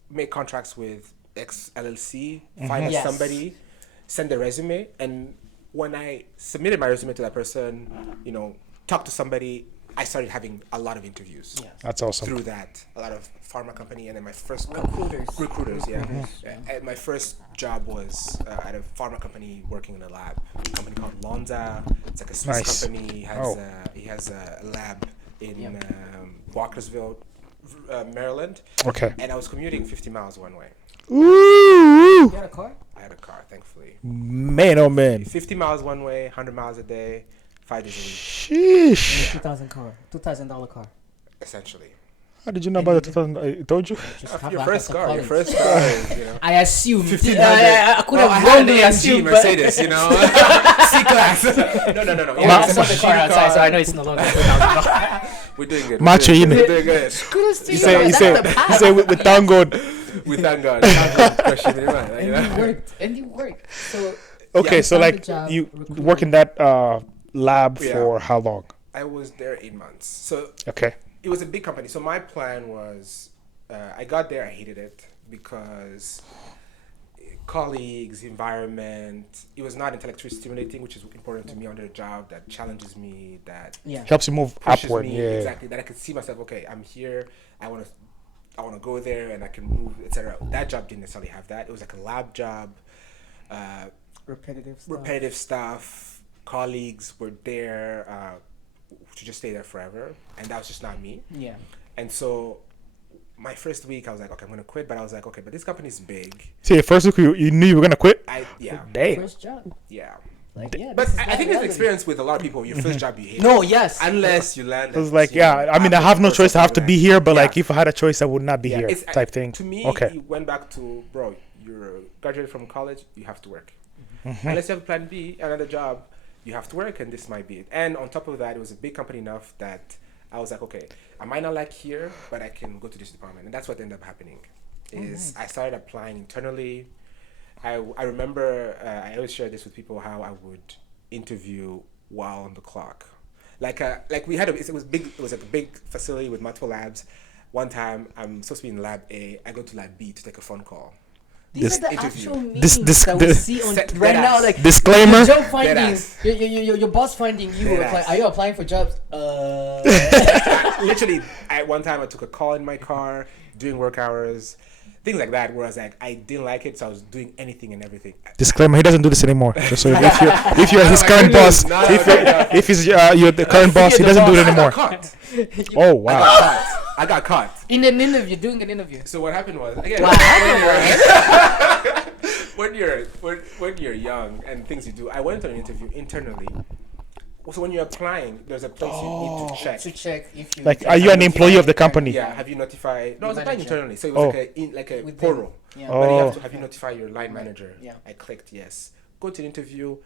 make contracts with X LLC, find Yes. somebody, send their resume, and when I submitted my resume to that person, talked to somebody, I started having a lot of interviews. Yes. That's awesome. Through that, a lot of pharma company, and then my first Recruiters. yeah. And my first job was at a pharma company working in a lab, a company called Lonza. It's like a Swiss Nice. company. Oh. He has a lab in Walkersville, Maryland. Okay. And I was commuting 50 miles one way. Ooh, You got a car? I had a car, thankfully. man, oh man. 50 miles one way, 100 miles a day, 5 days a week, Sheesh. $2,000 car. essentially. How did you know about the 2000? I told you. Just have Your like first a car, college. is, I assumed. 1500. I could Well, have I had an wrongly AMG assumed, but Mercedes, C-Class. No. I saw the car outside, so I know it's no longer $2,000. We're doing good. Macho, you know. We're doing good. Kudos to He you. said, he That's said, the he path. said, with thank God. We thank God. Thank God. Question in mind, And you worked. And you worked. So Okay, Yeah, so found like a job, you recruited. work in that lab Yeah. for how long? I was there 8 months. So Okay. it was a big company. So my plan was, I got there, I hated it because colleagues, environment, it was not intellectually stimulating, which is important to me under a job that challenges me, that yeah. Helps you move pushes upward. me, Yeah. exactly, that I could see myself, okay, I'm here, I want to go there and I can move, etc. That job didn't necessarily have that. It was like a lab job, repetitive stuff. Colleagues were there to just stay there forever, and that was just not me. Yeah. And so my first week I was like, okay, I'm gonna quit, but I was like, okay, but this company's big. See, first week you knew you were gonna quit. Damn. First job. Yeah. Like yeah. But this is I think not it's an reality. experience with a lot of people. Your first job you hate. No. Yes. Unless you land. It was like, yeah, I mean, I have no choice. I have to be here, but like, if I had a choice, I would not be here, type thing. To me, Okay. it went back to, bro, you're graduated from college, you have to work. Unless you have plan B, another job, you have to work, and this might be it. And on top of that, it was a big company enough that I was like, okay, I might not like here, but I can go to this department. And that's what ended up happening. I started applying internally. I remember, I always share this with people, how I would interview while on the clock. Like we had it was big. It was like a big facility with multiple labs. One time, I'm supposed to be in lab A. I go to lab B to take a phone call. These are the interview. actual meetings that we see on Set- right dead now. ass. Like Disclaimer. your job finding, ass. your boss finding you. Dead Apply, ass. are you applying for jobs? Literally, one time I took a call in my car, doing work hours, things like that. Where I was like, I didn't like it, so I was doing anything and everything. Disclaimer: he doesn't do this anymore. Just so if you're his Oh my current goodness, boss, not if right if he's you're the current boss, he doesn't do it I got anymore. caught. Oh wow. I got caught. In an interview, doing an interview. So what happened was, again, Wow. when you're young and things you do, I went on an interview internally So when you're applying, there's a place you need to check. To check if you Like, are you an employee of the company? Yeah, have you notified? No, I was applying Manager. internally, so it was Oh. like a Within- portal. Yeah. But you Oh. have to have you notify your line manager. Yeah. I clicked yes. Go to the interview.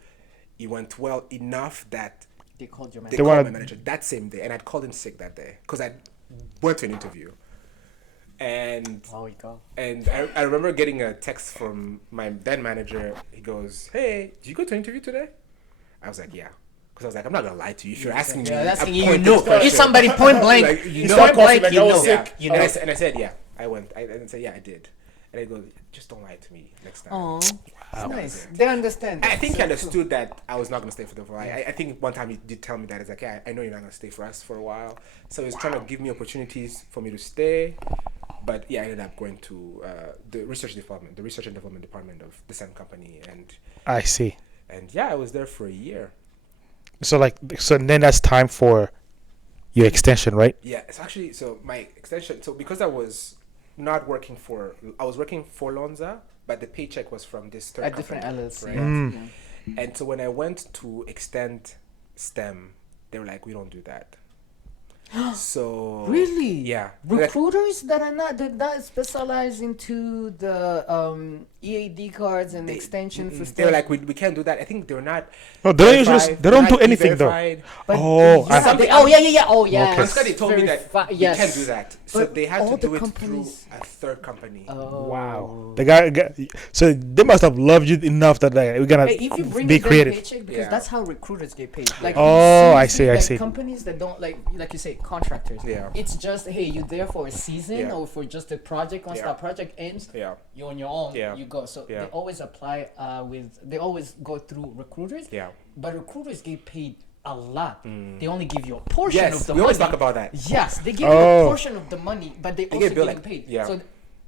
It went well enough that They called your they manager. called wanna- my manager that same day, and I'd called in sick that day because I went to an interview. And Oh, you go. I remember getting a text from my then manager. He goes, "Hey, did you go to an interview today?" I was like, "Yeah," because I was like, "I'm not gonna lie to you. If you're asking me, Yeah, a that's you pointed know. question, If somebody point blank, like, you you know, start point calling blank, me, you I know. was sick. You And know. I said, "Yeah, I went." I said, "Yeah, I did." And I go, "Just don't lie to me next time." Oh, That was nice. it. They understand. I think he So understood that I was not gonna stay for the while. I think one time he did tell me that it's like, "Yeah, I know you're not gonna stay for us for a while." So he's trying to give me opportunities for me to stay. But yeah, I ended up going to the research and development department of the same company, I see. and yeah, I was there for a year. So then that's time for your extension, right? Yeah, it's actually so my extension. So because I was not working I was working for Lonza, but the paycheck was from this third a different company, LLC. right? Yeah. And so when I went to extend STEM, they were like, "We don't do that." So Really? yeah, like, Recruiters that are not specialize into the EAD cards and extensions and they were stuff. like, we can't do that. I think they're not. No, they don't usually. verified, They don't they're do not anything though. E-verified. But Oh, yeah, Something- yeah. Oh, yeah. Okay. Because they told me that we yes. can't do that, so But they had all to the do it companies- through a third company. Oh. Wow. The guy. So they must have loved you enough that like, we're gonna Hey, if you bring be in their creative. paycheck, because Yeah. that's how recruiters get paid. Like, Oh, I seriously, see, I like see. Companies that don't like you say, contractors. Yeah. It's just hey, you there for a season Yeah. or for just a project. Once Yeah. that project ends, Yeah, you're on your own. Yeah. You go. So Yeah. they always apply they always go through recruiters. yeah. But recruiters get paid a lot. They only give you a portion of Yes, the we money. always talk about that. Yes, they give you Oh. a portion of the money, but they also get billed getting like- paid. yeah. So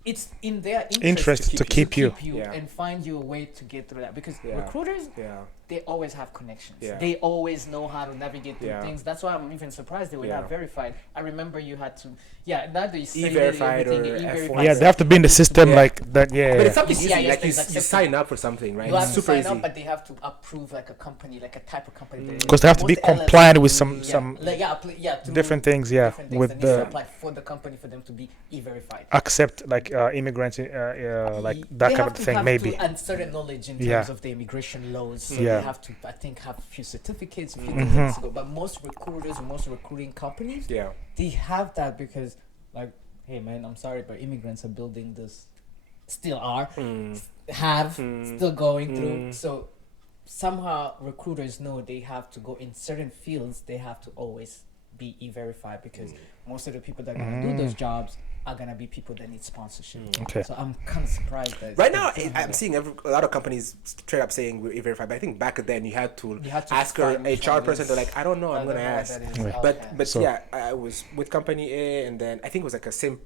it's in their Interest to keep you. Yeah. and find you a way to get through that because Yeah. recruiters Yeah, they always have connections. Yeah. They always know how to navigate through Yeah. things. That's why I'm even surprised they were Yeah. not verified. I remember you had to, now that you say E-verified or everything, F1. Yeah, they have to be in the system Yeah. like that. Yeah. but it's something Yeah, easy. yes, Like you, it's you acceptable. sign up for something, right? You have It's to super sign easy. up, but they have to approve like a company, like a type of company. Because they have to be Most compliant with LLCs, some through different things. Yeah, different things with that needs to the apply for the company for them to be e-verified. accept like immigrants, like that They kind have of to thing. have Maybe. and certain knowledge in Yeah. terms of the immigration laws. So Yeah. they have to, I think, have a few certificates, a few Mm-hmm. things to go. But most recruiters and most recruiting companies, Yeah, they have that because, like, hey man, I'm sorry, but immigrants are building this, still are, still going through. So somehow recruiters know they have to go in certain fields. They have to always be e-verified because most of the people that are gonna do those jobs are gonna be people that need sponsorship. Okay. So I'm kind of surprised that right now they don't have I'm that. seeing a lot of companies straight up saying we're e-verified. But I think back then you had to You had to ask her find which HR one person. is- They're like, I don't know. I'm I gonna don't know what ask. that is. Yeah. Okay. But So- yeah, I was with company A, and then I think it was like a same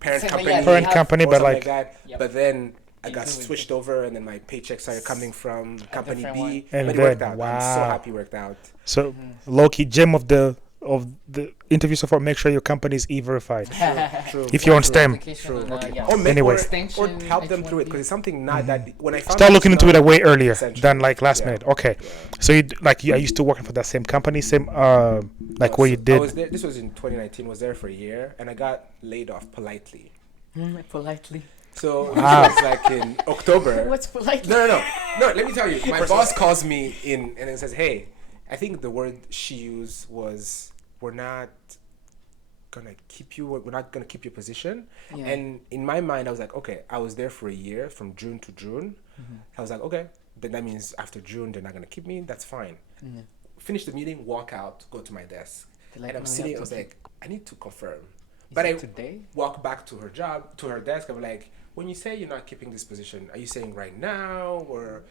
parent Same, company. yeah, Parent have- company, or but something like that. Yep. But then I got Into it. switched over, and then my paycheck started coming from company different B. one. And but it then, worked out. I'm so wow. happy it worked out. so low-key gem of the interview so far. Make sure your company is e-verified. True. If you're on STEM, Application and, Okay. yeah. Or make Anyway. or Extension, help them through it H1B. because it's something not that when I found start out looking it's into it not way earlier essential. than like last Yeah. minute. Okay. Yeah. So are you still working for that same company, same like where you I did? was there, this was in 2019. Was there for a year, and I got laid off politely. Politely. So Wow. it was like in October. What's politely? No. Let me tell you. My boss calls me in and it says, "Hey, I think the word she used was we're not gonna keep you. We're not gonna keep your position." Yeah. And in my mind, I was like, "Okay, I was there for a year, from June to June." I was like, "Okay, then that means after June they're not gonna keep me. That's fine." Finish the meeting, walk out, go to my desk, They're like, and I'm "No, you sitting. have I was to like, "I need to confirm." Is But it I today? walk back to her desk. I'm like, when you say you're not keeping this position, are you saying right now or?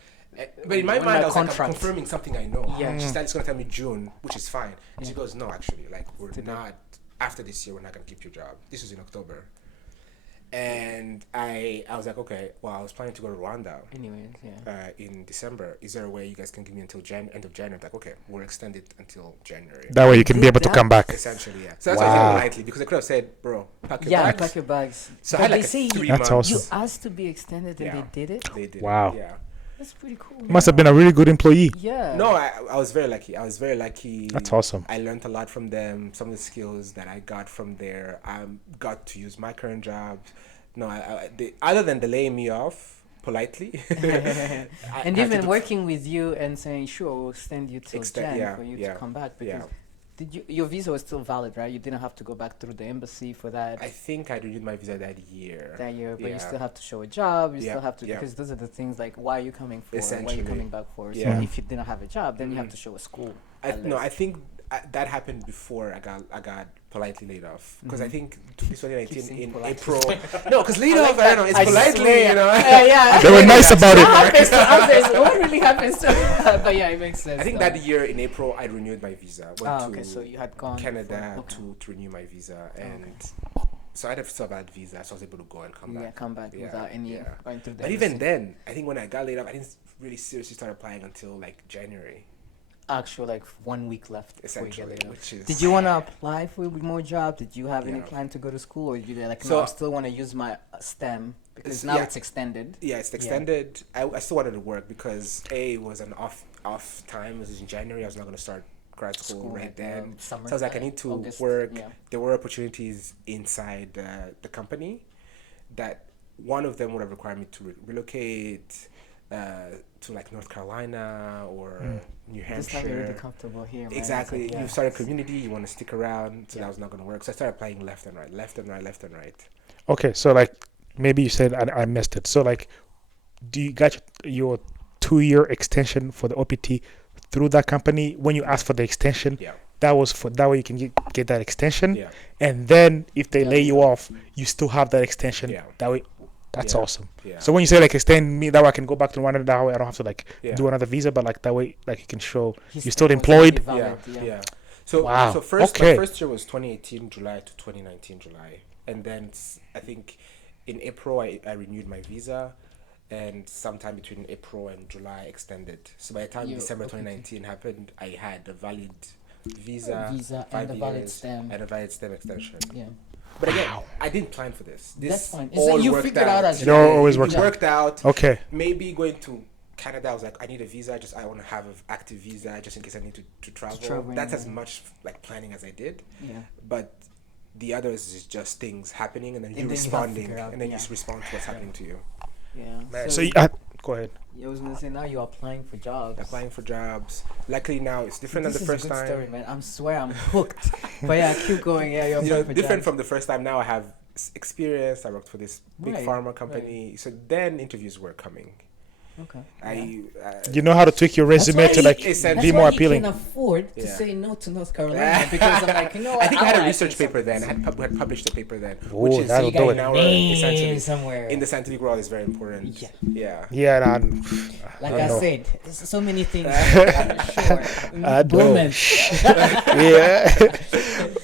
But in my What mind, about I was like, I'm contract? confirming something I know. Yeah. She said it's gonna tell me June, which is fine. And she Yeah. goes, no, actually, like we're not. After this year, we're not gonna keep your job. This was in October, and I was like, okay, well, I was planning to go to Rwanda. Anyways, yeah. In December, is there a way you guys can give me until end of January? Like, okay, we'll extend it until January. That way you can be able to that? come back. Essentially, yeah. So that's why I said Wow. it lightly because I could have said, bro, pack your Yeah, bags. pack your bags. So But I had they like say a 3 That's months. awesome. you asked to be extended and Yeah. they did it. They did. Wow. Yeah. That's pretty cool. Must have been a really good employee. Yeah. No, I was very lucky. I was very lucky. That's awesome. I learned a lot from them. Some of the skills that I got from there, I got to use my current job. No, other than delaying me off politely. And even working with you and saying, sure, we'll extend you till Jan for you to come back. Because your visa was still valid, right? You didn't have to go back through the embassy for that. I think I renewed my visa that year. But you still have to show a job. You still have to, because those are the things like, why are you coming for? Why are you coming back for? So if you didn't have a job, then you have to show a school. I think that happened before I got politely laid off, because I think 2019 in April. No, because laid off, I don't know. It's politely, you know. They were nice about it. Happens to others. What really happens to? But yeah, it makes sense. I think that year in April I renewed my visa. Went to so you had gone Canada to renew my visa, and so I had a still valid visa, so I was able to go and come back. Yeah, come back without any going through the But even then, I think when I got laid off, I didn't really seriously start applying until like January. Actual like 1 week left Essentially, which is. Did you want to apply for more jobs? Did you have any plan to go to school, or you like no, I still want to use my STEM because now it's extended? Yeah, it's extended. I still wanted to work because it was an off time. It was in January. I was not going to start grad school right then. So I was like, I need to work. There were opportunities inside the company that one of them would have required me to relocate to like North Carolina or New Hampshire. Just not really comfortable here. Man. Exactly. You start a community, you want to stick around, so that was not going to work. So I started applying left and right. Okay, so like maybe you said I missed it. So like, do you got your 2-year extension for the OPT through that company? When you asked for the extension, that was for that way you can get that extension, and then if they lay you off, you still have that extension. That way. That's awesome. Yeah. So when you say like extend me, that way I can go back to Rwanda. That way I don't have to like do another visa, but like that way like you can show you're still employed. So wow. So first my first year was 2018 July to 2019 July, and then I think in April I renewed my visa, and sometime between April and July extended. So by the time December 2019 happened, I had a valid visa 5 and years and a valid STEM extension. Yeah. But again, I didn't plan for this. That's fine. All you worked figured out as it always worked out. Okay. Maybe going to Canada, I was like, I need a visa. I want to have an active visa just in case I need to travel. That's as much like planning as I did. Yeah. But the others is just things happening, and then you responding, and then you just respond to what's happening to you. Yeah. Man, so go ahead. I was gonna say now you're applying for jobs. Luckily now it's different than the first time. Story, man. I swear I'm hooked. But yeah, keep going. Yeah, you're applying for different jobs. from the first time. Now I have experience. I worked for this big pharma company, so then interviews were coming. Okay. You know how to tweak your resume to like be more appealing. I can afford to say no to North Carolina because I'm like, I think I had a research paper then. I had published a paper then, which is that'll do it. Essentially somewhere in the scientific world is very important. Yeah. Like I said, there's so many things.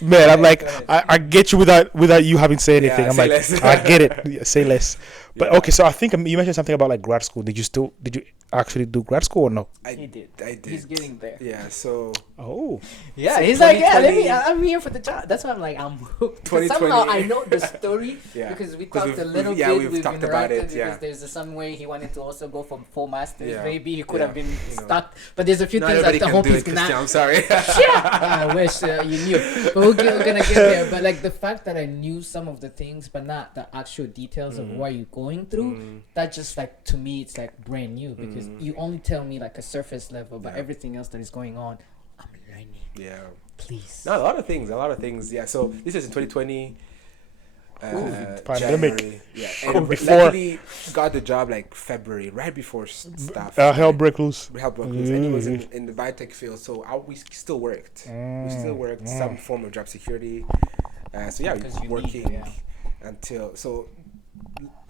Man, I'm like, I get you without you having said anything. I'm like, I get it. Say less. But okay, so I think you mentioned something about like grad school. Did you actually do grad school or no? I did. He's getting there. Yeah. So. Oh. Yeah. So he's like, I'm here for the job. That's why I'm like, I'm hooked. Somehow I know the story because we talked a little bit. Yeah, we've talked about it. Because there's some way he wanted to also go for 4 masters. Yeah. Maybe he could have been stuck. But there's a few things that the hope is gonna. I'm sorry. I wish you knew. But we're gonna get there. But like the fact that I knew some of the things, but not the actual details of what you're going through, that just like to me it's like brand new because you only tell me like a surface level, but everything else that is going on, I'm learning. Yeah. Please. No, a lot of things. Yeah. So this is in 2020. Pandemic. January. Yeah. And luckily got the job like February, right before stuff. Hell broke loose. And he was in the biotech field, so we still worked. We still worked some form of job security. So yeah, we were working until so.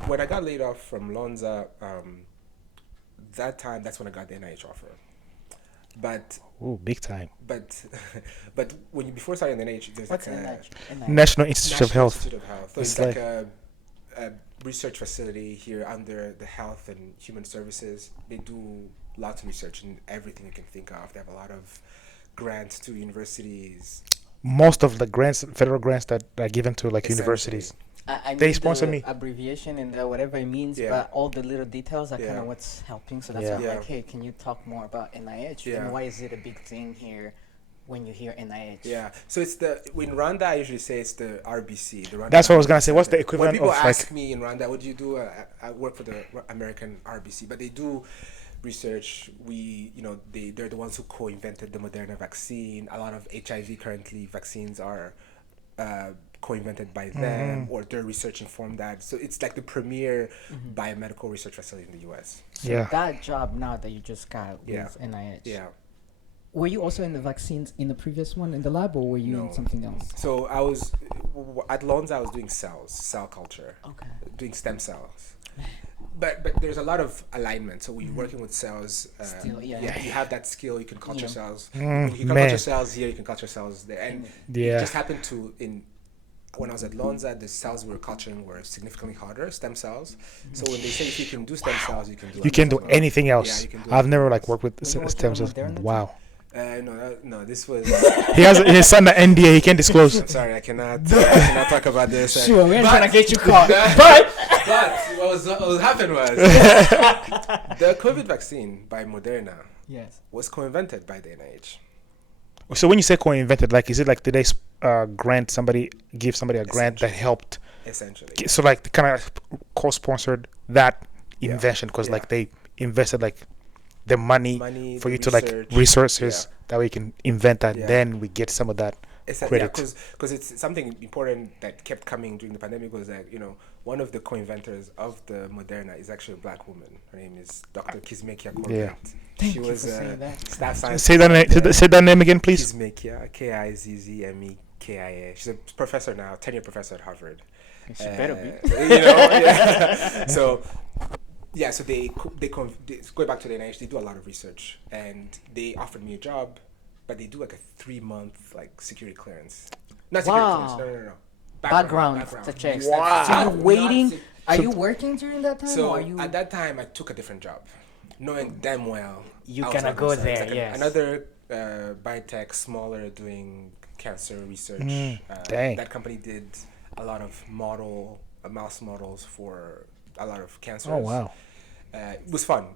When I got laid off from Lonza, that's when I got the NIH offer. But big time. But when you before starting the NIH, there's what's like NIH? National Institute of Health. So it's like a research facility here under the Health and Human Services. They do lots of research in everything you can think of. They have a lot of grants to universities. most of the grants, federal grants that are given to like Essentially. universities. I They need sponsor the me. abbreviation and whatever it means, Yeah. but all the little details are kind Yeah. of what's helping. So that's Yeah. why I'm Yeah. like, hey, can you talk more about NIH Yeah. and why is it a big thing here when you hear NIH? Yeah, so it's in Rwanda I usually say it's the RBC. The Rwanda That's what I was gonna say. Center. What's the When equivalent people of ask like? me in Rwanda, what do you do? I work for the American RBC, but they do research. They're the ones who co-invented the Moderna vaccine. A lot of HIV currently vaccines are co-invented by them, or their research informed that. So it's like the premier biomedical research facility in the U.S. So Yeah. that job now that you just got with Yeah. NIH. Yeah. Were you also in the vaccines in the previous one in the lab, or were you No. in something else? So I was at Lonza. I was doing cell culture, Okay. doing stem cells. But there's a lot of alignment. So when you're working with cells, Still, yeah. you have that skill. You can culture Yeah. cells. Mm, You can man. culture cells here. You can culture cells there. And Yeah. it just happened to when I was at Lonza, the cells we were culturing were significantly harder, stem cells. So when they say if you can do stem cells, you can do You can do anything Yeah, else. you can do I've never anything like else. worked with Were you working stem on cells. Moderna too? Wow. No, this was. He signed an NDA. He can't disclose. I'm sorry, I cannot talk about this. Sure, we're But- trying to get you caught. But what happened was the COVID vaccine by Moderna Yes. was co-invented by the NIH. So when you say co-invented, like, is it like did they give somebody a grant that Essentially. helped? Essentially, So like kind of co-sponsored that Yeah. invention because Yeah. like they invested like the money for the you to like research. resources that way you can invent that. Yeah. Then we get some of that. Credit. Because it's something important that kept coming during the pandemic was that one of the co-inventors of the Moderna is actually a black woman. Her name is Dr. Kizmekia Corbett. Yeah. Thank She you was for saying that. staff scientist. Say that name. Say that name again, please. Kizmekia, Kizzmekia. She's a professor now, tenured professor at Harvard. She better be. Yeah. So they go back to the NIH. They do a lot of research, and they offered me a job, but they do like a 3-month like security clearance. Not security Wow. clearance. No. Background to check. Wow. So you're waiting. Not Are you working during that time, So or are you? at that time, I took a different job, knowing damn well You I was gonna not go gonna start. there, It's like yes. another biotech, smaller, doing cancer research. Dang. That company did a lot of mouse models for a lot of cancers. Oh wow. It was fun.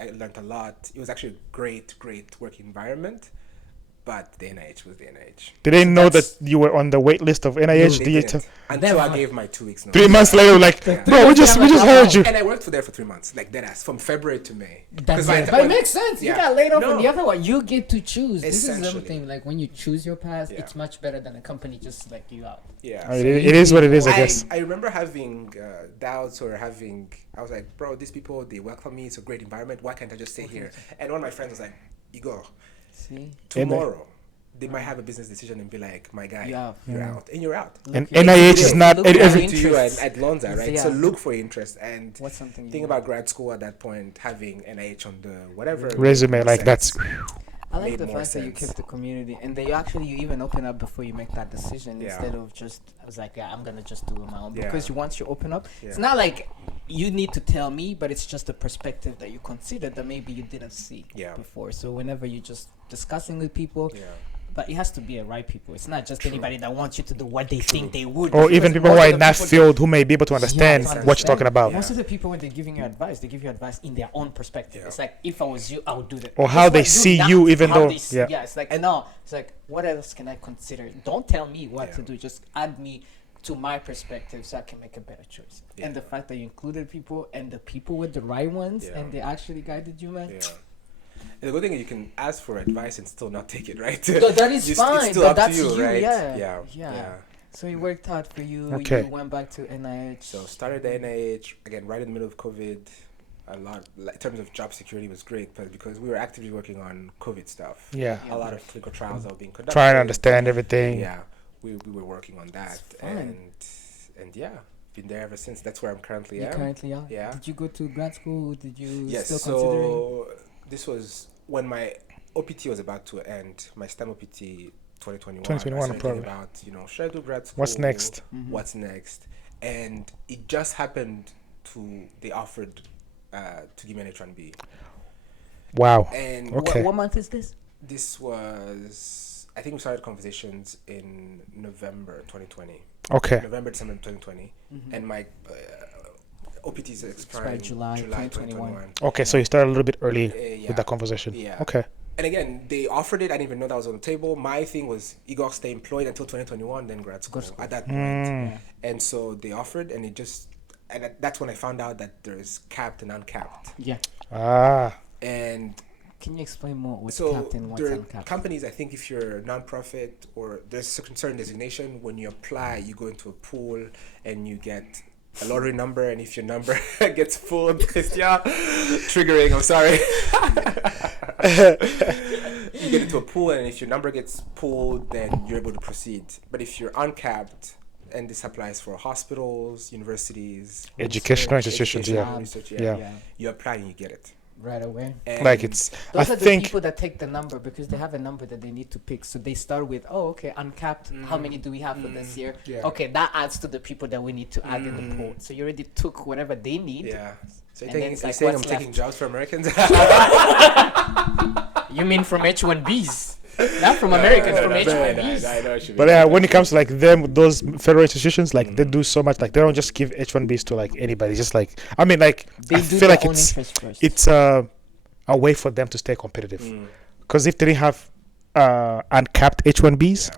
I learned a lot. It was actually a great work environment. But the NIH was the NIH. Did they know that that's- you were on the wait list of NIH? They Did you didn't. Until I gave my 2 weeks notice. 3 months later, like, Yeah. bro, we just hired you. And I worked there for 3 months, like deadass, from February to May. That's by it. the- But it makes sense. You Yeah. got laid off No. on the other one. You get to choose. This is Essentially. something like when you choose your path, Yeah. it's much better than a company just like you out. Yeah. I mean, it is what it is, I guess. I remember having doubts or I was like, bro, these people, they welcome me. It's a great environment. Why can't I just stay here? And one of my friends was like, Igor, See, tomorrow they might have a business decision and be like, my guy, Yeah. you're out. And you're out. And Look, NIH is look, not look at at every. To you Interests. at Lonza, right? So Yeah. look for interest. And what's something? think about grad school at that point, having NIH on the whatever Resume, made like, more that's- sense. I like made the more fact that you sense. kept the community, and they you even open up before you make that decision Yeah. instead of just. I was like, yeah, I'm gonna just do it on my own Yeah. because once you open up, Yeah. it's not like you need to tell me, but it's just a perspective that you considered that maybe you didn't see Yeah. before. So whenever you're just discussing with people, Yeah. but it has to be a right people. It's not just anybody that wants you to do what they think they would. Or because even people who most are of in the that people field who may be able to understand to what you're talking about. Yeah. Most of the people when they're giving you advice, they give you advice in their own perspective. Yeah. It's like if I was you, I would do that. Or Guess how they what? Do see that. you, even How though- they see- yeah. yeah. It's like no. It's like what else can I consider? Don't tell me what to Yeah. do. Just add me to my perspective so I can make a better choice. Yeah. And the fact that you included people and the people with the right ones Yeah. and they actually guided you, man. Yeah. And the good thing is you can ask for advice and still not take it, right? That is fine, It's still but up that's to you, you, right? yeah. Yeah. Yeah. So it worked out for you. Okay. You went back to NIH. So started the NIH again right in the middle of COVID. A lot in terms of job security was great, but because we were actively working on COVID stuff. Yeah. A lot of clinical trials that were being conducted. Trying to understand everything. Yeah, we were working on that, That's fun. and yeah, been there ever since. That's where I'm currently You at. currently are. Yeah. Did you go to grad school? Did you Yes. still considering? So this was when my OPT was about to end. My STEM OPT 2021. 2021 I started probably. thinking about should I do grad school? What's next? Mhm. What's next? And it just happened they offered to give me an H1B. Wow. And Okay. What month is this? this was I think we started conversations in November 2020. Okay. November, December 2020. And my OPT is expiring July 2021. Okay, so you started a little bit early Yeah. with that conversation. Yeah. Okay. And again, they offered it. I didn't even know that was on the table. My thing was Igor stay employed until 2021, then grad school at that point. And so they offered, and that's when I found out that there's capped and uncapped. Yeah. And Can you explain more what's so capped and what's there are uncapped? companies, I think if you're a nonprofit or there's a certain designation, when you apply, you go into a pool and you get a lottery number, and if your number gets pulled, Christian, triggering, I'm sorry. You get into a pool, and if your number gets pulled, then you're able to proceed. But if you're uncapped, and this applies for hospitals, universities, Educational institutions, research, Yeah. you apply and you get it. Right away. And Like it's, Those I are the think, people that take the number because they have a number that they need to pick. So they start with, uncapped. How many do we have for this year? Yeah. Okay, that adds to the people that we need to add in the pool. So you already took whatever they need. yeah. So And you're then it's like, saying I'm what's taking left? jobs for Americans? You mean from H1Bs? Not from Americans, from H1Bs. I know what you mean. but when it comes to like them, those federal institutions, like they do so much. Like they don't just give H1Bs to like anybody. Just like, I mean, like They I do feel their like own interest first. it's a way for them to stay competitive. Because if they didn't have uncapped H1Bs,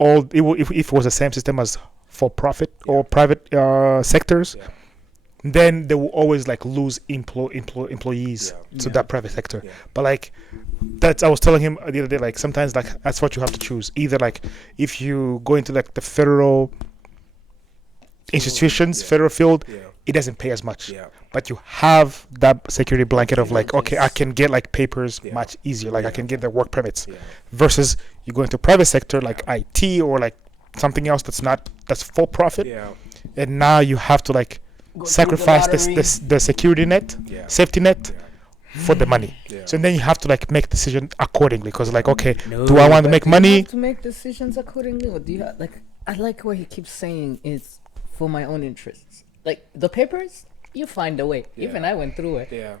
if it was the same system as for profit or private sectors, Yeah. then they will always like lose employees to that private sector. Yeah. But like I was telling him the other day, like sometimes like that's what you have to choose. Either like if you go into like the federal institutions, federal field, it doesn't pay as much. Yeah. But you have that security blanket of like, okay, I Privileges. can get like papers Yeah. much easier. Like I can get the work permits. Yeah. Versus you go into private sector like IT or like something else that's for profit, Yeah. and now you have to like Go through the sacrifice lottery. the security net, Yeah. safety net Yeah. for the money. Yeah. So then you have to like make decision accordingly, because like, okay, do I want to make Do you money? have to make decisions accordingly, or do you like? I like what he keeps saying is for my own interests. Like the papers, you find a way. Yeah. Even I went through it. Yeah.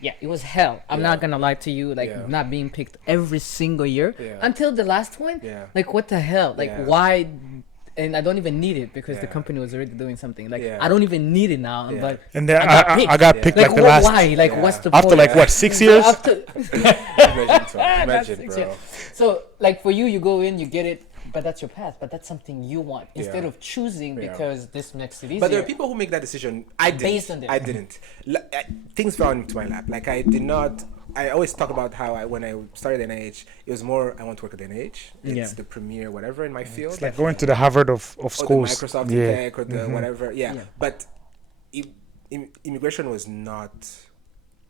Yeah, it was hell. I'm Yeah. not gonna lie to you. Like Yeah. not being picked every single year Yeah. until the last one. Yeah. Like what the hell? Like Yeah. why? And I don't even need it because the Yeah. company was already doing something. Like Yeah. I don't even need it now. Yeah. But And then I got I got picked. picked like like the what, last why? Like Yeah. what's the after point? like what 6 years? After, Imagine, 6 bro. years. So like for you, you go in, you get it, but that's your path. But that's something you want instead Yeah. of choosing Yeah. because this makes it easier. But there are people who make that decision. I didn't. Based on it. I didn't. Things fell into my lap. Like I did not. I always talk about how when I started NIH, it was more I want to work at NIH. It's Yeah. the premier whatever in my field. It's like going to the Harvard of or schools. the Microsoft Yeah. Tech or the whatever. Yeah. Yeah. But immigration was not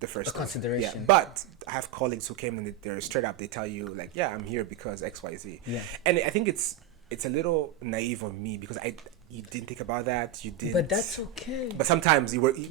the first A thing. consideration. Yeah. But I have colleagues who came and they're straight up. They tell you like, yeah, I'm here because X, Y, Z. Yeah. And I think it's a little naive of me because you didn't think about that. You didn't. But that's okay. But sometimes a little You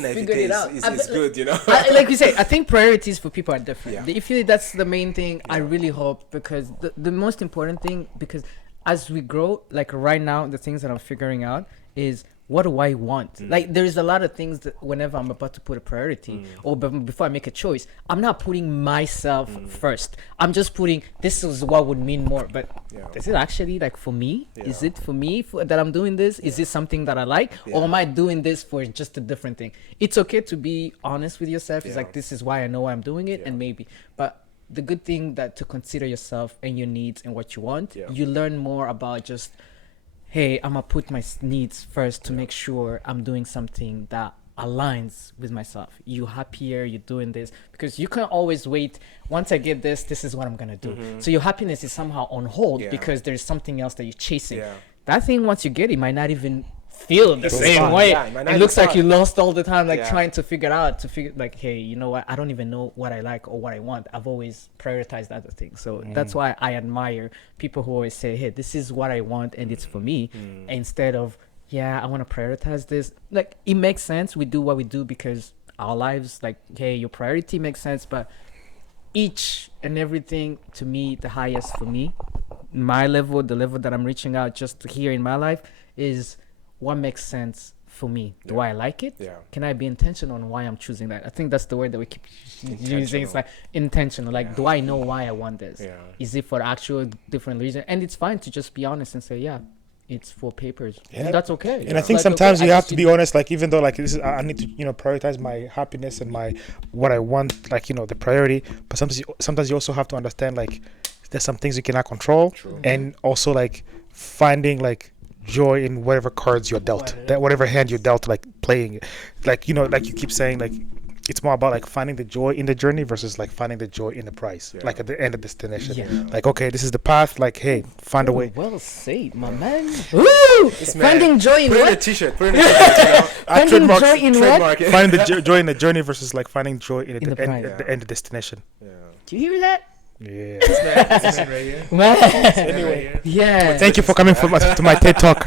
naivete figured it out. is good, you know. Like you say, I think priorities for people are different. Yeah. If you that's the main thing, I really hope because the most important thing because as we grow, like right now, the things that I'm figuring out is what do I want? Like there's a lot of things that whenever I'm about to put a priority or before I make a choice, I'm not putting myself first. I'm just putting this is what would mean more. But Yeah. is it actually like for me? Is Yeah. it for me that I'm doing this? Is this something that I like? Or Yeah. am I doing this for just a different thing? It's okay to be honest with yourself. It's Yeah. like this is why I know I'm doing it and maybe. But the good thing that to consider yourself and your needs and what you want, Yeah. you learn more about just hey, I'm gonna put my needs first to make sure I'm doing something that aligns with myself. You happier, you're doing this because you can't always wait. Once I get this, this is what I'm gonna do. So your happiness is somehow on hold Yeah. because there's something else that you're chasing. Yeah. That thing, once you get it, might not even feel the It's same fun. way. Yeah, it might not It looks be like you fun. lost all the time, like Yeah. trying to figure like, hey, you know what? I don't even know what I like or what I want. I've always prioritized other things. So that's why I admire people who always say, hey, this is what I want and it's for me, instead of, yeah, I want to prioritize this. Like, it makes sense. We do what we do because our lives, like, hey, your priority makes sense, but each and everything to me, the highest for me, my level, the level that I'm reaching out just here in my life is what makes sense for me, do Yeah. I like it? Yeah. Can I be intentional on why I'm choosing that? I think that's the word that we keep using. It's Intentional. like intentional. Like, Yeah. do I know why I want this? Yeah. Is it for actual different reason? And it's fine to just be honest and say, yeah, it's for papers. Yeah. And that's okay. And I It's think like, sometimes okay, you I have just to be honest, like even though like this is, I need to prioritize my happiness and my what I want, like the priority. But sometimes you also have to understand like there's some things you cannot control, True. and also like finding like joy in whatever cards you're dealt, that whatever hand you're dealt, like playing it. Like like you keep saying, like it's more about like finding the joy in the journey versus like finding the joy in the prize, Yeah. like at the end of destination. Yeah. Like, okay, this is the path, like, hey, find a Oh, way. well said, my man. Woo! This man, Finding joy in Put it in a what? t-shirt. Put it in a t-shirt. Finding joy in what? Trademark it. Finding the joy in the journey versus like finding joy in, In the the end, prize. at the end of destination. Yeah. Do you hear that? Yeah. This man right here. Man. Anyway. Yeah. Thank you for coming to my TED talk.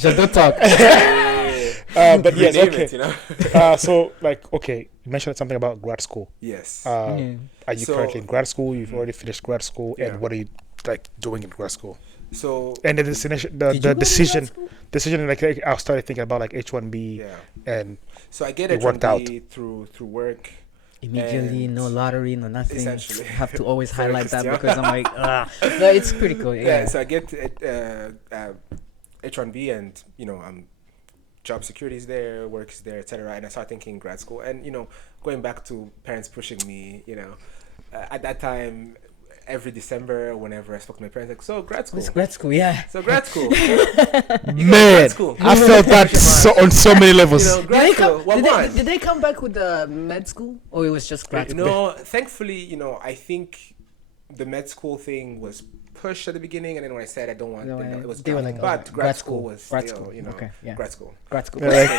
J'adore talk. But yes, Rename okay. it, you know? So like, okay, you mentioned something about grad school. Yes. Are you So- currently in grad school? You've already finished grad school, Yeah. and what are you like doing in grad school? So And the destination, Did you go to grad decision, school? like I started thinking about like H1B, yeah. and So I get It worked out. H1B through work. Immediately, And no lottery, no nothing. essentially. Have to always Sorry, highlight that Christian. because I'm like, no, it's pretty cool. Yeah. Yeah. So I get H1B, and job security is there, work is there, etc. And I start thinking grad school, and going back to parents pushing me, at that time, every December, whenever I spoke to my parents, like, so grad school. It's grad school, yeah. So grad school. man, school. I felt that on so many levels. Grad school. What one? Did they come back with the med school, or it was just grad school? No, thankfully, I think the med school thing was pushed at the beginning, and then when I said I don't want, No, it was they were gone. like, but okay, grad school was grad still, school. Okay, yeah. grad school. Grad school. Like,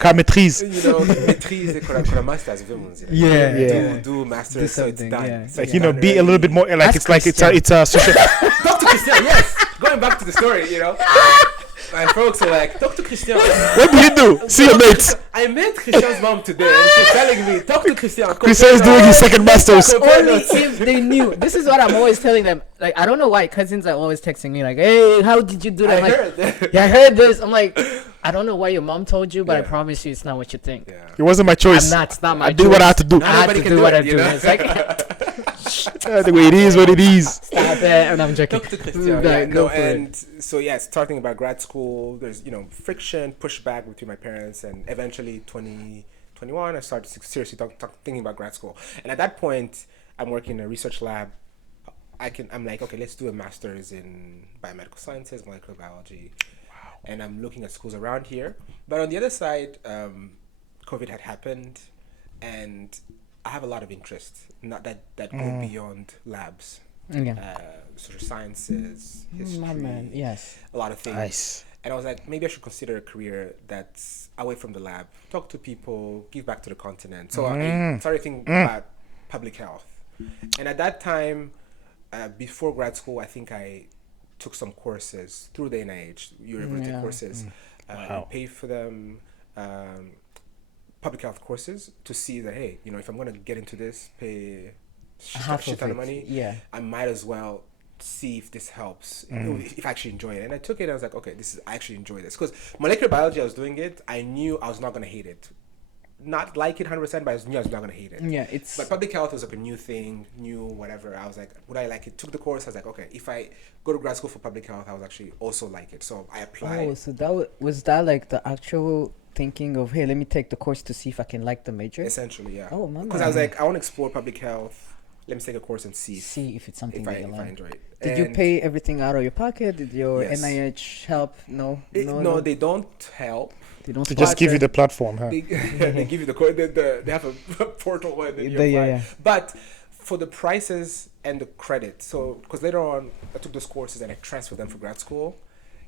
qu'à maîtrise. Maîtrise qu'on a masters, Yeah, yeah. Do masters, Do so it's something, done. yeah. So Like it's done be a little bit more like Ask it's like Christian. it's a social. Talk to Christian, yes. Going back to the story, my folks are like, talk to Christian. What do you do? See your mates. I met Christian's mom today, and she's telling me, talk to Christian. Christian is doing his second masters. Only if they knew. This is what I'm always telling them. Like, I don't know why cousins are always texting me like, "Hey, how did you do that?" I I'm like, heard. yeah, I heard this. I'm like, I don't know why your mom told you, but I Yeah. promise you, it's not what you think. Yeah. It wasn't my choice. I'm not. It's not my. I did what I had to do. Not I had everybody to can do what I it, do. It's like, The way it is, what it is. stop it. And I'm joking. Talk to Christian. Yeah, Yeah, go no, for it. and so starting about grad school, there's friction, pushback between my parents, and eventually 2021, I started seriously thinking about grad school. And at that point, I'm working in a research lab. I'm like, okay, let's do a master's in biomedical sciences, molecular biology. Wow. And I'm looking at schools around here. But on the other side, COVID had happened, and I have a lot of interest, not that go beyond labs. Yeah. Social sciences, history, My man. Yes. a lot of things. Nice. And I was like, maybe I should consider a career that's away from the lab, talk to people, give back to the continent. So I started thinking about public health. And at that time, before grad school, I think I took some courses through the NIH. You were able to take courses, Wow. pay for them, public health courses, to see that, hey, if I'm going to get into this, pay Half shit of ton of it, money, yeah. I might as well see if this helps, if I actually enjoy it. And I took it, and I was like, okay, I actually enjoy this. Because molecular biology, I was doing it, I knew I was not going to hate it. Not like it 100%, but I knew I was not going to hate it. Yeah. It's. But public health was like a new thing, new whatever. I was like, would I like it? Took the course. I was like, okay, if I go to grad school for public health, I would actually also like it. So I applied. Oh, so that was that like the actual thinking of, hey, let me take the course to see if I can like the major. Essentially, yeah. Oh, my Because I was man. like, I want to explore public health. Let me take a course and see See if it's something if that I you like. enjoy it. Did you And pay everything out of your pocket? Did your Yes. NIH help? No. no, they don't help. They don't. To just But, give you the platform, huh? They, they give you the course. They have a portal where you Yeah, apply. yeah. But for the prices and the credit, so because later on I took those courses and I transferred them for grad school,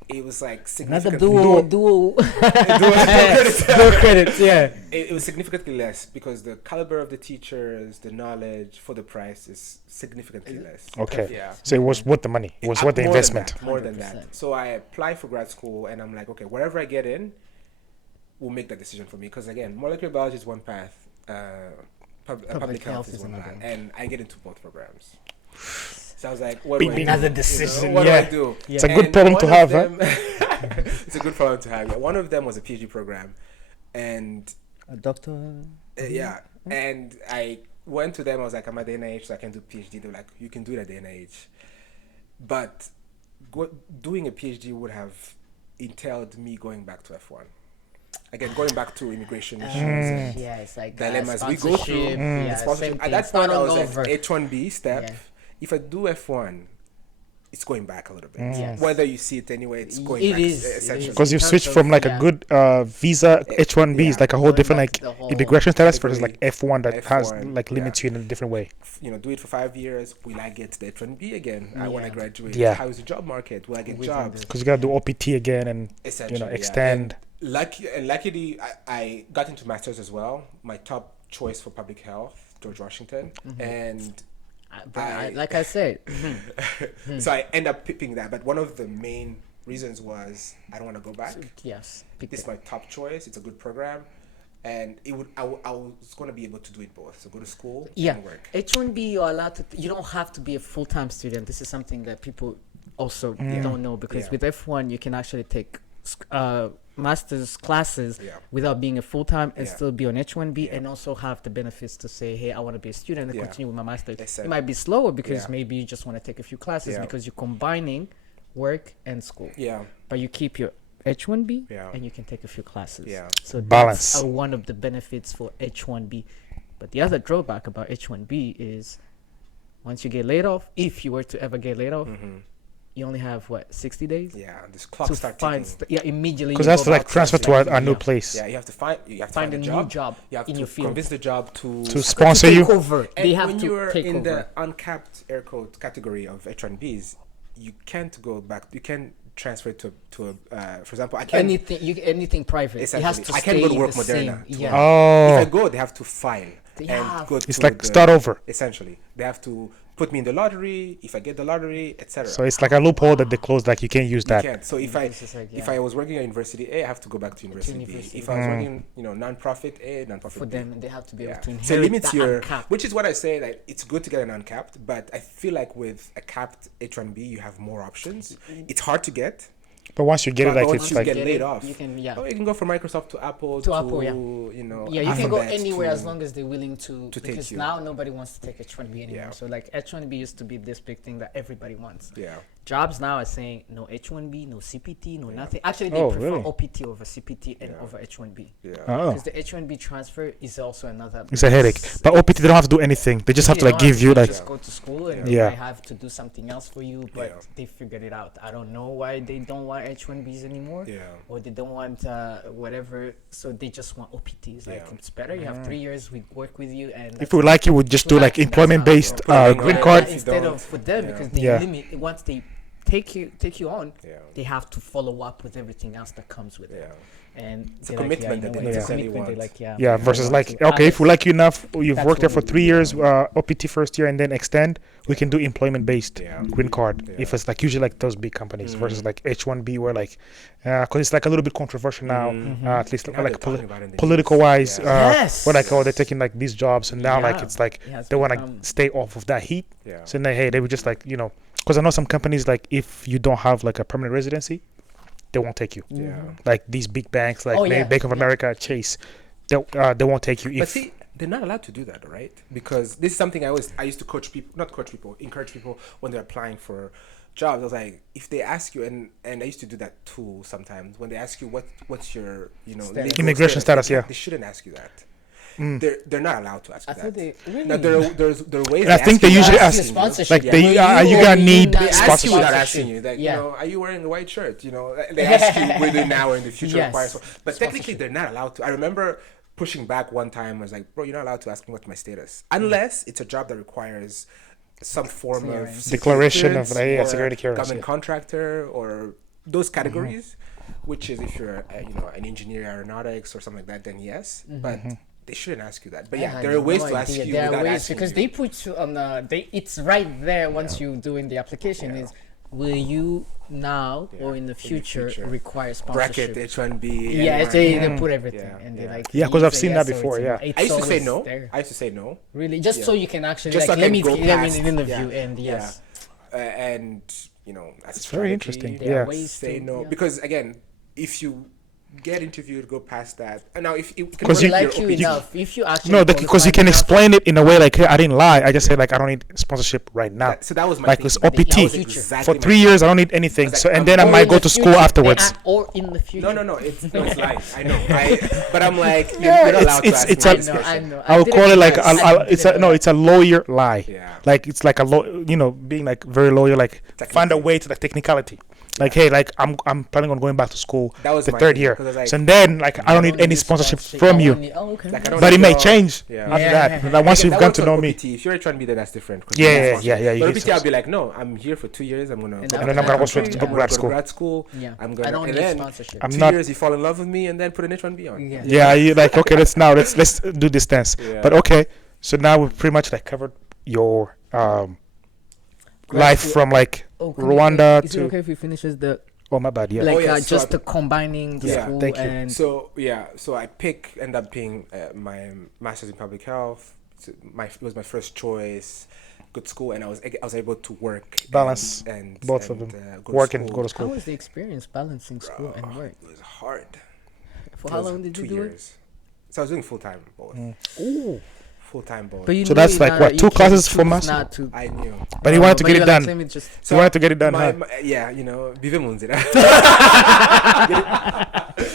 it was like Another significantly dual. credits. Dual credits. Yeah. It was significantly less because the caliber of the teachers, the knowledge for the price is significantly less. Okay. Yeah. So it was worth the money. It was worth the More than investment. that, more than 100%. that. So I applied for grad school, and I'm like, okay, wherever I get in, will make that decision for me. Because again, molecular biology is one path, public health is one another. path, and I get into both programs. So I was like, what do I do? Another decision, What do yeah. I do? Yeah. It's a good And problem one to of have, huh? them- It's a good problem to have. One of them was a PhD program, and A doctor. yeah, and I went to them. I was like, I'm at the NIH, so I can do PhD. They were like, you can do it at the NIH, but doing a PhD would have entailed me going back to F1. Again, going back to immigration issues and Yeah, it's like dilemmas we go through. Yeah, Sponsorship. same At thing. that point, I was Starting like over. H1B step. Yeah. If I do F1, it's going back a little bit. Yes. Whether you see it anyway, it's going It back. is, Essentially. Because you in terms switched of- from like yeah. a good visa H1B is Yeah. like a whole Going different back like to the whole immigration status versus category. like F1 that has F1, like limits you in a different way. Do it for 5 years. Will I get the H1B again? When I Yeah. graduate. Yeah. How is the job market? Will I get Within jobs? the- Because you gotta do OPT again and Essentially, yeah. extend. And luckily, I got into masters as well. My top choice for public health, George Washington, and Like I said, so I end up picking that. But one of the main reasons was I don't want to go back. yes, pick This is it. my top choice. It's a good program, and I was going to be able to do it both. So go to school Yeah, and work. H1B, you're allowed to. You don't have to be a full-time student. This is something that people also don't know because Yeah. with F1 you can actually take master's classes Yeah. without being a full-time and Yeah. still be on H1B Yeah. and also have the benefits to say, hey, I want to be a student and Yeah. continue with my master's. Exactly. It might be slower because Yeah. maybe you just want to take a few classes Yeah. because you're combining work and school. Yeah, But you keep your H1B Yeah. and you can take a few classes. Yeah. So Balance. that's one of the benefits for H1B. But the other drawback about H1B is once you get laid off, if you were to ever get laid off, you only have what 60 days yeah. This clock to start find ticking. immediately. Because you that's go to like back transfer to a new place. Yeah, you have to find find a new job You have in to your field. convince the job to To sponsor you. Take over. And They have when to you're take in over. the uncapped air code category of H1Bs, you can't go back. You can transfer to a for example, I can anything private. It has essentially to I stay can go to work the Moderna. same. to Yeah. work. If I Oh, go, they have to file Yeah. and go. it's to like the- start over. Essentially, they have to put me in the lottery. If I get the lottery, etc. So it's like a loophole that they closed. Like you can't use You that. can't. So if I This is like, if yeah. I was working at University A, I have to go back to University B. university. If I was working, non-profit A, non-profit For B. them, they have to be able Yeah. to inherit So it limits that your, uncapped. which is what I say that it's good to get an uncapped, but I feel like with a capped H1B, you have more options. It's hard to get. But once you get it, But like once it's you like get Get laid it, off. you can Oh, you can go from Microsoft to Apple To Apple, yeah. Yeah, you can go Alphabet anywhere as to- long as they're willing to take because you. now nobody wants to take H1B anymore. Yeah. So like H1B used to be this big thing that everybody wants. Yeah. Jobs now are saying no H1B, no CPT, no nothing. Actually, they Oh, prefer really? OPT over CPT and Yeah. over H1B. Yeah. oh, Because the H1B transfer is also another. it's a headache. But OPT they don't have to do anything. They just have to They like don't give you like just go to school and Yeah. they might have to do something else for you, but Yeah. they figured it out. I don't know why they don't want H1Bs anymore. Yeah. Or they don't want whatever, so they just want OPTs. Like Yeah. it's better. You have 3 years. We work with you, and if we like you, would just do like employment based Employment green based. card. If you instead don't, of for them yeah. because they Yeah. limit once they take you on, Yeah. they have to follow up with everything else that comes with it. Yeah. And It's a they're commitment like, that yeah, they it's a necessarily commitment. They're want. like, yeah, Yeah, I versus want like to. okay, if we like you enough, you've That's worked there what for we 3 do. years, OPT first year, and then extend. We can do employment based Yeah. green card if Yeah. Mm-hmm. it's like usually like those big companies versus like H1B where like because it's like a little bit controversial now, at least Now like they're talking about it in the political news. wise. Yeah. Yes. Where like oh they're taking like these jobs and now like Yeah. it's like It has they want to become- stay off of that heat. Yeah. So they hey they would just like because I know some companies like if you don't have like a permanent residency, they won't take you. Yeah. Like these big banks like Oh, maybe yeah. Bank of Yeah. America, Chase, they won't take you But if see, they're not allowed to do that, right? Because this is something I used to encourage people when they're applying for jobs. I was like, if they ask you, and I used to do that too sometimes, when they ask you what's your Status. legal Immigration status, yeah. they shouldn't ask you that. They're not allowed to ask I you thought that. they really. Now there are ways. And I think they usually ask ask you sponsorship. like Yeah. they Will you or gotta will need not They ask you sponsorship. without Sponsorship. asking you, like, Yeah. are you wearing a white shirt? They ask you whether now or in the future Yes. requires. But technically, Sponsorship. they're not allowed to. I remember pushing back one time. I was like, bro, you're not allowed to ask me what's my status unless it's a job that requires some form Clearance. of Declaration of, security yeah, or security clearance, government yeah. contractor or those categories. Which is if you're an engineer, aeronautics or something like that, then yes. But they shouldn't ask you that. But yeah, I there had are ways no to ask idea. you There are without ways asking because you. they put you on it's right there once you doing the application is will you now or in the future, require sponsorship? bracket H1B. Yeah, N1. they put everything Yeah, and they yeah. like Yeah, 'cause I've say seen that yes or before, it's a yeah. no. It's I used to say always no. there. I used to say no. Really, just so you can actually Just like so I let can me go let me past. interview Yeah. and yes. And you know, as a It's very strategy, interesting. There are Yeah. ways say to- no. yeah. Because again, if you get interviewed, go past that. And now if it can 'Cause work you- with like your you OPT. enough, if you actually No, because you qualified can enough- explain it in a way like, hey, I didn't lie. I just said like I don't need sponsorship right now. So that was my Like thinking. it's That OPT. was Future. exactly For my 3 years, I don't need anything. I was So like, and then I Or might in go the to school future. afterwards. Or in the future. No, it's lying. I know. But I'm like, you're, Yeah, you're not it's- allowed to it's- ask it's me a- this I know, I question. know. I would didn't call it know like that. a, I didn't it's a know no, that. it's a lawyer lie. Yeah. Like it's like a being like very lawyer, like find a Technically. way to the technicality. Like hey, like I'm planning on going back to school That was the my third thing, year. 'cause I was like, So then like I don't need any need sponsorship sponsorship. from I you. want Oh, okay. Like, I don't But it need may your- change Yeah. after Yeah. that. But once Again, you've that gotten works to on know me, OPT. If you're H1B, then that's different. 'cause Yeah, you have yeah, sponsorship. yeah, you But get OPT, I'll some- be like, no, I'm here for 2 years. I'm gonna. And then I'm gonna go straight to I'm gonna grad go school. to grad school. Yeah. I'm gonna. I don't and need then sponsorship. I'm 2 not- years, you fall in love with me, and then put an H1B on. Yeah. yeah, you like okay, let's do this dance. Yeah. But okay, so now we've pretty much like covered your life school. from like Oh, Rwanda is to it okay if he finishes the oh my bad, yeah. like yeah, so just I- the combining the Yeah, school thank you. and So I end up being my master's in public health. So it was my first choice, good school, and I was able to work Balance and both of and, them. go Work to and school. go to how school. was the experience balancing school and work? It was hard. For It how was long did you 2 do years. So I was doing full time both. it? Full time both. But you So knew that's you like not- what, you 2 can classes for choose master? not to. I knew. But he wanted to but get you it were like, done. let me just You wanted to get it done, huh? Yeah, you know, vive munzira.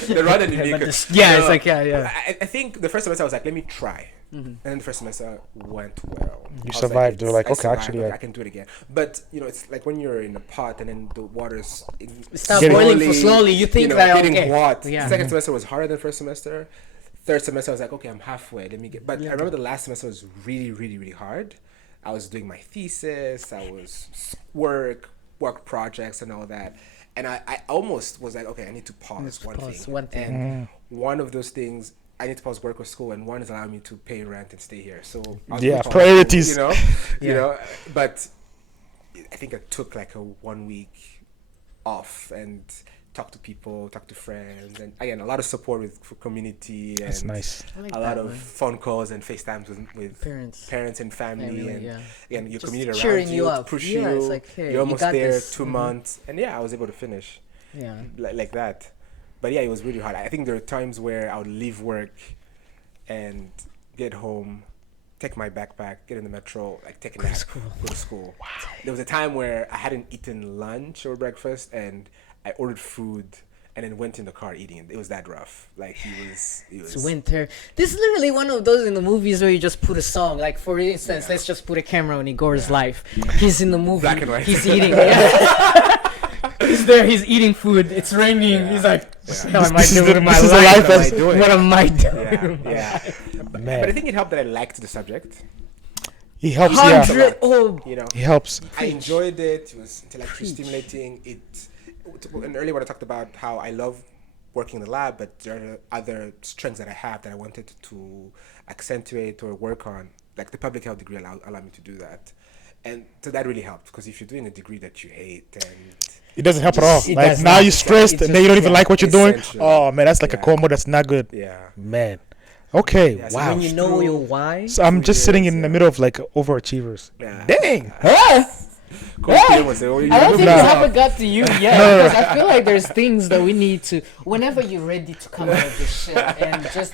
The run and the But naked. yeah, it's like yeah. I think the first semester I was like, let me try. And then the first semester went well. I was survived. You were like, I okay, survived. actually, Okay, yeah. I can do it again. But you know, it's like when you're in a pot and then the water's Start Getting- boiling for slowly. You think that getting okay. hot. Yeah. Second semester was harder than first semester. Third semester I was like, okay, I'm halfway. Let me get. But I remember the last semester was really, really, really hard. I was doing my thesis. I was work projects and all that. And I almost was like, okay, I need to pause one pause thing. one thing. And one of those things, I need to pause work or school, and one is allowing me to pay rent and stay here. So I was Yeah, going to priorities. you know, Yeah. you know. But I think I took like a 1 week off and talked to people, talked to friends, and again a lot of support for community. And That's nice. I like a lot that, of man. phone calls and FaceTimes with Parents. and family, Family, and yeah. again your Just community around cheering you, you to up. push Yeah, you. it's like, hey, you're you almost got there, this. 2 months, and yeah, I was able to finish Yeah. like that. But yeah, it was really hard. I think there are times where I would leave work and get home, take my backpack, get in the metro, like take a nap, go to school. Wow. There was a time where I hadn't eaten lunch or breakfast, and I ordered food and then went in the car eating it. It was that rough. Like it was It's winter. This is literally one of those in the movies where you just put a song. Like for instance, Yeah. let's just put a camera on Igor's life. He's in the movie. Black and white. He's eating. Yeah. He's there. He's eating food. It's raining. Yeah. He's like, Yeah. "What am I This is doing the- with my this is the life? life What am I as- doing? What am I doing?" yeah. Man. But I think it helped that I liked the subject. He helps, yeah. 100. Oh, You know, He helps. I enjoyed it. It was intellectually Preach. stimulating. And earlier when I talked about how I love working in the lab, but there are other strengths that I have that I wanted to accentuate or work on. Like the public health degree allowed me to do that. And so that really helped, because if you're doing a degree that you hate and It doesn't help at all. It Like does now not. you're stressed It's and then you don't even just- like what you're doing. essential. Oh man, that's like a Yeah. combo that's not good. yeah. Man. Okay. Yeah, so wow. when you know your why. So I'm just sitting in years, the yeah. middle of like overachievers. Yeah. Dang. Coach Peter was saying, "Oh, you I don't moved think it up." haven't got to you yet, No. because I feel like there's things that we need to. Whenever you're ready to come out of your shell and just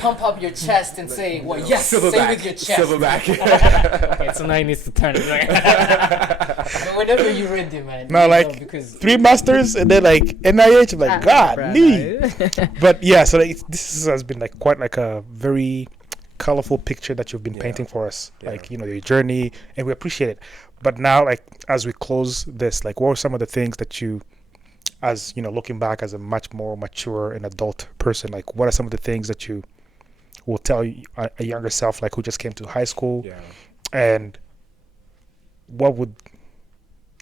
pump up your chest and say, "Well, yes," say Silverback. with your chest. Silverback. Okay, so now he needs to turn it. But whenever you're ready, man. No, you like know, because 3 masters and then like NIH. I'm like, God, me. But yeah, so like, has been like quite like a very colorful picture that you've been Yeah. painting for us. Yeah. Like, you know, your journey, and we appreciate it. But now, like, as we close this, like, what are some of the things that you, as you know, looking back as a much more mature and adult person, like, what are some of the things that you will tell a younger self, like, who just came to high school, Yeah. and what would,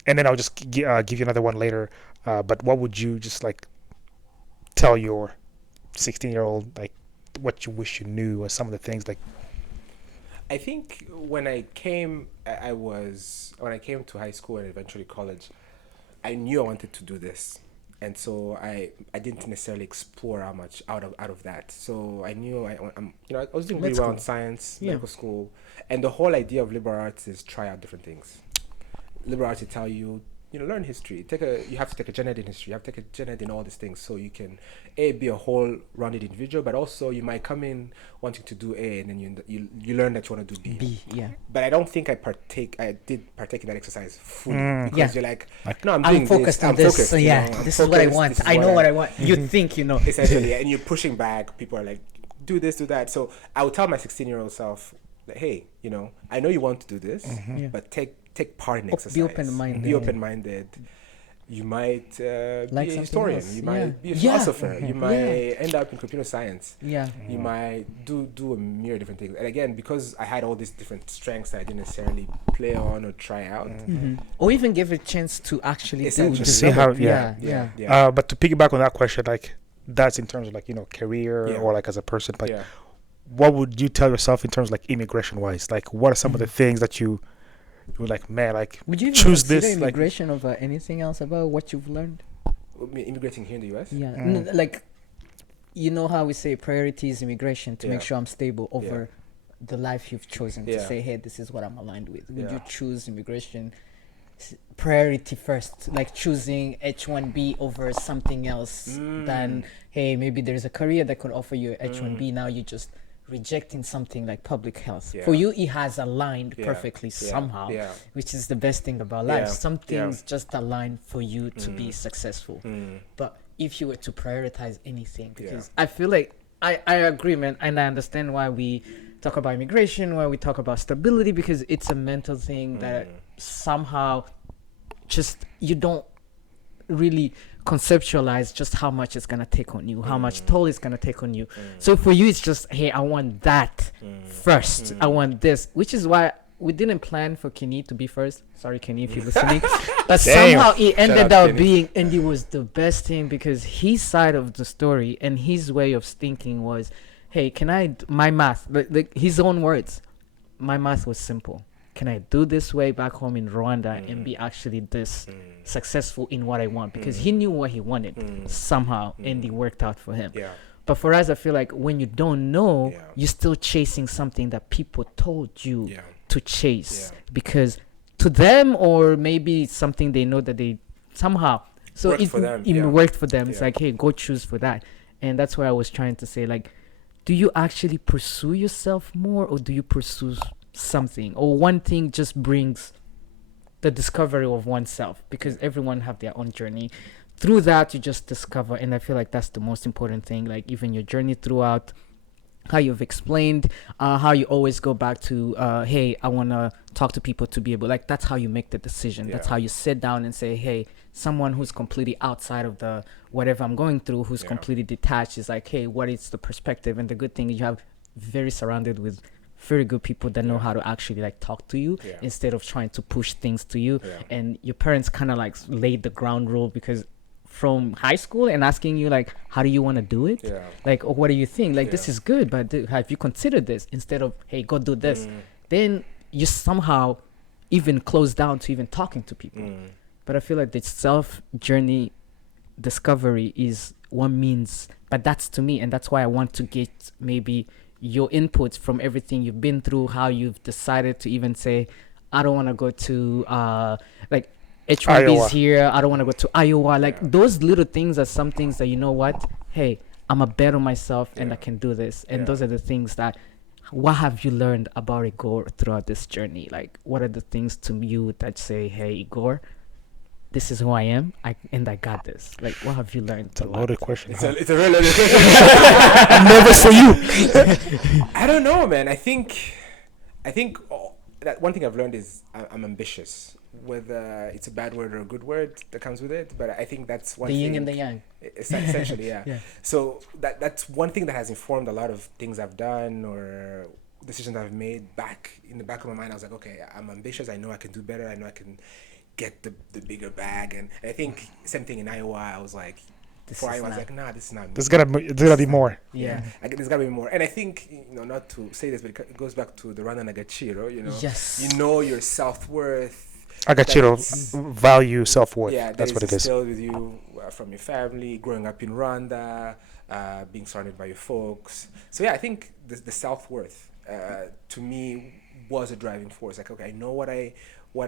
and then I'll just give you another one later. But what would you just like tell your 16-year-old, like, what you wish you knew, or some of the things like? I think when I came to high school and eventually college, I knew I wanted to do this, and so I didn't necessarily explore how much out of that. So I knew I was doing really well in science, Yeah. medical school, and the whole idea of liberal arts is try out different things. Liberal arts, they tell you learn history. You have to take a gen ed in history. You have to take a gen ed in all these things, so you can be a whole rounded individual. But also you might come in wanting to do A, and then you learn that you want to do B. B, yeah. But I don't think I did partake in that exercise fully, because Yeah. you're like, no, I'm doing I'm focused this. on I'm this. focused. So yeah, I'm this is what I focused, want. this is I know what I want. You think you know. essentially, and you're pushing back. People are like, do this, do that. So I would tell my 16-year-old self, that, hey, I know you want to do this, Yeah. but take part in Be exercise. open-minded. Be open-minded. You might be Like a something historian. else. You Yeah. might be a Yeah. philosopher. You might end up in computer science. Yeah. You might do a myriad of different things. And again, because I had all these different strengths that I didn't necessarily play on or try out. Or even give a chance to actually do. Essentially. See how- Yeah. But to piggyback on that question, like that's in terms of like career Yeah. or like as a person. Like, Yeah. what would you tell yourself in terms of like immigration wise? Like, what are some of the things that you were like, man, like Would you even choose consider this? Like, immigration over anything else about what you've learned? Immigrating here in the US? Yeah. Like, you know how we say priority is immigration to make Yeah. sure I'm stable over the life you've chosen to Yeah. say, hey, this is what I'm aligned with. Would Yeah. you choose immigration priority first, like choosing H1B over something else than, hey, maybe there's a career that could offer you H1B, now you just rejecting something like public health. Yeah. For you, it has aligned Yeah. perfectly Yeah. somehow, Yeah. which is the best thing about life. Yeah. Some Yeah. things just align for you to be successful. But if you were to prioritize anything, because I feel like I agree, man, and I understand why we talk about immigration, why we talk about stability, because it's a mental thing that somehow just you don't really conceptualize just how much it's gonna take on you, how much toll it's gonna take on you. So for you, it's just, hey, I want that first. I want this, which is why we didn't plan for Kenny to be first. Sorry, Kenny, if you're listening. But somehow it ended out up Kenny. being, and it was the best thing because his side of the story and his way of thinking was, hey, can I, my math, like his own words, my math was simple. Can I do this way back home in Rwanda and be actually this successful in what I want? Because he knew what he wanted somehow, and it worked out for him. Yeah. But for us, I feel like when you don't know, Yeah. you're still chasing something that people told you Yeah. to chase Yeah. because to them, or maybe it's something they know that they somehow. So Worked it, for them, it yeah. worked for them. It's Yeah. like, hey, go choose for that. And that's why I was trying to say, like, do you actually pursue yourself more, or do you pursue something, or one thing just brings the discovery of oneself? Because everyone have their own journey. Through that, you just discover, and I feel like that's the most important thing. Like even your journey throughout, how you've explained, how you always go back to, hey, I want to talk to people to be able, like that's how you make the decision. That's Yeah. how you sit down and say, hey, someone who's completely outside of the whatever I'm going through, who's Yeah. completely detached, is like, hey, what is the perspective? And the good thing is you have very surrounded with very good people that know Yeah. how to actually like talk to you Yeah. instead of trying to push things to you. Yeah. And your parents kind of like laid the ground rule, because from high school and asking you like, how do you want to do it? Yeah. Like, or what do you think? Like, this Yeah. is good, but have you considered this? Instead of, hey, go do this. Then you somehow even close down to even talking to people. But I feel like the self journey discovery is one means, but that's to me, and that's why I want to get maybe your inputs from everything you've been through, how you've decided to even say, I don't want to go to like H1Bs Iowa. here, I don't want to go to Iowa. Like Yeah. those little things are some things that, you know what, hey, I'm a bet on myself and I Yeah. can do this. And Yeah. those are the things that, what have you learned about Igor throughout this journey? Like, what are the things to you that say, hey, Igor, this is who I am, and I got this. Like, what have you learned? It's a loaded question. It's huh? a real loaded question. Nervous for you. I don't know, man. I think that one thing I've learned is I'm ambitious. Whether it's a bad word or a good word that comes with it, but I think that's one The thing. yin and the yang. Essentially, yeah. Yeah. So that's one thing that has informed a lot of things I've done or decisions I've made. Back in the back of my mind, I was like, okay, I'm ambitious. I know I can do better. I know I can get the bigger bag. And I think same thing in Iowa. I was like, This for is Iowa, I was not- like, nah, this is not me. There's gotta be more. Yeah. There's gotta be more. And I think, not to say this, but it goes back to the Rwanda Nagaciro, Yes. You know your self-worth. I got you That's- to value self-worth. Yeah, That's what it is. instilled with you from your family, growing up in Rwanda, being surrounded by your folks. So yeah, I think the self-worth. to me was a driving force. Like, okay, I know what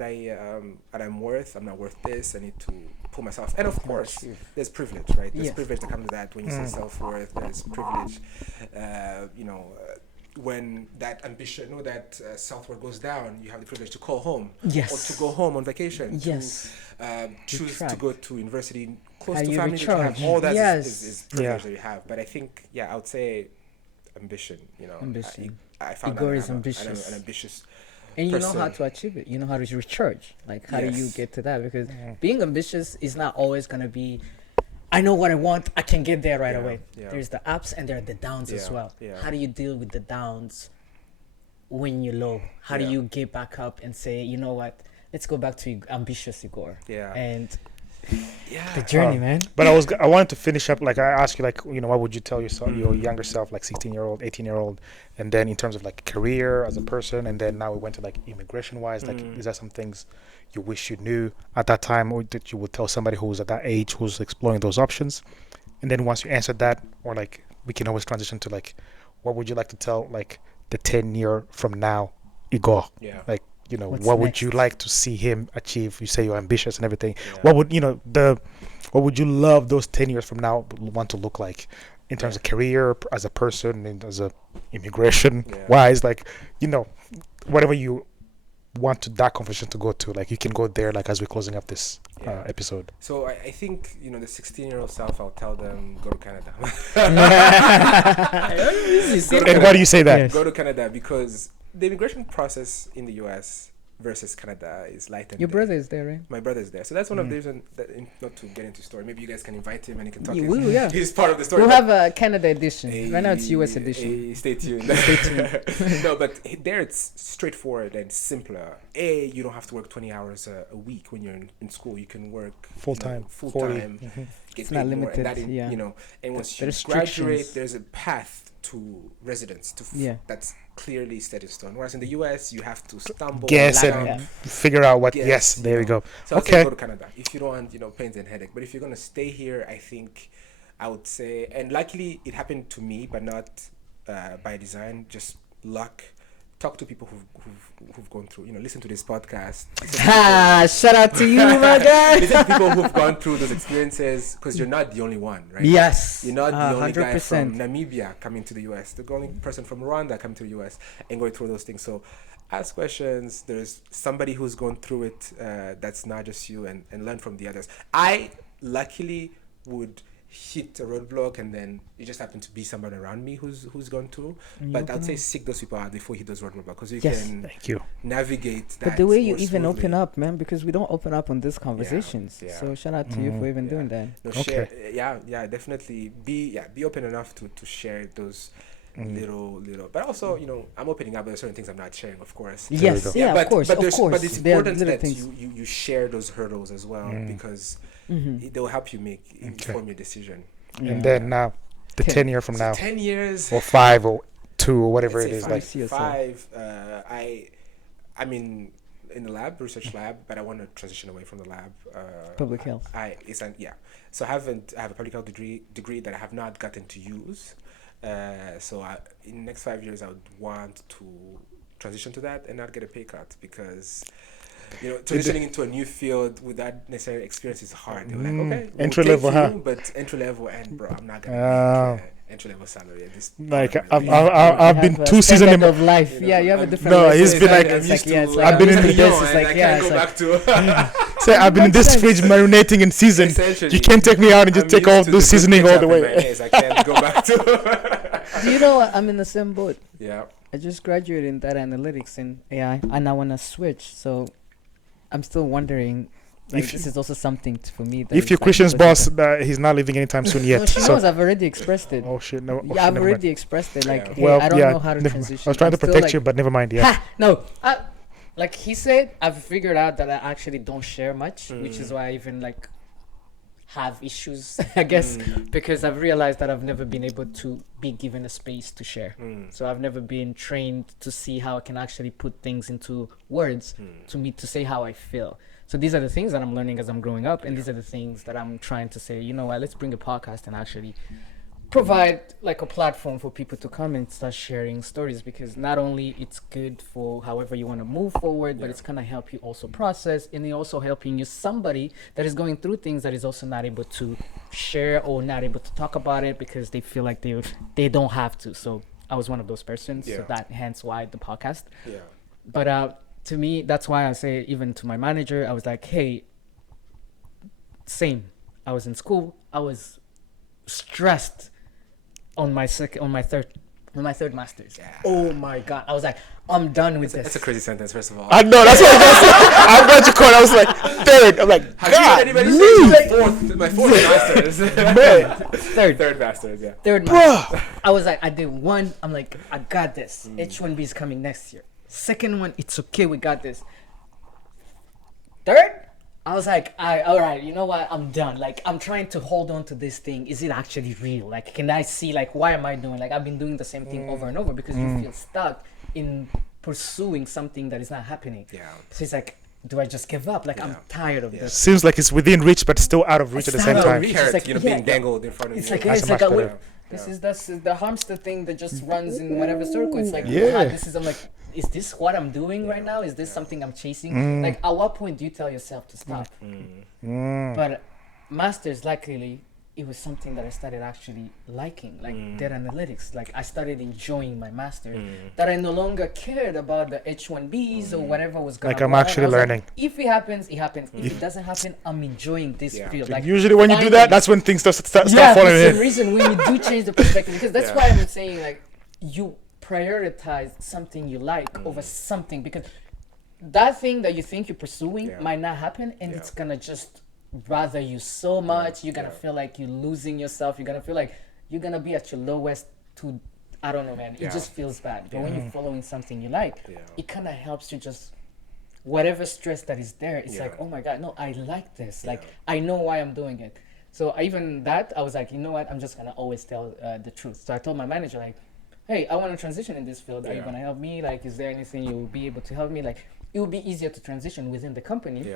I'm worth. I'm not worth this. I need to pull myself. And of course, there's privilege, right? There's privilege that comes with that when you say self-worth. There's privilege, when that ambition or that self-worth goes down, you have the privilege to call home, Yes. or to go home on vacation, Yes. to choose to Retract. go to university close How to you family. That you have. recharge. All that Yes. is privilege that you have. But I think, I would say ambition. Ambition. I found Igor that is ambitious. an ambitious And you know person. how to achieve it. You know how to recharge. Like, how do you Yes. get to that? Because being ambitious is not always going to be, I know what I want, I can get there right Yeah, away. yeah. There's the ups and there are the downs as Yeah, well. yeah. How do you deal with the downs when you're low? How do Yeah. you get back up and say, you know what, let's go back to ambitious Igor. Yeah. And Yeah. the journey, man. But I wanted to finish up, like, I asked you, like, what would you tell yourself, your younger self, like 16-year-old, 18-year-old, and then in terms of like career as a person, and then now we went to like immigration wise, like, is there some things you wish you knew at that time, or that you would tell somebody who's at that age, who's exploring those options? And then once you answered that, or like, we can always transition to like, what would you like to tell like the 10-year from now Igor? Yeah. Like, What's what would next? you like to see him achieve? You say you're ambitious and everything. Yeah. What would what would you love those 10 years from now want to look like in terms of career, as a person, and as a immigration wise? Like, whatever you want to that conversation to go to, like, you can go there, like, as we're closing up this episode. So I think, the 16-year-old self, I'll tell them, go to Canada. And why do you say that? Yes. Go to Canada, because the immigration process in the US versus Canada is light and Your day. brother is there, right? My brother's there. So that's one of the reasons that, not to get into story, maybe you guys can invite him and he can talk. You will, yeah. He's part of the story. We'll but- have a Canada edition. Right now it's US edition. Stay tuned. No, but there it's straightforward and simpler. You don't have to work 20 hours a week when you're in school. You can work Full-time, full 40. time. Get It's not paid more, and limited, yeah. and once The you graduate, restrictions. there's a path to residence that's clearly set in stone. Whereas in the US, you have to stumble, Guess ladder and up. figure out what. Yes, Yes, there we go. So I'd say Okay. go to Canada if you don't want, pains and headache. But if you're gonna stay here, I think I would say, and luckily it happened to me, but not by design, just luck. Talk to people who've gone through, listen to this podcast. Shout out to you, my guy. Listen to people who've gone through those experiences, because you're not the only one, right? Yes. You're not the only guy 100%. from Namibia coming to the US. The only person from Rwanda coming to the US and going through those things. So ask questions. There's somebody who's gone through it that's not just you, and learn from the others. I luckily would hit a roadblock, and then it just happened to be somebody around me who's gone through. But I'd say seek those people out before you hit those roadblocks, because you Yes. can Thank you. navigate that. But the way you more even smoothly. open up, man, because we don't open up on these conversations. yeah. So shout out to you for even doing that. No, Okay. share, definitely be open enough to share those little, but also, I'm opening up. There's certain things I'm not sharing, of course. Yes, go. yeah, but, of course, but of there's, course. but it's There are important little that things. you share those hurdles as well, because they'll help you inform your decision. And then now, the 10-year from So now, 10 years, or 5 or 2 or whatever I'd it say is, five, like. See yourself. five. I'm in the lab, research lab, but I want to transition away from the lab. Public health. So I have a public health degree that I have not gotten to use. So in the next 5 years, I would want to transition to that and not get a pay cut, because transitioning into a new field without necessary experience is hard. They're like, okay, Entry we'll level, take huh? you, but entry level, and bro, I'm not gonna make entry level salary at this. Like, point in my I've, life. I've You been have a 2 seasons in standard of life. Yeah, you have a I'm- different. No, level. he's been like- It's I'm used yeah, to, it's like I've been in I'm the- used to this. young, It's and like I yeah, can't it's go like back to. say I've been in this fridge marinating in season. Essentially, You can't take me out and just I'm take used off to the good seasoning all the ketchup and way. mayonnaise. I can't go back to. Do you know what? I'm in the same boat. Yeah. I just graduated in data analytics and AI, and I want to switch. So I'm still wondering. Like, If this is also something for me. That If is you're like Christian's pushing boss, he's not leaving anytime soon No, yet. she So, knows. I've already expressed it. oh shit, no. Yeah, I've never already mind. expressed it. Like, Yeah. hey, Well, I don't yeah, know how to never- transition. I was trying I'm to still protect like, you, but never mind. Yeah. Ha! No. Like he said, I've figured out that I actually don't share much, which is why I even like have issues, I guess, because I've realized that I've never been able to be given a space to share. So I've never been trained to see how I can actually put things into words to me to say how I feel. So these are the things that I'm learning as I'm growing up, and these are the things that I'm trying to say, you know what, let's bring a podcast and actually provide like a platform for people to come and start sharing stories, because not only it's good for however you want to move forward, but it's gonna help you also process, and it also helping you somebody that is going through things that is also not able to share or not able to talk about it because they feel like they don't have to. So I was one of those persons, so that hence why the podcast. But to me, that's why I say, even to my manager, I was like, hey, same. I was in school. I was stressed on my third master's. Oh my God. I was like, I'm done with this. That's a crazy sentence, first of all. I know, that's what I was gonna say. I'm glad you called. I was like, third. I'm like, Have God, you anybody say my fourth master's? man. Third master's, Third master's. I was like, I did one. I'm like, I got this. H1B is coming next year. Second one, it's okay. We got this. Third, I was like, all right, you know what? I'm done. Like, I'm trying to hold on to this thing. Is it actually real? Like, can I see, like, why am I doing? Like, I've been doing the same thing over and over, because you feel stuck in pursuing something that is not happening. So it's like, do I just give up? Like, I'm tired of this. Seems like it's within reach, but still out of reach at the same time. Carrot, like, being dangled in front of you. It's like, That's it's much like, better. this is the hamster thing that just runs in whatever circle. It's like, Yeah. this is, I'm like, is this what I'm doing right now? Is this something I'm chasing? Like, at what point do you tell yourself to stop? But masters, luckily, it was something that I started actually liking, like data analytics. Like, I started enjoying my master, that I no longer cared about the H1Bs or whatever was going on. Like, I'm actually learning. Like, if it happens, it happens. If it doesn't happen, I'm enjoying this field. Like, Usually when you do that, that's when things start falling that's in. the reason when you do change the perspective, because that's why I'm saying, like, you prioritize something you like over something, because that thing that you think you're pursuing might not happen, and it's gonna just bother you so much. You're gonna feel like you're losing yourself. You're gonna feel like you're gonna be at your lowest to, I don't know, man. It just feels bad. But when you're following something you like, it kind of helps you just, whatever stress that is there, it's like, oh my God, no, I like this. Like, I know why I'm doing it. So even that, I was like, you know what? I'm just gonna always tell the truth. So I told my manager, like, hey, I want to transition in this field. Are you gonna help me? Like, is there anything you will be able to help me? Like, it will be easier to transition within the company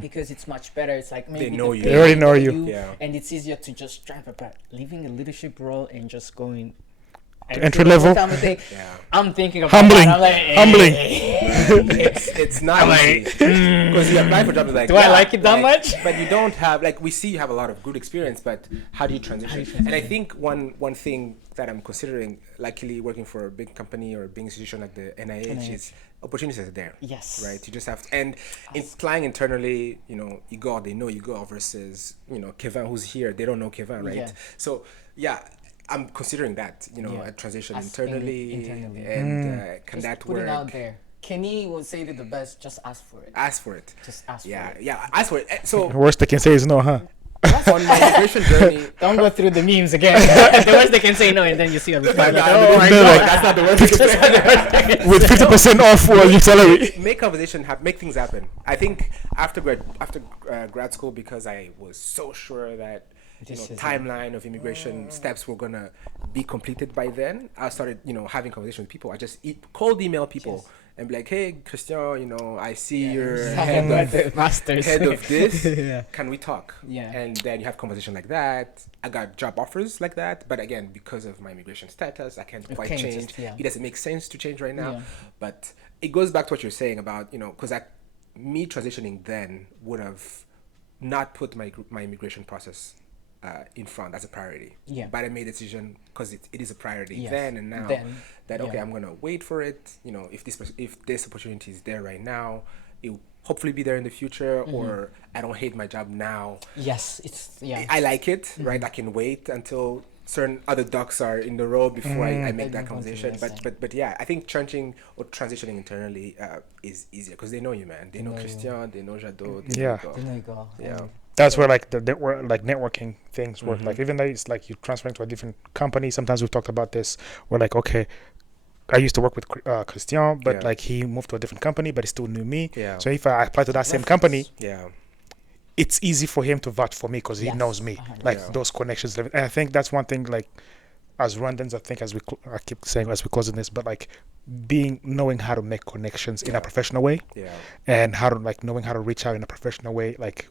because it's much better. It's like, maybe They know you. They already know you. And it's easier to just drive about leaving a leadership role and just going Entry level. I'm thinking of Humbling. that. I'm like, Humbling. It's not easy because you apply for jobs like, do I like it that much? But you don't have, like, we see you have a lot of good experience, but how do you transition? And I think one thing that I'm considering, luckily working for a big company or a big institution like the NIH, is opportunities are there. Yes. Right. You just have to, and applying internally, you know, Igor, they know Igor versus, you know, Kevin who's here, they don't know Kevin, right? Yeah. So I'm considering that, you know, a transition internally. Internally. And can Just that put work? it out there. Kenny will say it the best. Just ask for it. Ask for it. Just ask for it. Yeah, ask for it. So The worst they can say is no, huh? on my immigration journey, Don't go through the memes again. The worst they can say no, and then you see a reply. Like, oh my No, God, like- that's not the word. With 50% off your salary. Make conversation, make things happen. I think after grad school, because I was so sure that timeline of immigration steps were gonna be completed by then, I started having conversations with people. I just cold email people and be like, hey Christian, I see you're head of masters. head of this. Can we talk? Yeah. And then you have conversation like that. I got job offers like that, but again, because of my immigration status, I can't quite change. It doesn't make sense to change right now. But it goes back to what you're saying about because me transitioning then would have not put my immigration process in front as a priority. But I made a decision because it is a priority then and now that I'm gonna wait for it. If this opportunity is there right now, it will hopefully be there in the future, or I don't hate my job now. Yes, it's I like it, right? I can wait until certain other ducks are in the row before I make that conversation. But yeah, I think changing or transitioning internally is easier because they know you, man. They know Christian, they know Jado, they know Igor. That's where like the networking things work. Like even though it's like you transferring to a different company. Sometimes we've talked about this. We're like, okay, I used to work with Christian, but like he moved to a different company, but he still knew me. So if I apply to that same company, it's easy for him to vouch for me because he knows me. Like those connections. And I think that's one thing. Like as Rwandans, I think, I keep saying as we close in this, but like knowing how to make connections in a professional way, and how to like knowing how to reach out in a professional way, like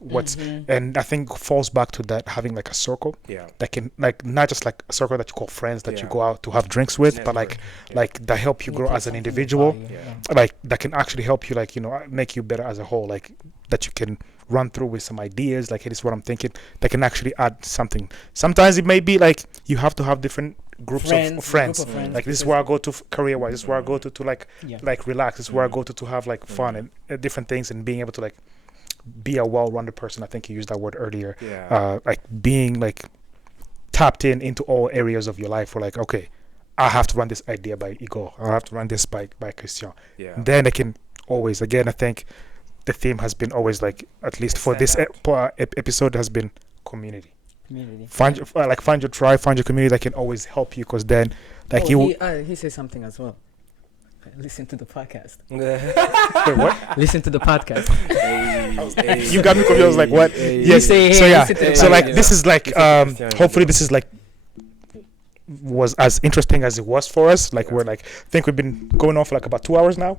and I think falls back to that, having like a circle that can like not just like a circle that you call friends that you go out to have drinks with, but like that help you grow as an individual, like that can actually help you, like, you know, make you better as a whole, like that you can run through with some ideas, like, hey, this is what I'm thinking, that can actually add something. Sometimes it may be like you have to have different groups of friends. Like, this is where I go to career-wise, this is where I go to like relax, this is where I go to have like fun and different things, and being able to like be a well-rounded person. I think you used that word earlier. Like being like tapped into all areas of your life. For like, okay, I have to run this idea by Igor, I have to run this by Christian. Then I can always, again, I think the theme has been always, like, at least for this episode, has been community. Find your tribe, find your community that can always help you, because then like he says something as well. Listen to the podcast. Wait, what? Listen to the podcast. You got me confused. I was like, what? Yes. So like this is like hopefully this is like was as interesting as it was for us. Like we're like, I think we've been going on for like about 2 hours now.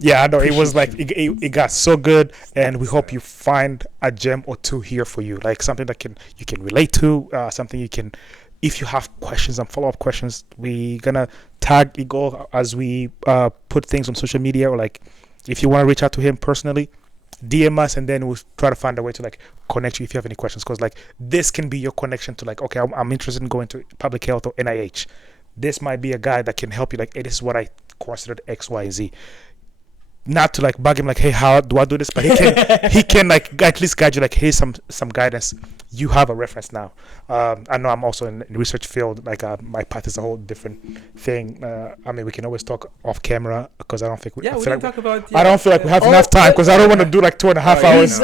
Yeah, I know. It was like it got so good, and we hope you find a gem or two here for you, like something that you can relate to, something you can. If you have questions and follow-up questions, we're gonna tag Igor as we put things on social media, or like if you want to reach out to him personally, DM us, and then we'll try to find a way to like connect you if you have any questions, because like this can be your connection to like, okay, I'm interested in going to public health or NIH. This might be a guy that can help you, like, hey, this is what I considered X, Y, Z. Not to like bug him like, hey, how do I do this? But he can like at least guide you, like, hey, some guidance. You have a reference now. I know I'm also in the research field. Like my path is a whole different thing. I mean, we can always talk off camera, because I don't think we. Yeah, we can talk about. I don't feel like we have enough time, because I don't want to do like 2.5 hours.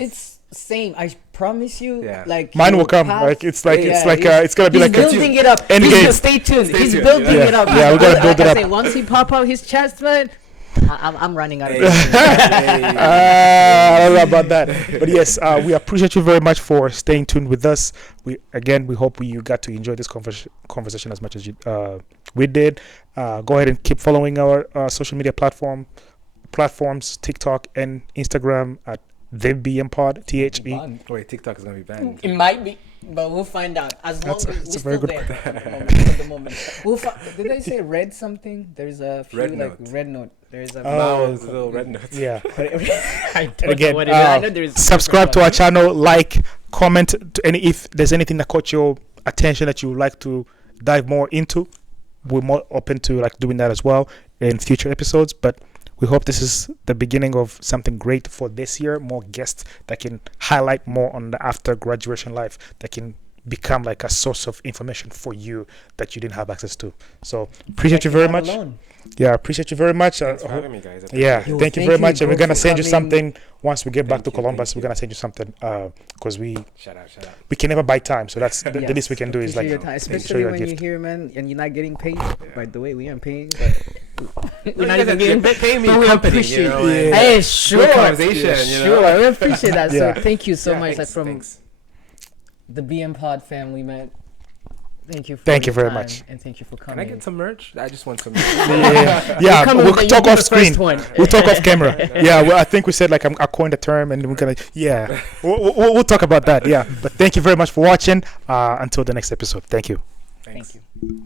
It's same. I promise you. Yeah. Like mine will come. Like it's like it's gonna be like building it up. Stay tuned. He's building it up. Yeah, we gotta build it up. Once he pop out his chest, man. I'm running out of I don't know about that, but yes, we appreciate you very much for staying tuned with us. We hope you got to enjoy this conversation as much as we did. Go ahead and keep following our social media platforms, TikTok and Instagram at the BM Pod, THE. Wait, TikTok is gonna be banned. It might be, but we'll find out. As long as we're still there at the moment. Did I say red something? There's a few red note. There's a little red note. Yeah. I don't know what it is. I know there is. Subscribe to our channel, like, comment if there's anything that caught your attention that you would like to dive more into. We're more open to like doing that as well in future episodes, but we hope this is the beginning of something great for this year. More guests that can highlight more on the after graduation life, that can become like a source of information for you that you didn't have access to. So appreciate you very much. Yeah, appreciate you very much. Thanks for having me, guys. Thank you very much. And we're gonna send you something once we get back to Columbus. We're gonna send you something because we can never buy time. So that's the least we can do is like your time. Especially when you're here, man, and you're not getting paid. By the way, we aren't paying. But we're not even getting paid. We appreciate it. Hey, sure. Sure, we appreciate that. So thank you so much, like from the BM Pod family, man. Thank you very much, and thank you for coming. Can I get some merch? I just want some merch. We'll talk off screen. We'll talk off camera. Well, I think we said like I coined a term, and we're gonna we'll talk about that. But thank you very much for watching. Until the next episode. Thank you. Thanks. Thank you.